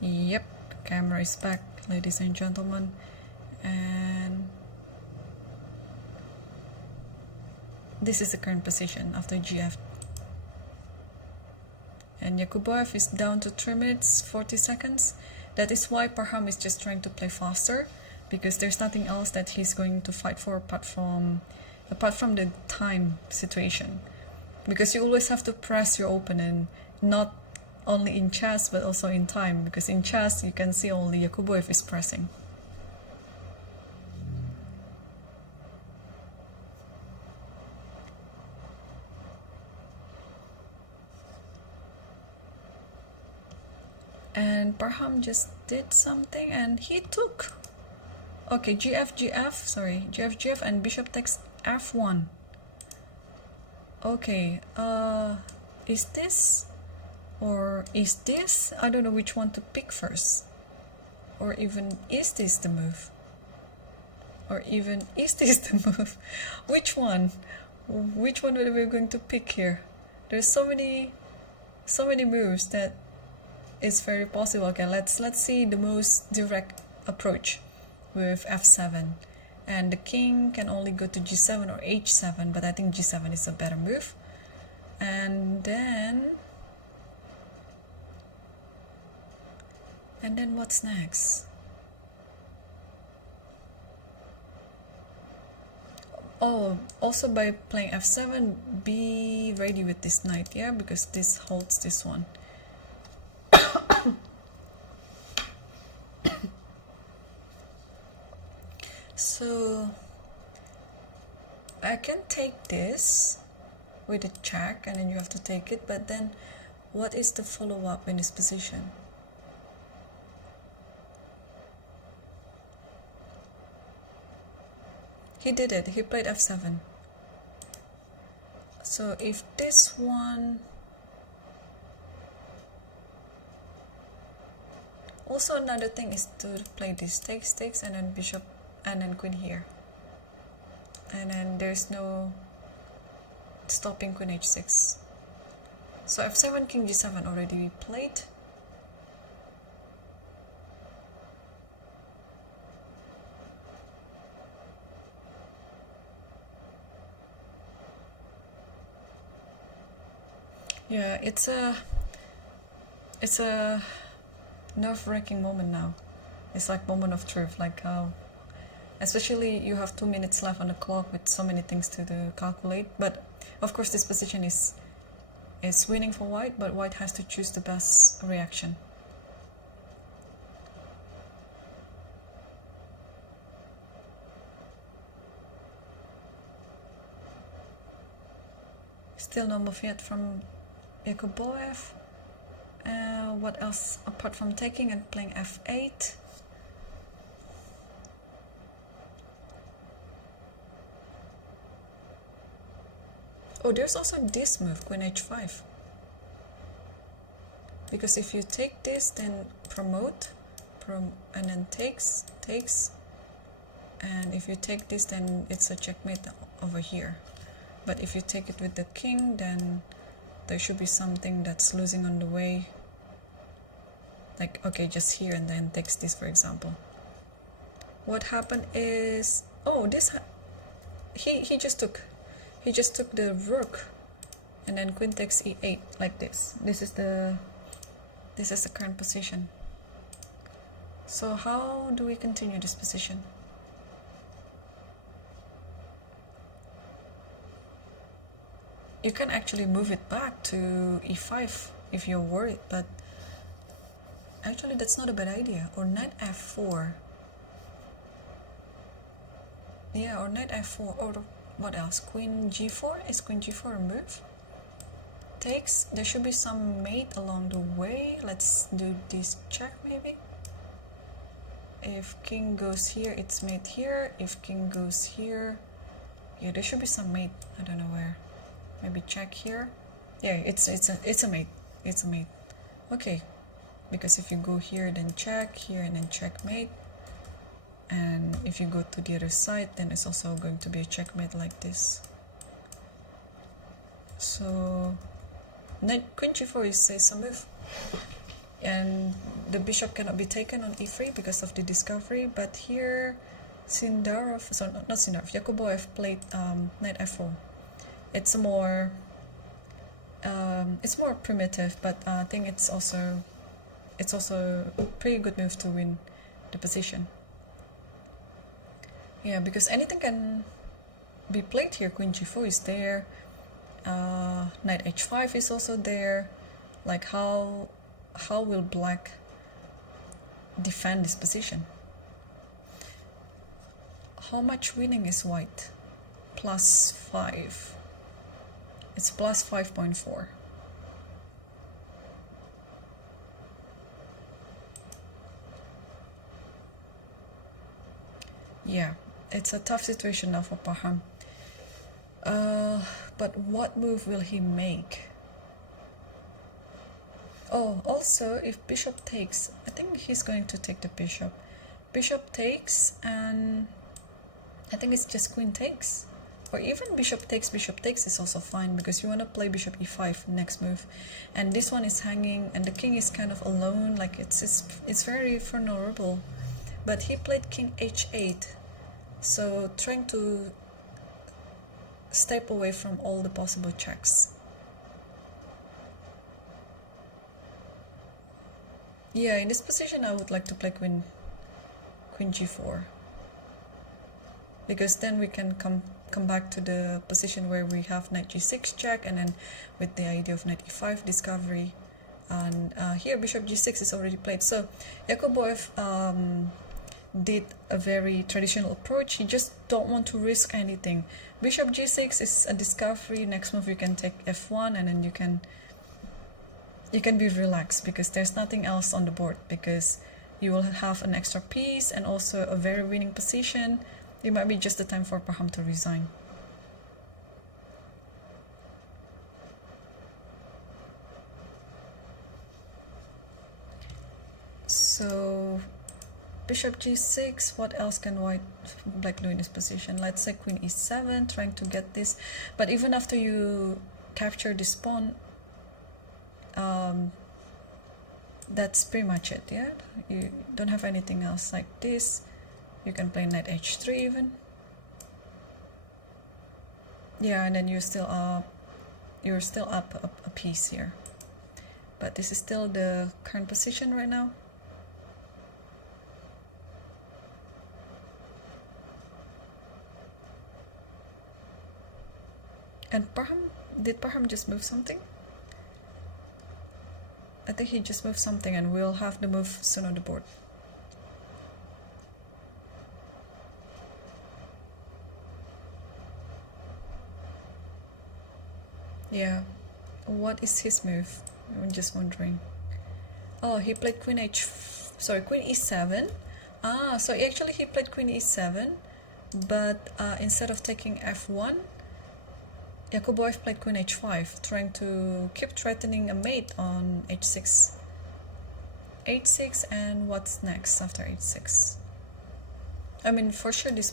Yep, the camera is back, ladies and gentlemen. And this is the current position after gf. And Yakuboev is down to 3 minutes 40 seconds. That is why Parham is just trying to play faster, because there's nothing else that he's going to fight for apart from the time situation. Because you always have to press your opponent, not only in chess but also in time, because in chess you can see only Yakuboev is pressing. And Parham just did something and he took. Okay, gf, and bishop takes f1. Okay, is this or is this? I don't know which one to pick first. Or even, is this the move? Or even, is this the move? Which one? Which one are we going to pick here? There's so many moves that it's very possible. Okay, let's see the most direct approach with f7, and the king can only go to g7 or h7, but I think g7 is a better move. And then what's next? Oh, also by playing f7, be ready with this knight, yeah, because this holds this one. So I can take this with a check, and then you have to take it, but then what is the follow-up in this position? He did it, he played f7. So if this one... Also another thing is to play this takes, and then bishop, and then queen here. And then there's no stopping queen h6. So f7, king g7 already played. Yeah, it's a nerve-wracking moment now. It's like moment of truth, like how especially you have 2 minutes left on the clock with so many things to calculate. But of course this position is winning for white, but white has to choose the best reaction. Still no move yet from Yakuboev. What else apart from taking and playing f8? Oh, there's also this move, queen h5. Because if you take this, then promote, and then takes, and if you take this, then it's a checkmate over here. But if you take it with the king, then there should be something that's losing on the way. Like, okay, just here, and then takes this, for example. What happened is, oh, this, he just took the rook, and then queen takes e8 like this. This is the current position. So how do we continue this position? You can actually move it back to e5 if you're worried, but actually that's not a bad idea. Or knight f4. Yeah, or knight f4, or what else? Queen g4? Is queen g4 a move? Takes. There should be some mate along the way. Let's do this check maybe. If king goes here, it's mate here. If king goes here, yeah, there should be some mate. I don't know where. Maybe check here. Yeah, it's a mate. It's a mate. Okay, because if you go here, then check here, and then checkmate. And if you go to the other side, then it's also going to be a checkmate like this. So queen g4 is a move, and the bishop cannot be taken on e3 because of the discovery. But here, Yakuboev played knight f4. It's more primitive, but I think it's also a pretty good move to win the position. Yeah, because anything can be played here. Queen g4 is there. Knight h5 is also there. Like how will black defend this position? How much winning is white? +5. It's +5.4. Yeah, it's a tough situation now for Paham. But what move will he make? Oh, also, if bishop takes, I think he's going to take the bishop. Bishop takes, and I think it's just queen takes. Or even bishop takes is also fine, because you want to play bishop e5 next move. And this one is hanging, and the king is kind of alone, like it's very vulnerable. But he played king h8, so trying to step away from all the possible checks. Yeah, in this position I would like to play queen g4, because then we can come back to the position where we have knight g6 check, and then with the idea of knight e5 discovery, and here bishop g6 is already played. So Yakuboev did a very traditional approach. He just don't want to risk anything. Bishop g6 is a discovery. Next move you can take f1, and then you can be relaxed, because there's nothing else on the board, because you will have an extra piece and also a very winning position. It might be just the time for Paham to resign. So bishop g6, what else can black do in this position? Let's say queen e7, trying to get this. But even after you capture this pawn, that's pretty much it. Yeah, you don't have anything else like this. You can play knight h3 even. Yeah, and then you're still up a piece here. But this is still the current position right now. And did Parham just move something? I think he just moved something, and we'll have the move soon on the board. Yeah, what is his move? I'm just wondering. Oh, he played queen e7. So actually he played queen e7, but instead of taking f1, Yakuboev played queen h5, trying to keep threatening a mate on h6. h6, and what's next after h6? I mean, for sure this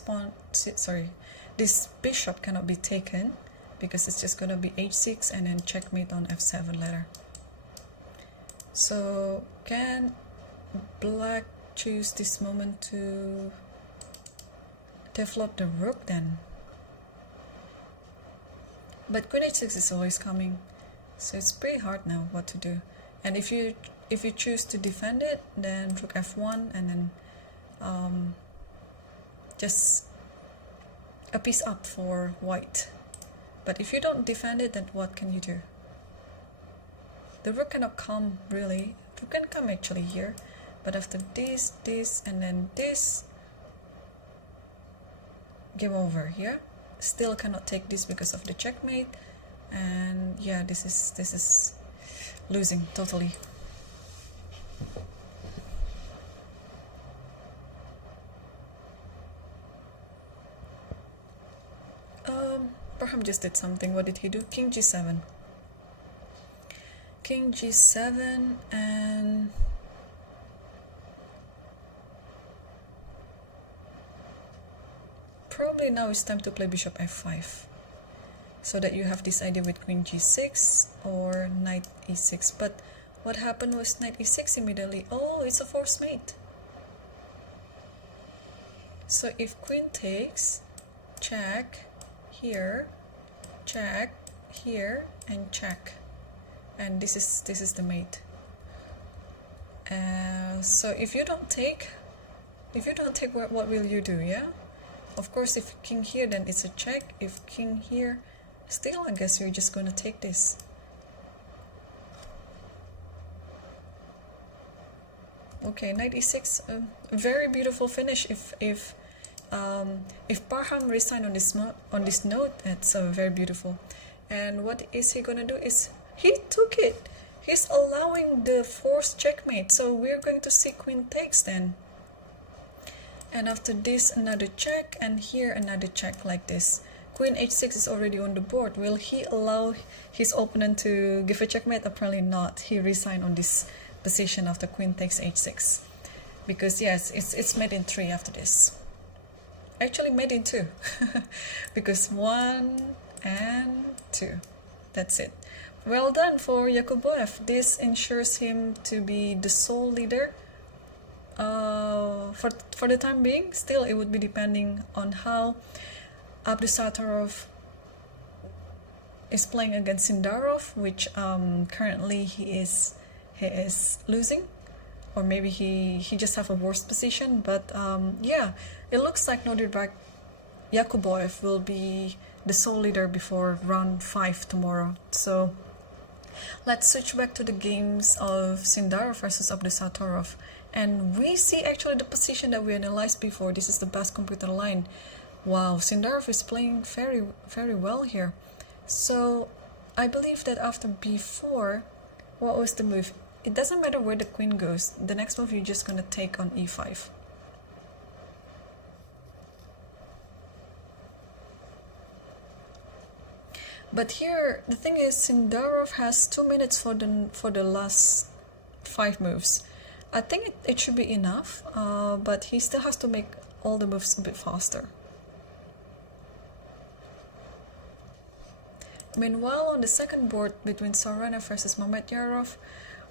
bishop cannot be taken, because it's just gonna be h6 and then checkmate on f7 later. So can black choose this moment to develop the rook then? But queen h6 is always coming, so it's pretty hard now what to do. And if you choose to defend it, then rook f1, and then just a piece up for white. But if you don't defend it, then what can you do? The rook cannot come, really. Rook can come actually here, but after this, and then this, game over here. Still cannot take this because of the checkmate, and yeah, this is losing totally. Perhaps just did something. What did he do? King g7. King g7, and probably now it's time to play bishop f5, so that you have this idea with queen g6 or knight e6. But what happened was knight e6 immediately. Oh, it's a forced mate. So if queen takes, check here, check here, and check, and this is the mate. So if you don't take, what will you do? Yeah, of course, if king here, then it's a check. If king here, still I guess you're just gonna take this. Okay, knight e6, very beautiful finish. If Parham resigned on this note, it's very beautiful. And what is he gonna do? Is he took it. He's allowing the forced checkmate. So we're going to see queen takes then. And after this, another check, and here another check like this. Queen h6 is already on the board. Will he allow his opponent to give a checkmate? Apparently not. He resigned on this position after queen takes h6. Because yes, it's made in 3 after this. Actually made in 2. Because 1 and 2. That's it. Well done for Yakuboev. This ensures him to be the sole leader. For the time being, still it would be depending on how Abdusattorov is playing against Sindarov, which currently he is losing, or maybe he just have a worse position. But yeah, it looks like Nodirbak Yakuboev will be the sole leader before round 5 tomorrow. So let's switch back to the games of Sindarov versus Abdusattorov. And we see actually the position that we analyzed before. This is the best computer line. Wow, Sindarov is playing very, very well here. So I believe that after b4, what was the move? It doesn't matter where the queen goes. The next move you're just going to take on e5. But here, the thing is, Sindarov has 2 minutes for the last 5 moves. I think it should be enough, but he still has to make all the moves a bit faster. Meanwhile, on the second board between Sorana versus Mamedyarov,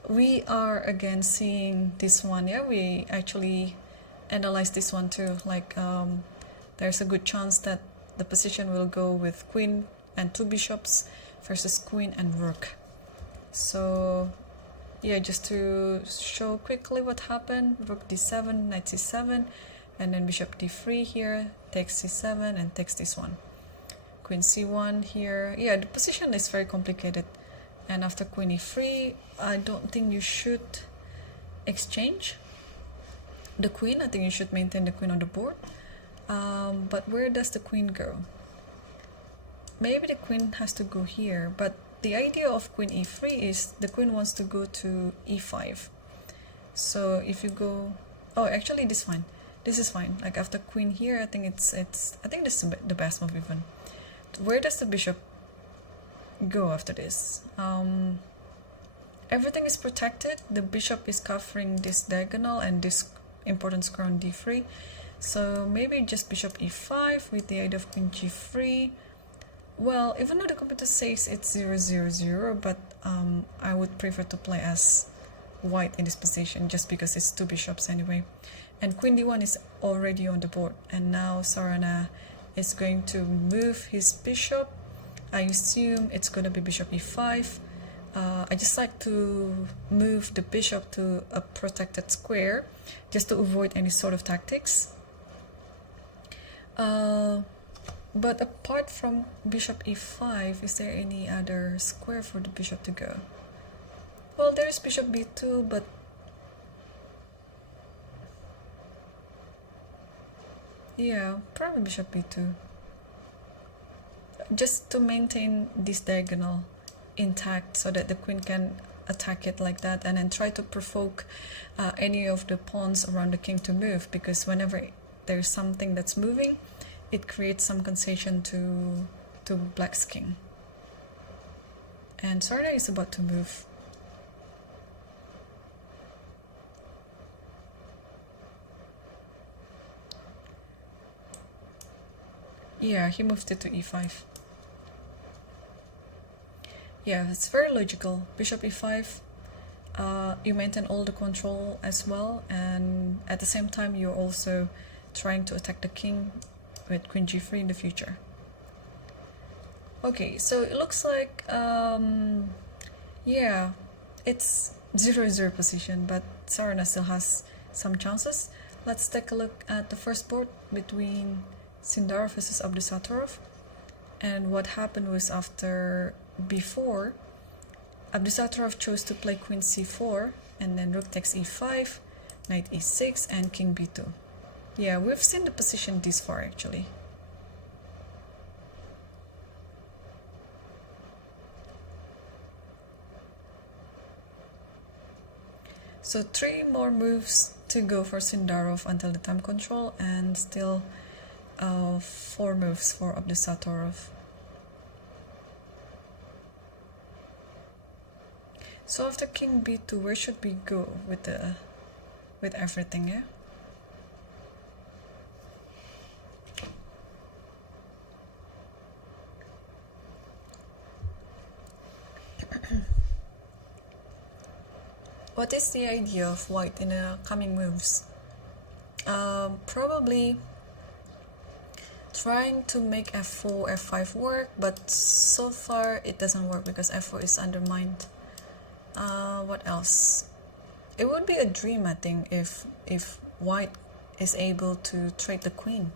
we are again seeing this one. Yeah, we actually analyzed this one too. Like, there's a good chance that the position will go with queen and 2 bishops versus queen and rook. So yeah, just to show quickly what happened: rook d7, knight c7, and then bishop d3 here, takes c7 and takes this one. queen c1 here. Yeah, the position is very complicated. And after queen e3, I don't think you should exchange the queen. I think you should maintain the queen on the board. But where does the queen go? Maybe the queen has to go here, but the idea of queen e3 is the queen wants to go to e5. So if you go, oh, actually this is fine. This is fine. Like after queen here, I think I think this is the best move even. Where does the bishop go after this? Everything is protected. The bishop is covering this diagonal and this important square on d3. So maybe just bishop e5 with the idea of queen g3. Well, even though the computer says it's 0-0-0, but I would prefer to play as white in this position just because it's two bishops anyway. And queen d1 is already on the board, and now Sarana is going to move his bishop. I assume it's going to be bishop e5. I just like to move the bishop to a protected square just to avoid any sort of tactics. But apart from bishop e5, is there any other square for the bishop to go? Well, there's bishop b2, but yeah, probably bishop b2. Just to maintain this diagonal intact so that the queen can attack it like that and then try to provoke any of the pawns around the king to move, because whenever there's something that's moving, it creates some concession to black's king. And Sarna is about to move. Yeah, he moved it to e5. Yeah, it's very logical. Bishop e5, you maintain all the control as well, and at the same time you're also trying to attack the king with queen g3 in the future. Okay, so it looks like yeah, it's 0-0 position, but Sarana still has some chances. Let's take a look at the first board between Sukandar versus Abdusattorov. And what happened was, before Abdusattorov chose to play queen c4, and then rook takes e5, knight e6, and king b2. Yeah, we've seen the position this far actually. So 3 more moves to go for Sukandar until the time control, and still 4 moves for Abdusattorov. So after king b2, where should we go with everything, yeah? What is the idea of white in the coming moves? Probably trying to make f4, f5 work, but so far it doesn't work because f4 is undermined. What else? It would be a dream, I think, if white is able to trade the queen,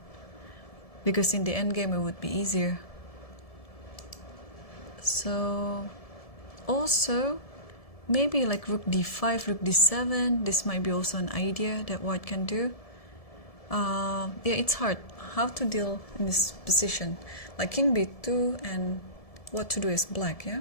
because in the endgame it would be easier. So also maybe like rook d5, rook d7, this might be also an idea that white can do. Yeah, it's hard how to deal in this position, like king b2, and what to do as black, yeah?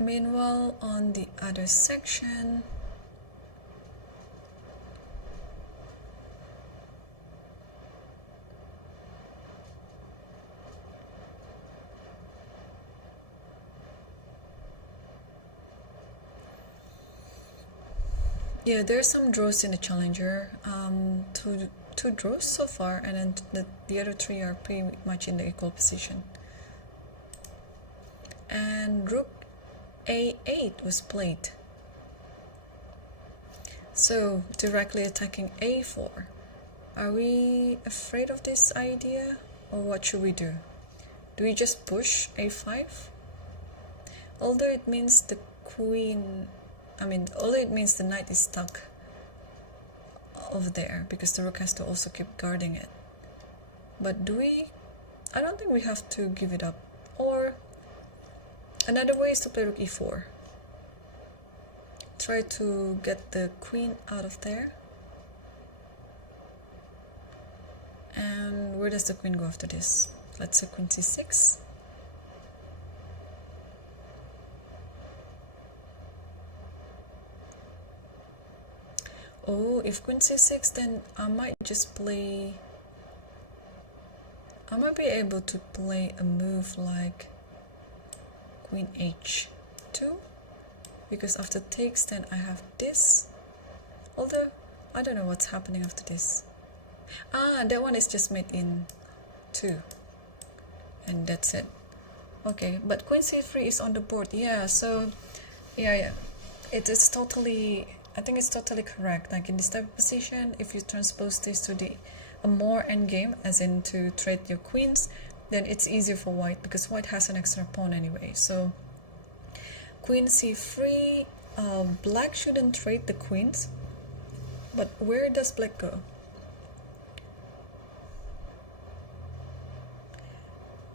Meanwhile, on the other section, yeah, there are some draws in the challenger, two draws so far, and then the other 3 are pretty much in the equal position. And rook a8 was played, so directly attacking a4. Are we afraid of this idea, or what should we do? Do we just push a5? Although it means the queen, although it means the knight is stuck over there because the rook has to also keep guarding it. But do we? I don't think we have to give it up. Or another way is to play rook e4. Try to get the queen out of there. And where does the queen go after this? Let's say queen c6. Oh, if queen c6, then I might be able to play a move like queen h2, because after takes, then I have this. Although I don't know what's happening after this. That one is just made in 2, and that's it. Okay, but queen c3 is on the board. Yeah, so yeah, it is totally, I think it's totally correct. Like in this type of position, if you transpose this to a more endgame, as in to trade your queens, then it's easier for white because white has an extra pawn anyway. So queen c3, black shouldn't trade the queens, but where does black go?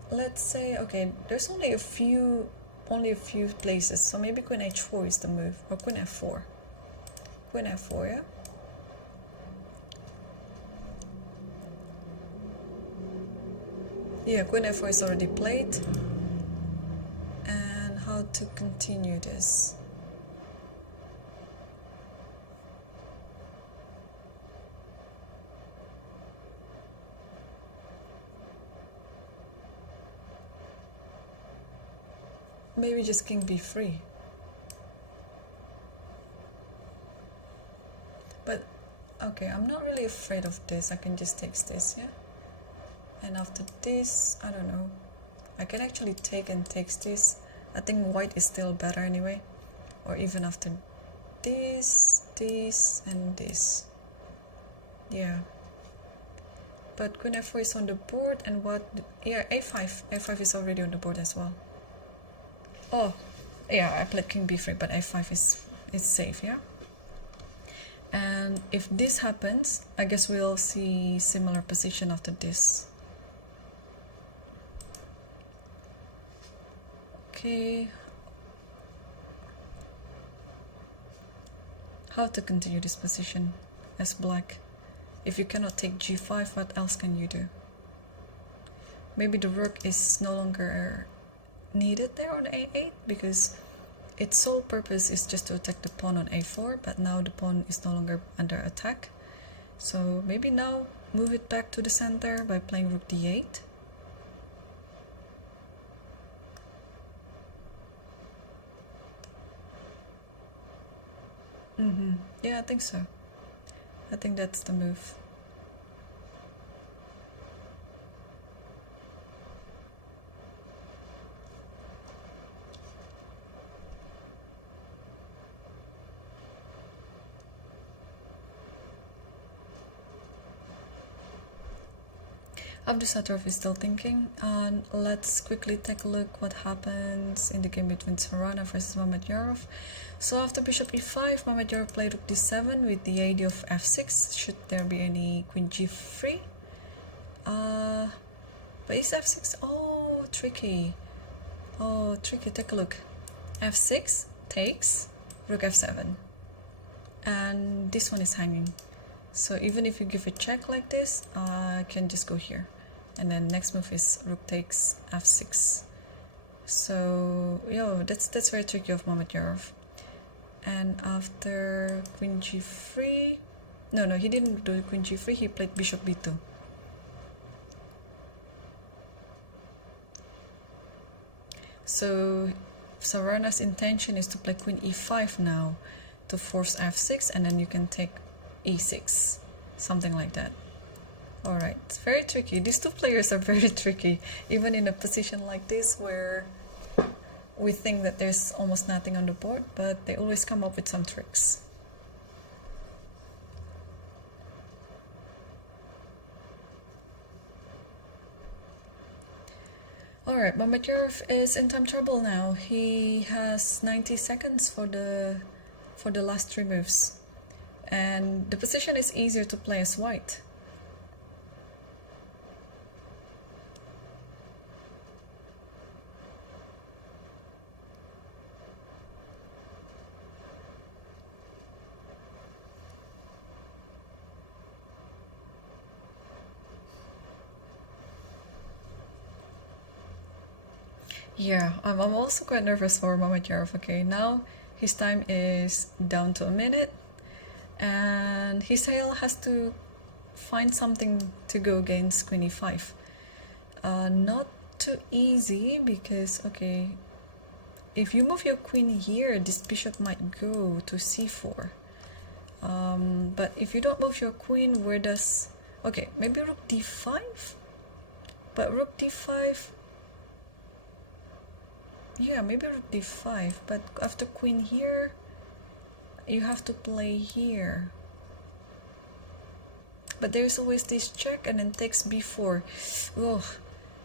Let's say, okay, there's only a few places, so maybe queen h4 is the move, or queen f4. Queen f4, yeah? Yeah, queen f4 is already played. And how to continue this? Maybe just king b3. But okay, I'm not really afraid of this. I can just take this, yeah? And after this, I don't know. I can actually take and take this. I think white is still better anyway. Or even after this, and this. Yeah. But queen f4 is on the board, and what? Yeah, a5. a5 is already on the board as well. Oh, yeah, I played king b3, but a5 is safe, yeah? And if this happens, I guess we'll see similar position after this. Okay. How to continue this position as black? If you cannot take g5, what else can you do? Maybe the rook is no longer needed there on a8 because its sole purpose is just to attack the pawn on a4, but now the pawn is no longer under attack. So maybe now move it back to the center by playing rook d8. Yeah, I think so. I think that's the move. Abdusattorov is still thinking, and let's quickly take a look what happens in the game between Sarana versus Mamedyarov. So after bishop e5, Mamedyarov played rook d7 with the idea of f6. Should there be any queen g3? But is f6? Oh, tricky. Oh, tricky. Take a look. f6 takes rook f7, and this one is hanging. So even if you give a check like this, I can just go here. And then next move is rook takes f6. So, that's very tricky of Mamedyarov. And after queen g3, no, he didn't do queen g3, he played bishop b2. So Sarana's intention is to play queen e5 now to force f6, and then you can take e6, something like that. Alright, it's very tricky. These two players are very tricky, even in a position like this where we think that there's almost nothing on the board, but they always come up with some tricks. Alright, Mamedyarov is in time trouble now. He has 90 seconds for the last 3 moves. And the position is easier to play as white. Yeah, I'm also quite nervous for Mamedyarov. Okay, now his time is down to a minute, and his tail has to find something to go against Queen e5. Not too easy because, okay, if you move your queen here, this bishop might go to c4. But if you don't move your queen, where does... Okay, maybe rook d5? But rook d5... Yeah, maybe rook d5, but after queen here, you have to play here. But there's always this check and then takes b4. Oh,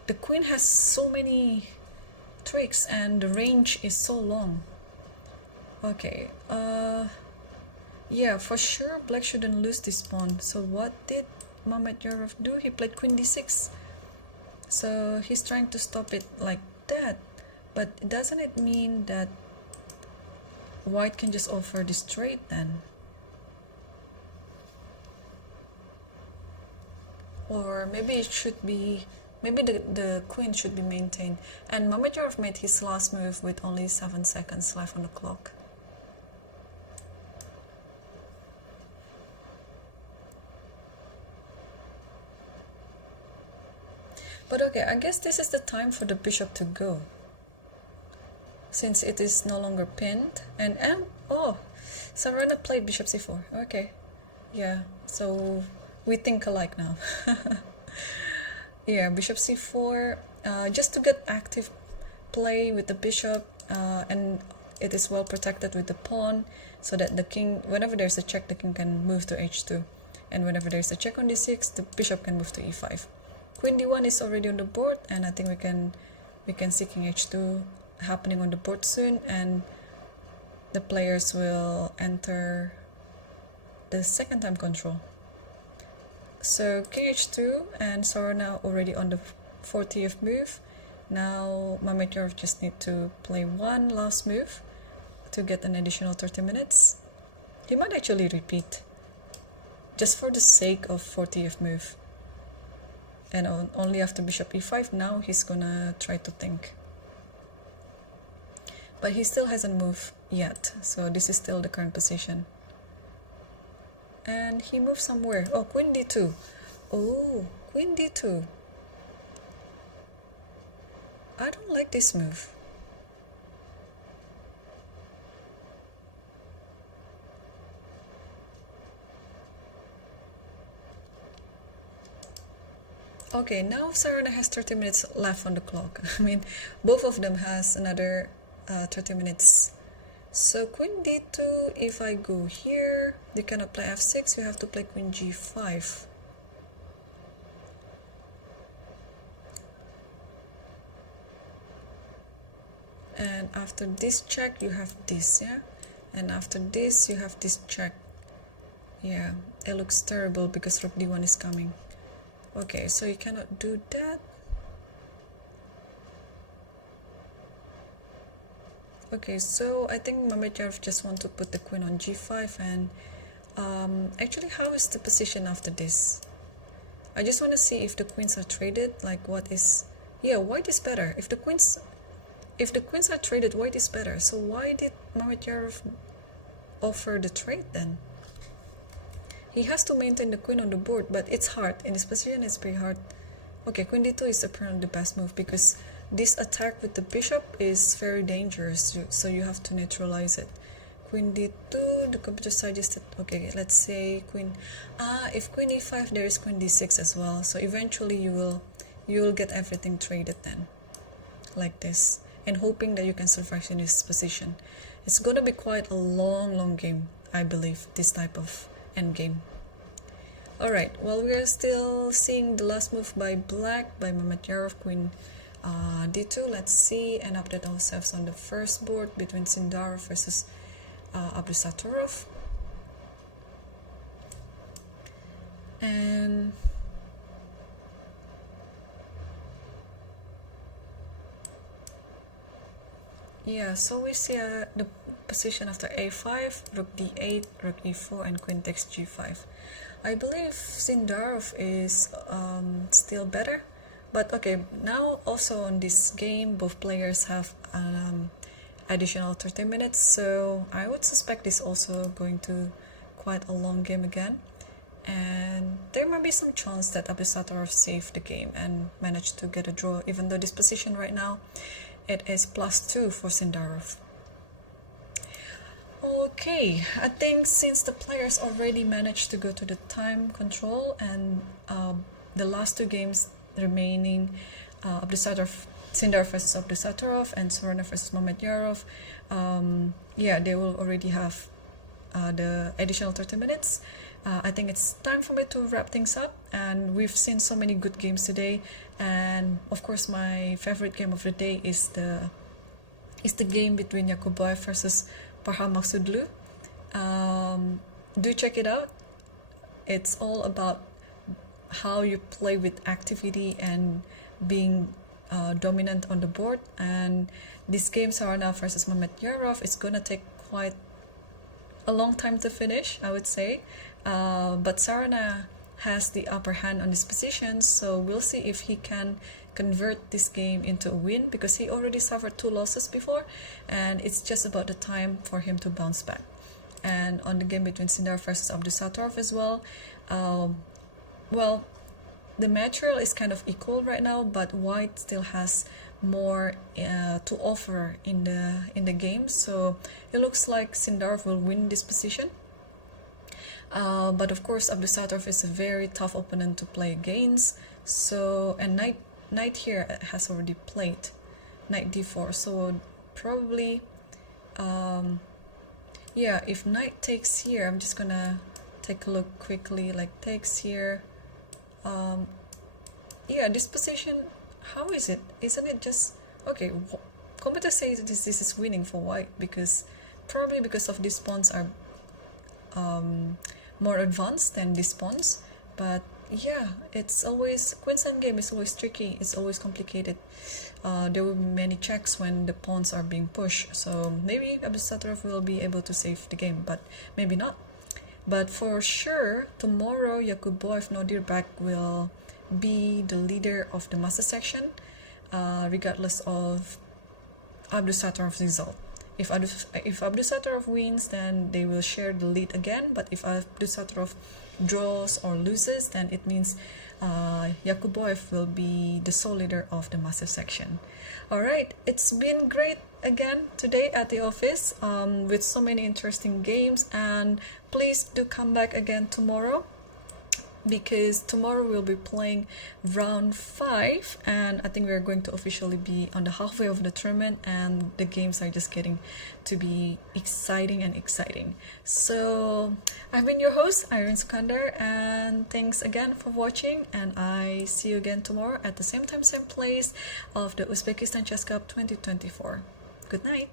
the queen has so many tricks and the range is so long. Okay, yeah, for sure black shouldn't lose this pawn. So what did Mamedyarov do? He played queen d6. So he's trying to stop it like that. But doesn't it mean that white can just offer this trade then? Or maybe it should be, maybe the queen should be maintained. And Mamedyarov made his last move with only 7 seconds left on the clock. But okay, I guess this is the time for the bishop to go, since it is no longer pinned. And oh, Sarana played bishop c4. Okay, yeah, so we think alike now. Yeah, bishop c4, just to get active play with the bishop, and it is well protected with the pawn, so that the king, whenever there's a check, the king can move to h2, and whenever there's a check on d6, the bishop can move to e5. Queen d1 is already on the board, and I think we can see king h2 happening on the board soon, and the players will enter the second time control. So king h2 and Sarana already on the 40th move. Now Mamedyarov just need to play one last move to get an additional 30 minutes. He might actually repeat just for the sake of 40th move, and only after bishop e5 now he's gonna try to think. But he still hasn't moved yet, so this is still the current position. And he moved somewhere. Oh, queen d2. Oh, queen d2. I don't like this move. Okay, now Sarana has 30 minutes left on the clock. I mean, both of them has another 30 minutes. So queen d2, if I go here, you cannot play f6, you have to play queen g5. And after this check, you have this, yeah? And after this, you have this check. Yeah, it looks terrible because rook d1 is coming. Okay, so you cannot do that. Okay, so I think Mamedyarov just want to put the queen on g5, and actually, how is the position after this? I just want to see if the queens are traded, like what is... Yeah, white is better. If the queens are traded, white is better. So why did Mamedyarov offer the trade then? He has to maintain the queen on the board, but it's hard. In this position, it's pretty hard. Okay, queen d2 is apparently the best move because this attack with the bishop is very dangerous, so you have to neutralize it. Queen d2, the computer suggested, okay, let's say queen... if queen e5, there is queen d6 as well. So eventually you will get everything traded then, like this, and hoping that you can survive in this position. It's gonna be quite a long game, I believe, this type of endgame. Alright, well, we are still seeing the last move by black, by Mamedyarov, queen d2. Let's see and update ourselves on the first board between Sindarov versus Abdusatorov. And yeah, so we see the position after a5, rook d8, rook e4, and queen takes g5. I believe Sindarov is still better, but okay, now also on this game both players have additional 30 minutes, so I would suspect this also going to quite a long game again, and there might be some chance that Abdusatorov saved the game and managed to get a draw, even though this position right now it is +2 for Sindarov. Okay, I think since the players already managed to go to the time control and the last two games remaining, Sindarov versus Abdusatorov and Sorona versus Mamedyarov, yeah, they will already have the additional 30 minutes. I think it's time for me to wrap things up, and we've seen so many good games today, and of course my favorite game of the day is the game between Yakuboyev versus Parham Maksudlu. Do check it out. It's all about how you play with activity and being dominant on the board, and this game Sarana versus Mamedyarov is gonna take quite a long time to finish, I would say, but Sarana has the upper hand on this position, so we'll see if he can convert this game into a win, because he already suffered 2 losses before, and it's just about the time for him to bounce back. And on the game between Sindarov versus Abdusatorov as well, well, the material is kind of equal right now, but white still has more to offer in the game, so it looks like Sindarov will win this position. But of course Abdusatorov is a very tough opponent to play against, so, and knight here has already played knight d4, so probably yeah, if knight takes here, I'm just gonna take a look quickly, like takes here. Yeah, this position, how is it? Isn't it just okay? Computer says this is winning for white, because probably because of these pawns are more advanced than these pawns. But yeah, it's always, Queensland game is always tricky, it's always complicated. There will be many checks when the pawns are being pushed, so maybe Abdusatorov will be able to save the game, but maybe not. But for sure, tomorrow Yakuboyev Nodirbak will be the leader of the master section, regardless of Abdusatorov's result. If Abdusatorov wins, then they will share the lead again, but if Abdusatorov draws or loses, then it means Yakuboyev will be the sole leader of the master section. Alright, it's been great again today at the office with so many interesting games, and please do come back again tomorrow, because tomorrow we'll be playing round 5, and I think we're going to officially be on the halfway of the tournament, and the games are just getting to be exciting. So I've been your host, Irene Sukandar, and thanks again for watching, and I see you again tomorrow at the same time, same place of the Uzbekistan Chess Cup 2024. Good night.